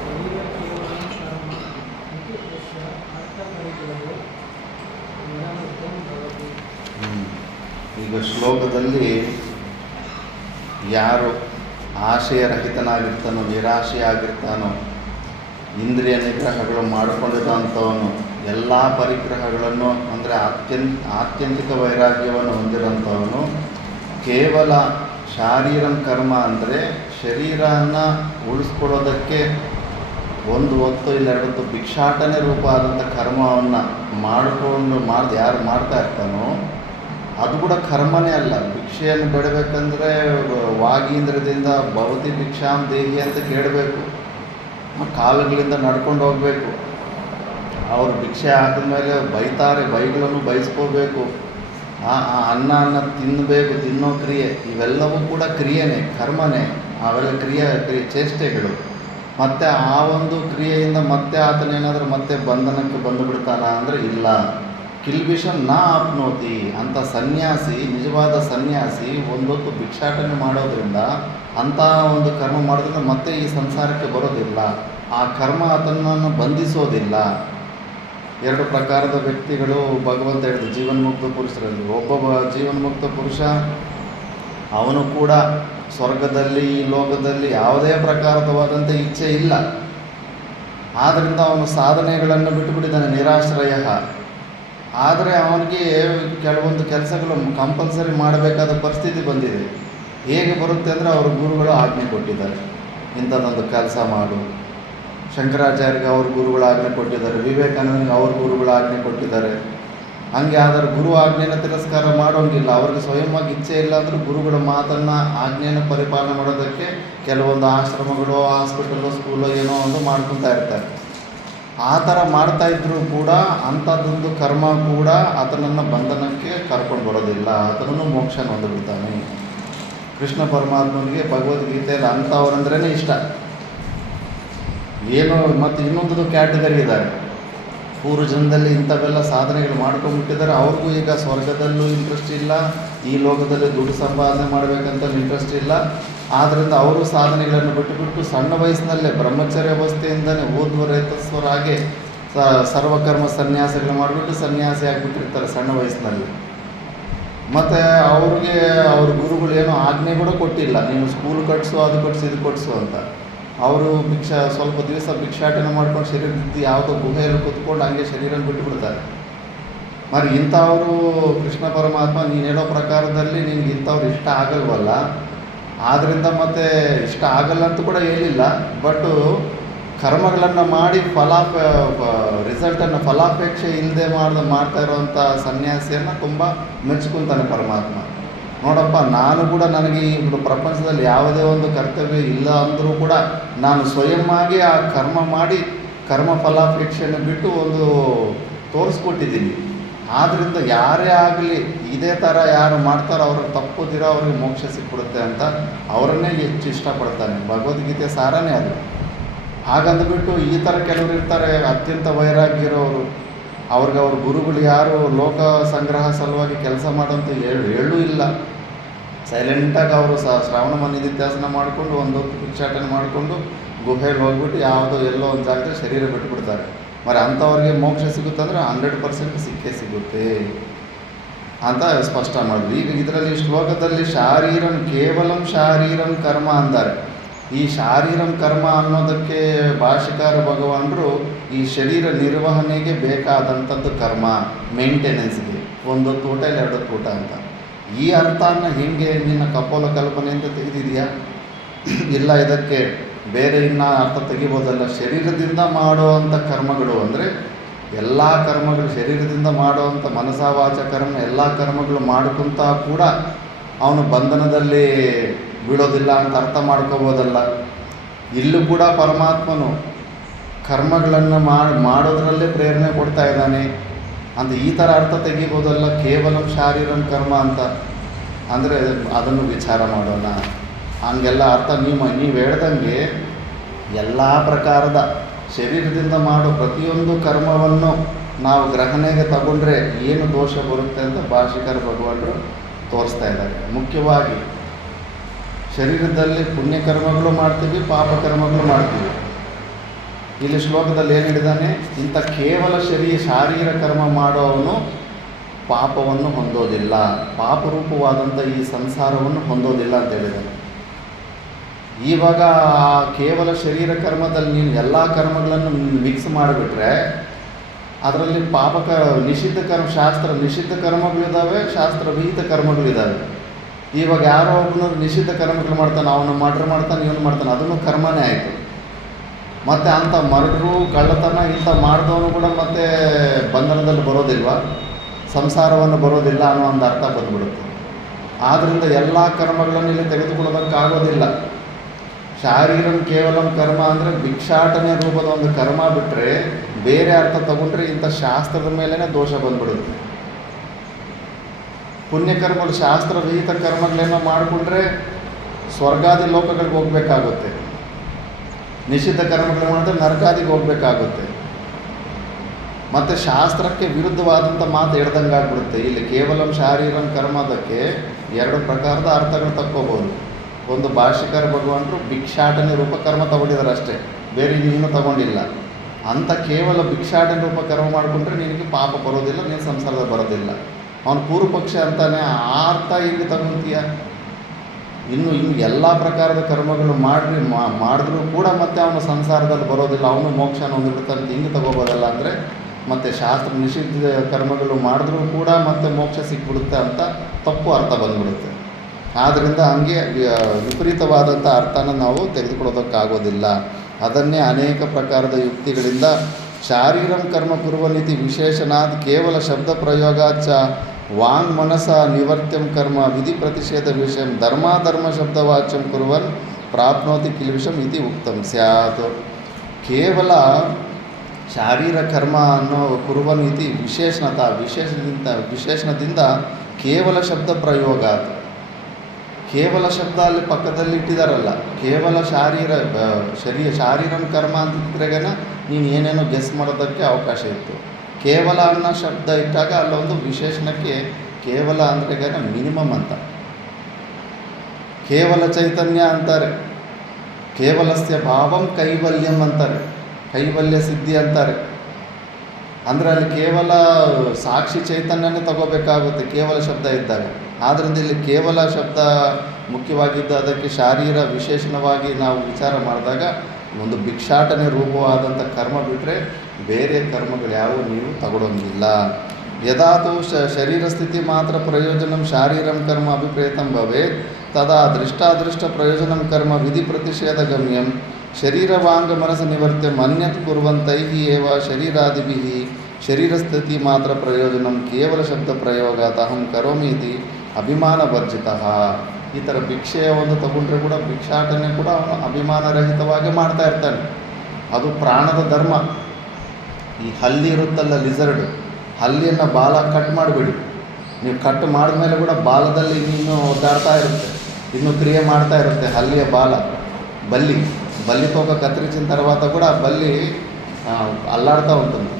शरीरकेवलं कर्म इति तस्य अर्थपरिग्रहे निरवद्यं भवति. ಈಗ ಶ್ಲೋಕದಲ್ಲಿ ಯಾರು ಆಶಯರಹಿತನಾಗಿರ್ತಾನೋ ನಿರಾಶೆಯಾಗಿರ್ತಾನೋ ಇಂದ್ರಿಯ ನಿಗ್ರಹಗಳು ಮಾಡಿಕೊಂಡಿರೋಂಥವನು ಎಲ್ಲ ಪರಿಗ್ರಹಗಳನ್ನು ಅಂದರೆ ಆತ್ಯಂತಿಕ ವೈರಾಗ್ಯವನ್ನು ಹೊಂದಿರೋಂಥವನು ಕೇವಲ ಶಾರೀರಂ ಕರ್ಮ ಅಂದರೆ ಶರೀರನ ಉಳಿಸ್ಕೊಳ್ಳೋದಕ್ಕೆ ಒಂದು ಹೊತ್ತು ಇಲ್ಲ ಎರಡು ಹೊತ್ತು ಭಿಕ್ಷಾಟನೆ ರೂಪ ಆದಂಥ ಕರ್ಮವನ್ನು ಯಾರು ಮಾಡ್ತಾ ಇರ್ತಾನೋ ಅದು ಕೂಡ ಕರ್ಮನೇ ಅಲ್ಲ. ಭಿಕ್ಷೆಯನ್ನು ಬೇಡಬೇಕಂದ್ರೆ ವಾಗೀಂದ್ರದಿಂದ ಭವತಿ ಭಿಕ್ಷಾಂ ದೇಹಿ ಅಂತ ಕೇಳಬೇಕು, ಕಾಲುಗಳಿಂದ ನಡ್ಕೊಂಡು ಹೋಗಬೇಕು. ಅವರು ಭಿಕ್ಷೆ ಹಾಕಿದ್ಮೇಲೆ ಬೈತಾರೆ, ಬೈಗಳನ್ನು ಬಯಸ್ಕೋಬೇಕು. ಆ ಅನ್ನ ತಿನ್ನಬೇಕು, ತಿನ್ನೋ ಕ್ರಿಯೆ ಇವೆಲ್ಲವೂ ಕೂಡ ಕ್ರಿಯೆನೇ, ಕರ್ಮನೇ. ಅವೆಲ್ಲ ಕ್ರಿಯೆ ಚೇಷ್ಟೆಗಳು. ಮತ್ತು ಆ ಒಂದು ಕ್ರಿಯೆಯಿಂದ ಮತ್ತೆ ಆತನೇನಾದರೂ ಮತ್ತೆ ಬಂಧನಕ್ಕೆ ಬಂದು ಬಿಡ್ತಾನ ಅಂದರೆ ಇಲ್ಲ. ಕಿಲ್ಬಿಷನ್ ನಾ ಆಪ್ನೋತಿ ಅಂತ ಸನ್ಯಾಸಿ, ನಿಜವಾದ ಸನ್ಯಾಸಿ ಒಂದೊತ್ತು ಭಿಕ್ಷಾಟನೆ ಮಾಡೋದ್ರಿಂದ ಅಂಥ ಒಂದು ಕರ್ಮ ಮಾಡೋದ್ರಿಂದ ಮತ್ತೆ ಈ ಸಂಸಾರಕ್ಕೆ ಬರೋದಿಲ್ಲ. ಆ ಕರ್ಮ ಆತನನ್ನು ಬಂಧಿಸೋದಿಲ್ಲ. ಎರಡು ಪ್ರಕಾರದ ವ್ಯಕ್ತಿಗಳು ಭಗವಂತ ಹೇಳಿದ ಜೀವನ್ಮುಕ್ತ ಪುರುಷರಲ್ಲಿ. ಒಬ್ಬ ಜೀವನ್ಮುಕ್ತ ಪುರುಷ ಅವನು ಕೂಡ ಸ್ವರ್ಗದಲ್ಲಿ ಈ ಲೋಕದಲ್ಲಿ ಯಾವುದೇ ಪ್ರಕಾರವಾದಂಥ ಇಚ್ಛೆ ಇಲ್ಲ. ಆದ್ದರಿಂದ ಅವನು ಸಾಧನೆಗಳನ್ನು ಬಿಟ್ಟುಬಿಟ್ಟಿದ್ದಾನೆ, ನಿರಾಶ್ರಯ. ಆದರೆ ಅವನಿಗೆ ಕೆಲವೊಂದು ಕೆಲಸಗಳು ಕಂಪಲ್ಸರಿ ಮಾಡಬೇಕಾದ ಪರಿಸ್ಥಿತಿ ಬಂದಿದೆ. ಹೇಗೆ ಬರುತ್ತೆ ಅಂದರೆ ಅವ್ರ ಗುರುಗಳು ಆಜ್ಞೆ ಕೊಟ್ಟಿದ್ದಾರೆ, ಇಂಥದ್ದೊಂದು ಕೆಲಸ ಮಾಡು. ಶಂಕರಾಚಾರ್ಯರಿಗೆ ಅವ್ರ ಗುರುಗಳು ಆಜ್ಞೆ ಕೊಟ್ಟಿದ್ದಾರೆ, ವಿವೇಕಾನಂದನಿಗೆ ಅವ್ರ ಗುರುಗಳು ಆಜ್ಞೆ ಕೊಟ್ಟಿದ್ದಾರೆ. ಹಂಗೆ ಆದರೆ ಗುರು ಆಜ್ಞೆನ ತಿರಸ್ಕಾರ ಮಾಡೋಂಗಿಲ್ಲ. ಅವ್ರಿಗೆ ಸ್ವಯಂವಾಗಿ ಇಚ್ಛೆ ಇಲ್ಲ ಅಂದರೂ ಗುರುಗಳ ಮಾತನ್ನು ಆಜ್ಞೆಯನ್ನು ಪರಿಪಾಲನೆ ಮಾಡೋದಕ್ಕೆ ಕೆಲವೊಂದು ಆಶ್ರಮಗಳು, ಹಾಸ್ಪಿಟಲು, ಸ್ಕೂಲು ಏನೋ ಒಂದು ಮಾಡ್ಕೊತಾ ಇರ್ತಾರೆ. ಆ ಥರ ಮಾಡ್ತಾಯಿದ್ರು ಕೂಡ ಅಂಥದ್ದೊಂದು ಕರ್ಮ ಕೂಡ ಆತನನ್ನು ಬಂಧನಕ್ಕೆ ಕರ್ಕೊಂಡು ಬರೋದಿಲ್ಲ, ಆತನನ್ನು ಮೋಕ್ಷ ಹೊಂದಿಬಿಡ್ತಾನೆ. ಕೃಷ್ಣ ಪರಮಾತ್ಮನಿಗೆ ಭಗವದ್ಗೀತೆಯಲ್ಲಿ ಅಂಥವ್ರಂದ್ರೇ ಇಷ್ಟ. ಏನು ಮತ್ತು ಇನ್ನೊಂದು ಕ್ಯಾಟಗರಿ ಇದ್ದಾರೆ, ಪೂರ್ವ ಜನ್ಮದಲ್ಲಿ ಇಂಥವೆಲ್ಲ ಸಾಧನೆಗಳು ಮಾಡ್ಕೊಂಡ್ಬಿಟ್ಟಿದ್ದಾರೆ. ಅವ್ರಿಗೂ ಈಗ ಸ್ವರ್ಗದಲ್ಲೂ ಇಂಟ್ರೆಸ್ಟ್ ಇಲ್ಲ, ಈ ಲೋಕದಲ್ಲಿ ದುಡ್ಡು ಸಂಪಾದನೆ ಮಾಡಬೇಕಂತ ಇಂಟ್ರೆಸ್ಟ್ ಇಲ್ಲ. ಆದ್ದರಿಂದ ಅವರು ಸಾಧನೆಗಳನ್ನು ಬಿಟ್ಟುಬಿಟ್ಟು ಸಣ್ಣ ವಯಸ್ಸಿನಲ್ಲೇ ಬ್ರಹ್ಮಚರ್ಯ ಅವಸ್ಥೆಯಿಂದಲೇ ಓದುವರೇತಸ್ವರಾಗಿ ಸರ್ವಕರ್ಮ ಸನ್ಯಾಸಗಳು ಮಾಡಿಬಿಟ್ಟು ಸನ್ಯಾಸಿ ಆಗಿಬಿಟ್ಟಿರ್ತಾರೆ ಸಣ್ಣ ವಯಸ್ಸಿನಲ್ಲಿ. ಮತ್ತು ಅವ್ರಿಗೆ ಅವ್ರ ಗುರುಗಳು ಏನೋ ಆಜ್ಞೆ ಕೂಡ ಕೊಟ್ಟಿಲ್ಲ, ನೀನು ಸ್ಕೂಲ್ ಕಟ್ಸು, ಅದು ಕಟ್ಸು, ಇದು ಕಟ್ಸು ಅಂತ. ಅವರು ಸ್ವಲ್ಪ ದಿವಸ ಭಿಕ್ಷಾಟನೆ ಮಾಡ್ಕೊಂಡು ಶರೀರದ್ದು ಯಾವುದೋ ಗುಹೆಯಲ್ಲಿ ಕೂತ್ಕೊಂಡು ಹಂಗೆ ಶರೀರ ಬಿಟ್ಟುಬಿಡ್ತಾರೆ. మరి ಇಂಥವರು ಕೃಷ್ಣ ಪರಮಾತ್ಮ ನೀನು ಹೇಳೋ ಪ್ರಕಾರದಲ್ಲಿ ನಿನಗೆ ಇಂಥವ್ರು ಇಷ್ಟ ಆಗಲ್ವಲ್ಲ, ಆದ್ದರಿಂದ ಮತ್ತು ಇಷ್ಟ ಆಗಲ್ಲ ಅಂತ ಕೂಡ ಹೇಳಿಲ್ಲ. ಬಟ್ ಕರ್ಮಗಳನ್ನು ಮಾಡಿ ರಿಸಲ್ಟನ್ನು ಫಲಾಪೇಕ್ಷೆ ಇಲ್ಲದೆ ಮಾಡ್ತಾ ಇರೋವಂಥ ಸನ್ಯಾಸಿಯನ್ನು ತುಂಬ ಮೆಚ್ಕೊತಾನೆ ಪರಮಾತ್ಮ. ನೋಡಪ್ಪ, ನಾನು ಕೂಡ ನನಗೆ ಈ ಪ್ರಪಂಚದಲ್ಲಿ ಯಾವುದೇ ಒಂದು ಕರ್ತವ್ಯ ಇಲ್ಲ ಅಂದರೂ ಕೂಡ ನಾನು ಸ್ವಯಂವಾಗಿ ಆ ಕರ್ಮ ಮಾಡಿ ಕರ್ಮ ಫಲಾಪೇಕ್ಷೆಯನ್ನು ಬಿಟ್ಟು ಒಂದು ತೋರಿಸ್ಕೊಟ್ಟಿದ್ದೀನಿ. ಆದ್ದರಿಂದ ಯಾರೇ ಆಗಲಿ ಇದೇ ಥರ ಯಾರು ಮಾಡ್ತಾರೋ ಅವ್ರಿಗೆ ತಪ್ಪುದಿರೋ ಅವ್ರಿಗೆ ಮೋಕ್ಷ ಸಿಕ್ಬಿಡುತ್ತೆ ಅಂತ ಅವರನ್ನೇ ಹೆಚ್ಚು ಇಷ್ಟಪಡ್ತಾನೆ. ಭಗವದ್ಗೀತೆ ಸಾರನೇ ಅದು. ಹಾಗಂದ್ಬಿಟ್ಟು ಈ ಥರ ಕೆಲವರು ಇರ್ತಾರೆ ಅತ್ಯಂತ ವೈರಾಗ್ಯ ಇರೋರು, ಅವ್ರಿಗೆ ಅವ್ರ ಗುರುಗಳು ಯಾರು ಲೋಕ ಸಂಗ್ರಹ ಸಲುವಾಗಿ ಕೆಲಸ ಮಾಡೋಂಥ ಹೇಳೂ ಇಲ್ಲ. ಸೈಲೆಂಟಾಗಿ ಅವರು ಶ್ರಾವಣ ನಿಧಿಧ್ಯಾಸನ ಮಾಡಿಕೊಂಡು ಒಂದು ಭಿಕ್ಷಾಟನೆ ಮಾಡಿಕೊಂಡು ಗುಹೆಯಲ್ಲಿ ಹೋಗ್ಬಿಟ್ಟು ಯಾವುದೋ ಎಲ್ಲೋ ಒಂದು ಜಾಗದಲ್ಲಿ ಶರೀರ ಬಿಟ್ಟುಬಿಡ್ತಾರೆ. మరి ಅಂಥವ್ರಿಗೆ ಮೋಕ್ಷ ಸಿಗುತ್ತಂದರೆ 100% ಸಿಕ್ಕೇ ಸಿಗುತ್ತೆ ಅಂತ ಸ್ಪಷ್ಟ ಮಾಡಿದ್ವಿ. ಈಗ ಇದರಲ್ಲಿ ಶ್ಲೋಕದಲ್ಲಿ ಕೇವಲಂ ಶಾರೀರಂ ಕರ್ಮ ಅಂತಾರೆ. ಈ ಶಾರೀರಂ ಕರ್ಮ ಅನ್ನೋದಕ್ಕೆ ಭಾಷ್ಯಕಾರ ಭಗವಾನರು ಈ ಶರೀರ ನಿರ್ವಹಣೆಗೆ ಬೇಕಾದಂಥದ್ದು ಕರ್ಮ, ಮೇಂಟೆನೆನ್ಸ್ಗೆ, ಒಂದೊತ್ತು ಊಟ ಇಲ್ಲ ಎರಡೊತ್ತು ಊಟ ಅಂತ. ಈ ಅರ್ಥನ ಹೇಗೆ ನಿನ್ನ ಕಪೋಲ ಕಲ್ಪನೆಯಿಂದ ತೆಗೆದಿದೆಯಾ? ಇಲ್ಲ, ಇದಕ್ಕೆ ಬೇರೆ ಇನ್ನು ಅರ್ಥ ತೆಗಿಬೋದಲ್ಲ. ಶರೀರದಿಂದ ಮಾಡುವಂಥ ಕರ್ಮಗಳು ಅಂದರೆ ಎಲ್ಲ ಕರ್ಮಗಳು ಶರೀರದಿಂದ ಮಾಡುವಂಥ ಮನಸಾವಾಚ ಕರ್ಮ ಎಲ್ಲ ಕರ್ಮಗಳು ಮಾಡ್ಕೊಂತ ಕೂಡ ಅವನು ಬಂಧನದಲ್ಲಿ ಬೀಳೋದಿಲ್ಲ ಅಂತ ಅರ್ಥ ಮಾಡ್ಕೋಬೋದಲ್ಲ. ಇಲ್ಲೂ ಕೂಡ ಪರಮಾತ್ಮನು ಕರ್ಮಗಳನ್ನು ಮಾಡೋದ್ರಲ್ಲೇ ಪ್ರೇರಣೆ ಕೊಡ್ತಾ ಇದ್ದಾನೆ ಅಂತ ಈ ಥರ ಅರ್ಥ ತೆಗಿಬೋದಲ್ಲ. ಕೇವಲಂ ಶಾರೀರಂ ಕರ್ಮ ಅಂತ ಅಂದರೆ ಅದನ್ನು ವಿಚಾರ ಮಾಡೋಣ. ಹಂಗೆಲ್ಲ ಅರ್ಥ ನೀವು ಹೇಳ್ದಂಗೆ ಎಲ್ಲ ಪ್ರಕಾರದ ಶರೀರದಿಂದ ಮಾಡೋ ಪ್ರತಿಯೊಂದು ಕರ್ಮವನ್ನು ನಾವು ಗ್ರಹಣೆಗೆ ತಗೊಂಡ್ರೆ ಏನು ದೋಷ ಬರುತ್ತೆ ಅಂತ ಭಾಷಿಕರ ಭಗವಾನರು ತೋರಿಸ್ತಾ ಇದ್ದಾರೆ. ಮುಖ್ಯವಾಗಿ ಶರೀರದಲ್ಲಿ ಪುಣ್ಯಕರ್ಮಗಳು ಮಾಡ್ತೀವಿ, ಪಾಪಕರ್ಮಗಳು ಮಾಡ್ತೀವಿ. ಇಲ್ಲಿ ಶ್ಲೋಕದಲ್ಲಿ ಏನು ಹೇಳಿದಾನೆ, ಇಂಥ ಕೇವಲ ಶಾರೀರ ಕರ್ಮ ಮಾಡೋವನು ಪಾಪವನ್ನು ಹೊಂದೋದಿಲ್ಲ, ಪಾಪರೂಪವಾದಂಥ ಈ ಸಂಸಾರವನ್ನು ಹೊಂದೋದಿಲ್ಲ ಅಂತ ಹೇಳಿದ್ದಾನೆ. ಇವಾಗ ಕೇವಲ ಶರೀರ ಕರ್ಮದಲ್ಲಿ ನೀನು ಎಲ್ಲ ಕರ್ಮಗಳನ್ನು ಮಿಕ್ಸ್ ಮಾಡಿಬಿಟ್ರೆ ಅದರಲ್ಲಿ ನಿಷಿದ್ಧ ಕರ್ಮ, ಶಾಸ್ತ್ರ ನಿಷಿದ್ಧ ಕರ್ಮಗಳಿದ್ದಾವೆ, ಶಾಸ್ತ್ರ ವಿಹಿತ ಕರ್ಮಗಳಿದ್ದಾವೆ. ಇವಾಗ ಯಾರೋ ಒಬ್ಬನು ನಿಷಿದ್ಧ ಕರ್ಮಗಳು ಮಾಡ್ತಾನೆ, ಅವನು ಮರ್ಡರ್ ಮಾಡ್ತಾನೆ, ಇವನು ಮಾಡ್ತಾನೆ, ಅದನ್ನು ಕರ್ಮನೇ ಆಯಿತು. ಮತ್ತು ಅಂಥ ಮರ್ಡ್ರು ಕಳ್ಳತನ ಇಂಥ ಮಾಡಿದವನು ಕೂಡ ಮತ್ತೆ ಬಂಧನದಲ್ಲಿ ಬರೋದಿಲ್ವ, ಸಂಸಾರವನ್ನು ಬರೋದಿಲ್ಲ ಅನ್ನೋ ಒಂದು ಅರ್ಥ ಬಂದ್ಬಿಡುತ್ತೆ. ಆದ್ದರಿಂದ ಎಲ್ಲ ಕರ್ಮಗಳನ್ನು ಇಲ್ಲಿ ತೆಗೆದುಕೊಳ್ಳೋದಕ್ಕಾಗೋದಿಲ್ಲ. ಶಾರೀರಂ ಕೇವಲಂ ಕರ್ಮ ಅಂದರೆ ಭಿಕ್ಷಾಟನೆ ರೂಪದ ಒಂದು ಕರ್ಮ ಬಿಟ್ಟರೆ ಬೇರೆ ಅರ್ಥ ತಗೊಂಡ್ರೆ ಇಂಥ ಶಾಸ್ತ್ರದ ಮೇಲೇ ದೋಷ ಬಂದ್ಬಿಡುತ್ತೆ. ಪುಣ್ಯಕರ್ಮಗಳು ಶಾಸ್ತ್ರ ವಿಹಿತ ಕರ್ಮಗಳೇನೋ ಮಾಡಿಕೊಂಡ್ರೆ ಸ್ವರ್ಗಾದಿ ಲೋಕಗಳಿಗೆ ಹೋಗಬೇಕಾಗುತ್ತೆ, ನಿಷಿದ್ಧ ಕರ್ಮಗಳು ಮಾಡಿದ್ರೆ ನರಕಾದಿಗೆ ಹೋಗಬೇಕಾಗುತ್ತೆ. ಮತ್ತು ಶಾಸ್ತ್ರಕ್ಕೆ ವಿರುದ್ಧವಾದಂಥ ಮಾತು ಹೇಳ್ದಂಗೆ ಆಗ್ಬಿಡುತ್ತೆ. ಇಲ್ಲಿ ಕೇವಲಂ ಶಾರೀರಂ ಕರ್ಮದಕ್ಕೆ ಎರಡು ಪ್ರಕಾರದ ಅರ್ಥಗಳು ತಕ್ಕೋಬೋದು. ಒಂದು ಭಾಷ್ಯಕಾರ ಭಗವಾನರು ಭಿಕ್ಷಾಟನೆ ರೂಪ ಕರ್ಮ ತಗೊಂಡಿದ್ದಾರೆ ಅಷ್ಟೇ, ಬೇರೆ ಇನ್ನೂ ತಗೊಂಡಿಲ್ಲ. ಅಂತ ಕೇವಲ ಭಿಕ್ಷಾಟನೆ ರೂಪ ಕರ್ಮ ಮಾಡಿಕೊಂಡ್ರೆ ನಿನಗೆ ಪಾಪ ಬರೋದಿಲ್ಲ, ನೀನು ಸಂಸಾರದ ಬರೋದಿಲ್ಲ. ಅವನು ಪೂರ್ವ ಪಕ್ಷ ಅಂತಾನೆ. ಆ ಅರ್ಥ ಹಿಂಗೆ ತಗೊಂತೀಯ. ಇನ್ನು ಎಲ್ಲ ಪ್ರಕಾರದ ಕರ್ಮಗಳು ಮಾಡಿದ್ರೂ ಕೂಡ ಮತ್ತೆ ಅವನು ಸಂಸಾರದಲ್ಲಿ ಬರೋದಿಲ್ಲ, ಅವನು ಮೋಕ್ಷನ ಹೊಂದಿಬಿಡ್ತಾನೆ, ಹಿಂಗೆ ತಗೋಬೋದಲ್ಲ. ಅಂದರೆ ಮತ್ತು ಶಾಸ್ತ್ರ ನಿಷಿದ್ಧ ಕರ್ಮಗಳು ಮಾಡಿದ್ರೂ ಕೂಡ ಮತ್ತೆ ಮೋಕ್ಷ ಸಿಕ್ಬಿಡುತ್ತೆ ಅಂತ ತಪ್ಪು ಅರ್ಥ ಬಂದ್ಬಿಡುತ್ತೆ. ಆದ್ದರಿಂದ ಹಂಗೆ ವಿಪರೀತವಾದಂಥ ಅರ್ಥನ ನಾವು ತೆಗೆದುಕೊಳ್ಳೋದಕ್ಕಾಗೋದಿಲ್ಲ. ಅದನ್ನೇ ಅನೇಕ ಪ್ರಕಾರದ ಯುಕ್ತಿಗಳಿಂದ ಶಾರೀರಂ ಕರ್ಮ ಕುರುವನಿತಿ ವಿಶೇಷಣಾತ್ ಕೇವಲ ಶಬ್ದ ಪ್ರಯೋಗಾಚ ವಾಂಗ್ ಮನಸ ನಿವರ್ತ್ಯಂ ಕರ್ಮ ವಿಧಿ ಪ್ರತಿಷೇಧ ವಿಷಯಂ ಧರ್ಮಾಧರ್ಮ ಶಬ್ದವಾಚ್ಯಂ ಕುರುವನ್ ಪ್ರಾಪ್ನೋತಿ ಕಿಲ್ವಿಷಂ ಇತಿ ಉಕ್ತಂ ಸ್ಯಾತ್. ಕೇವಲ ಶಾರೀರ ಕರ್ಮ ಅನ್ನೋ ಕುರುವನ್ ಇತಿ ವಿಶೇಷಣದಿಂದ ಕೇವಲ ಶಬ್ದ ಪ್ರಯೋಗ. ಕೇವಲ ಶಬ್ದ ಅಲ್ಲಿ ಪಕ್ಕದಲ್ಲಿ ಇಟ್ಟಿದಾರಲ್ಲ, ಕೇವಲ ಶಾರೀರಂ ಕರ್ಮ ಅಂತಿದ್ರೆಗನ ನೀನು ಏನೇನೋ ಗೆಸ್ ಮಾಡೋದಕ್ಕೆ ಅವಕಾಶ ಇತ್ತು. ಕೇವಲ ಅನ್ನೋ ಶಬ್ದ ಇಟ್ಟಾಗ ಅಲ್ಲೊಂದು ವಿಶೇಷಣಕ್ಕೆ ಕೇವಲ ಅಂದ್ರೆಗನ ಮಿನಿಮಮ್ ಅಂತ. ಕೇವಲ ಚೈತನ್ಯ ಅಂತಾರೆ, ಕೇವಲಸ್ಯ ಭಾವಂ ಕೈವಲ್ಯಂ ಅಂತಾರೆ, ಕೈವಲ್ಯ ಸಿದ್ಧಿ ಅಂತಾರೆ. ಅಂದರೆ ಅಲ್ಲಿ ಕೇವಲ ಸಾಕ್ಷಿ ಚೈತನ್ಯನೇ ತಗೋಬೇಕಾಗುತ್ತೆ ಕೇವಲ ಶಬ್ದ ಇದ್ದಾಗ. ಆದ್ದರಿಂದ ಇಲ್ಲಿ ಕೇವಲ ಶಬ್ದ ಮುಖ್ಯವಾಗಿದ್ದು ಅದಕ್ಕೆ ಶಾರೀರ ವಿಶೇಷಣವಾಗಿ ನಾವು ವಿಚಾರ ಮಾಡಿದಾಗ ಒಂದು ಭಿಕ್ಷಾಟನೆ ರೂಪವಾದಂಥ ಕರ್ಮ ಬಿಟ್ಟರೆ ಬೇರೆ ಕರ್ಮಗಳು ಯಾವುವು ನೀವು ತಗೊಳ್ಳೋಂಗಿಲ್ಲ. ಯದಾತು ಶರೀರ ಸ್ಥಿತಿ ಮಾತ್ರ ಪ್ರಯೋಜನಂ ಶಾರೀರಂ ಕರ್ಮ ಅಭಿಪ್ರೇತಂ ಭವೇತ್ ತದಾ ದೃಷ್ಟಾದೃಷ್ಟ ಪ್ರಯೋಜನಂ ಕರ್ಮ ವಿಧಿ ಪ್ರತಿಷೇಧ ಗಮ್ಯಂ ಶರೀರವಾಂಗ ಮನಸ್ಸು ನಿವರ್ತ್ಯಂ ಅನ್ಯತ್ ಕುರ್ವಂತೈಃ ಏವ ಶರೀರಾದಿಭಿಃ ಶರೀರಸ್ಥಿತಿ ಮಾತ್ರ ಪ್ರಯೋಜನಂ ಕೇವಲ ಶಬ್ದ ಪ್ರಯೋಗಾತ್ ಅಹಂ ಕರೋಮಿ ಇತಿ ಅಭಿಮಾನ ವರ್ಜಿತಃ. ಈ ಥರ ಭಿಕ್ಷೆಯ ಒಂದು ತಗೊಂಡ್ರೆ ಕೂಡ ಭಿಕ್ಷಾಟನೆ ಕೂಡ ಅವನು ಅಭಿಮಾನರಹಿತವಾಗಿ ಮಾಡ್ತಾ ಇರ್ತಾನೆ. ಅದು ಪ್ರಾಣದ ಧರ್ಮ. ಈ ಹಲ್ಲಿ ಇರುತ್ತಲ್ಲ, ಲಿಸರ್ಡ್, ಹಲ್ಲಿಯನ್ನು ಬಾಲ ಕಟ್ ಮಾಡಿಬಿಡಿ. ನೀವು ಕಟ್ ಮಾಡಿದ್ಮೇಲೆ ಕೂಡ ಬಾಲದಲ್ಲಿ ಇನ್ನೂ ಒದ್ದಾಡ್ತಾ ಇರುತ್ತೆ, ಇನ್ನೂ ಕ್ರಿಯೆ ಮಾಡ್ತಾ ಇರುತ್ತೆ. ಹಲ್ಲಿಯ ಬಾಲ ಬಲ್ಲಿ ತೋಗ ಕತ್ತರಿಸಿದ తర్వాత ಕೂಡ ಬಲ್ಲಿ ಅಲ್ಲಾಡ್ತಾ ఉంటుంది.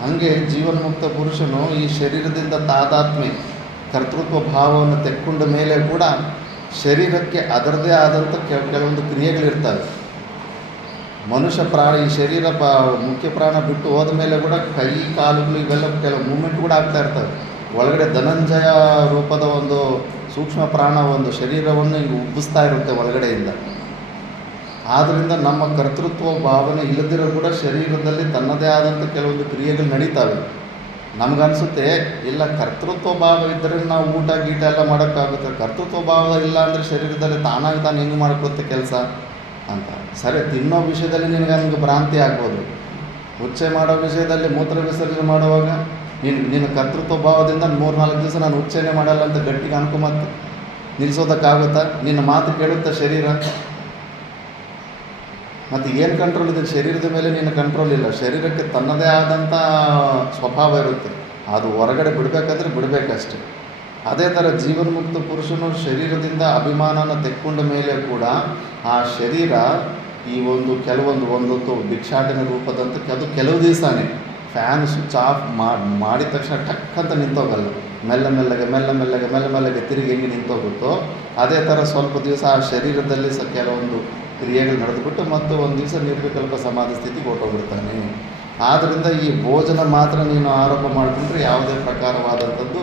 ಹಾಗೆ ಜೀವನ್ಮುಕ್ತ ಪುರುಷನು ಈ ಶರೀರದಿಂದ ತಾದಾತ್ಮ್ಯ ಕರ್ತೃತ್ವ ಭಾವವನ್ನು ತೆಕ್ಕೊಂಡ ಮೇಲೆ ಕೂಡ ಶರೀರಕ್ಕೆ ಅದರದೇ ಆದಂಥ ಕೆಲವೊಂದು ಕ್ರಿಯೆಗಳಿರ್ತವೆ. ಮನುಷ್ಯ ಪ್ರಾಣ ಈ ಶರೀರ ಮುಖ್ಯ ಪ್ರಾಣ ಬಿಟ್ಟು ಹೋದ ಮೇಲೆ ಕೂಡ ಕೈ ಕಾಲುಗಳು ಇವೆಲ್ಲ ಕೆಲವು ಮೂಮೆಂಟ್ ಕೂಡ ಆಗ್ತಾ ಇರ್ತವೆ. ಒಳಗಡೆ ಧನಂಜಯ ರೂಪದ ಒಂದು ಸೂಕ್ಷ್ಮ ಪ್ರಾಣ ಒಂದು ಶರೀರವನ್ನು ಹಿಂಗೆ ಉಬ್ಬಿಸ್ತಾ ಇರುತ್ತೆ ಒಳಗಡೆಯಿಂದ. ಆದ್ದರಿಂದ ನಮ್ಮ ಕರ್ತೃತ್ವ ಭಾವನೆ ಇಲ್ಲದಿರೋ ಕೂಡ ಶರೀರದಲ್ಲಿ ತನ್ನದೇ ಆದಂಥ ಕೆಲವೊಂದು ಕ್ರಿಯೆಗಳು ನಡೀತವೆ. ನಮಗನ್ಸುತ್ತೆ ಇಲ್ಲ ಕರ್ತೃತ್ವ ಭಾವ ಇದ್ದರೆ ನಾವು ಊಟ ಗೀಟ ಎಲ್ಲ ಮಾಡೋಕ್ಕಾಗುತ್ತೆ, ಕರ್ತೃತ್ವ ಭಾವ ಇಲ್ಲ ಅಂದರೆ ಶರೀರದಲ್ಲಿ ತಾನಾಗಿ ತಾನು ಹೆಂಗೆ ಮಾಡ್ಕೊತ್ತೆ ಕೆಲಸ ಅಂತ. ಸರಿ, ತಿನ್ನೋ ವಿಷಯದಲ್ಲಿ ನಿನಗೆ ಭ್ರಾಂತಿ ಆಗ್ಬೋದು. ಉಚ್ಚೆ ಮಾಡೋ ವಿಷಯದಲ್ಲಿ ಮೂತ್ರ ವಿಸರ್ಜನೆ ಮಾಡುವಾಗ ನಿನ್ನ ಕರ್ತೃತ್ವ ಭಾವದಿಂದ 3-4 ದಿವಸ ನಾನು ಉಚ್ಚೆನೇ ಮಾಡಲ್ಲ ಅಂತ ಗಟ್ಟಿಗೆ ಅನ್ಕೊಂಬತ್ತೆ ನಿಲ್ಲಿಸೋದಕ್ಕಾಗುತ್ತಾ? ನಿನ್ನ ಮಾತು ಕೇಳುತ್ತಾ ಶರೀರ? ಮತ್ತು ಏನು ಕಂಟ್ರೋಲ್ ಇದೆ ಶರೀರದ ಮೇಲೆ? ನಿನ್ನ ಕಂಟ್ರೋಲ್ ಇಲ್ಲ. ಶರೀರಕ್ಕೆ ತನ್ನದೇ ಆದಂಥ ಸ್ವಭಾವ ಇರುತ್ತೆ, ಅದು ಹೊರಗಡೆ ಬಿಡಬೇಕಾದ್ರೆ ಬಿಡಬೇಕಷ್ಟೆ. ಅದೇ ಥರ ಜೀವನ್ಮುಕ್ತ ಪುರುಷನು ಶರೀರದಿಂದ ಅಭಿಮಾನನ ತೆಕ್ಕೊಂಡ ಮೇಲೆ ಕೂಡ ಆ ಶರೀರ ಈ ಒಂದು ಕೆಲವೊಂದು ಭಿಕ್ಷಾಟನೆ ರೂಪದಂತ ಅದು ಕೆಲವು ದಿವಸನೇ ಫ್ಯಾನ್ ಸ್ವಿಚ್ ಆಫ್ ಮಾಡಿದ ತಕ್ಷಣ ಟಕ್ ಅಂತ ನಿಂತೋಗಲ್ಲ, ಮೆಲ್ಲಗೆ ತಿರುಗಿ ಹೆಂಗೆ ನಿಂತೋಗುತ್ತೋ ಅದೇ ಥರ ಸ್ವಲ್ಪ ದಿವಸ ಆ ಶರೀರದಲ್ಲಿ ಕೆಲವೊಂದು ಕ್ರಿಯೆಗಳು ನಡೆದುಬಿಟ್ಟು ಮತ್ತು ಒಂದು ದಿವಸ ನಿರ್ವಿಕಲ್ಪ ಸಮಾಧಿ ಸ್ಥಿತಿಗೆ ಹೊರಟೋಗ್ಬಿಡ್ತಾನೆ. ಆದ್ದರಿಂದ ಈ ಭೋಜನ ಮಾತ್ರ ನೀನು ಆರೋಪ ಮಾಡಿಕೊಂಡ್ರೆ ಯಾವುದೇ ಪ್ರಕಾರವಾದಂಥದ್ದು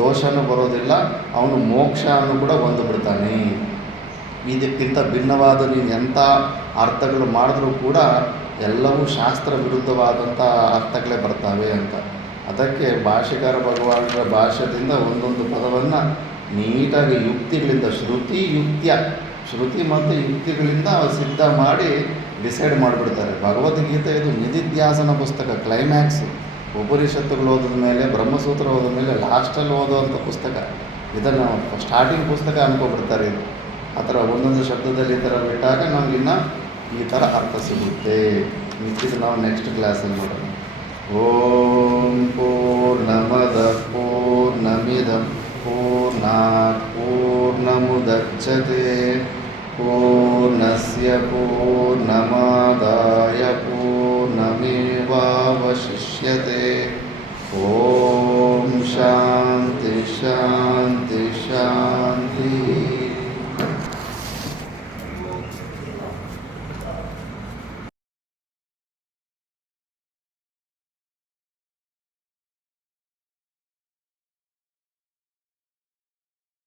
ದೋಷನೂ ಬರೋದಿಲ್ಲ, ಅವನು ಮೋಕ್ಷವನ್ನು ಕೂಡ ಹೊಂದಿಬಿಡ್ತಾನೆ. ಇದಕ್ಕಿಂತ ಭಿನ್ನವಾದ ನೀನು ಎಂಥ ಅರ್ಥಗಳು ಮಾಡಿದ್ರೂ ಕೂಡ ಎಲ್ಲವೂ ಶಾಸ್ತ್ರ ವಿರುದ್ಧವಾದಂಥ ಅರ್ಥಗಳೇ ಬರ್ತವೆ ಅಂತ. ಅದಕ್ಕೆ ಭಾಷೆಕಾರ ಭಗವಾನರ ಭಾಷೆಯಿಂದ ಒಂದೊಂದು ಪದವನ್ನು ನೀಟಾಗಿ ಯುಕ್ತಿಗಳಿಂದ ಶ್ರುತಿ ಮತ್ತು ಯುಕ್ತಿಗಳಿಂದ ಸಿದ್ಧ ಮಾಡಿ ಡಿಸೈಡ್ ಮಾಡಿಬಿಡ್ತಾರೆ. ಭಗವದ್ಗೀತೆ ಇದು ನಿಧಿಧ್ಯಾಸನ ಪುಸ್ತಕ, ಕ್ಲೈಮ್ಯಾಕ್ಸ್. ಉಪನಿಷತ್ತುಗಳು ಓದಿದ ಮೇಲೆ, ಬ್ರಹ್ಮಸೂತ್ರ ಓದಿದ ಮೇಲೆ ಲಾಸ್ಟಲ್ಲಿ ಓದೋವಂಥ ಪುಸ್ತಕ. ಇದನ್ನು ಸ್ಟಾರ್ಟಿಂಗ್ ಪುಸ್ತಕ ಅನ್ಕೊಬಿಡ್ತಾರೆ. ಇದು ಆ ಥರ ಒಂದೊಂದು ಶಬ್ದದಲ್ಲಿ ಈ ಥರ ಬಿಟ್ಟಾಗ ನಮಗಿನ್ನ ಈ ಥರ ಅರ್ಥ ಸಿಗುತ್ತೆ. ಮಿಕ್ಕಿದ್ದು ನಾವು ನೆಕ್ಸ್ಟ್ ಕ್ಲಾಸಲ್ಲಿ ನೋಡೋಣ. ಓಂ ಪೂರ್ಣಮದ ಪೂರ್ಣಮಿದಂ ಪೂರ್ಣಾತ್ ಪೂರ್ಣಮುದಚ್ಯತೆ ಪೂರ್ಣಸ್ಯ ಪೂರ್ಣಮಾದಾಯ ಪೂರ್ಣಮೇವಾವಶಿಷ್ಯತೆ. ಓಂ ಶಾಂತಿ ಶಾಂತಿ.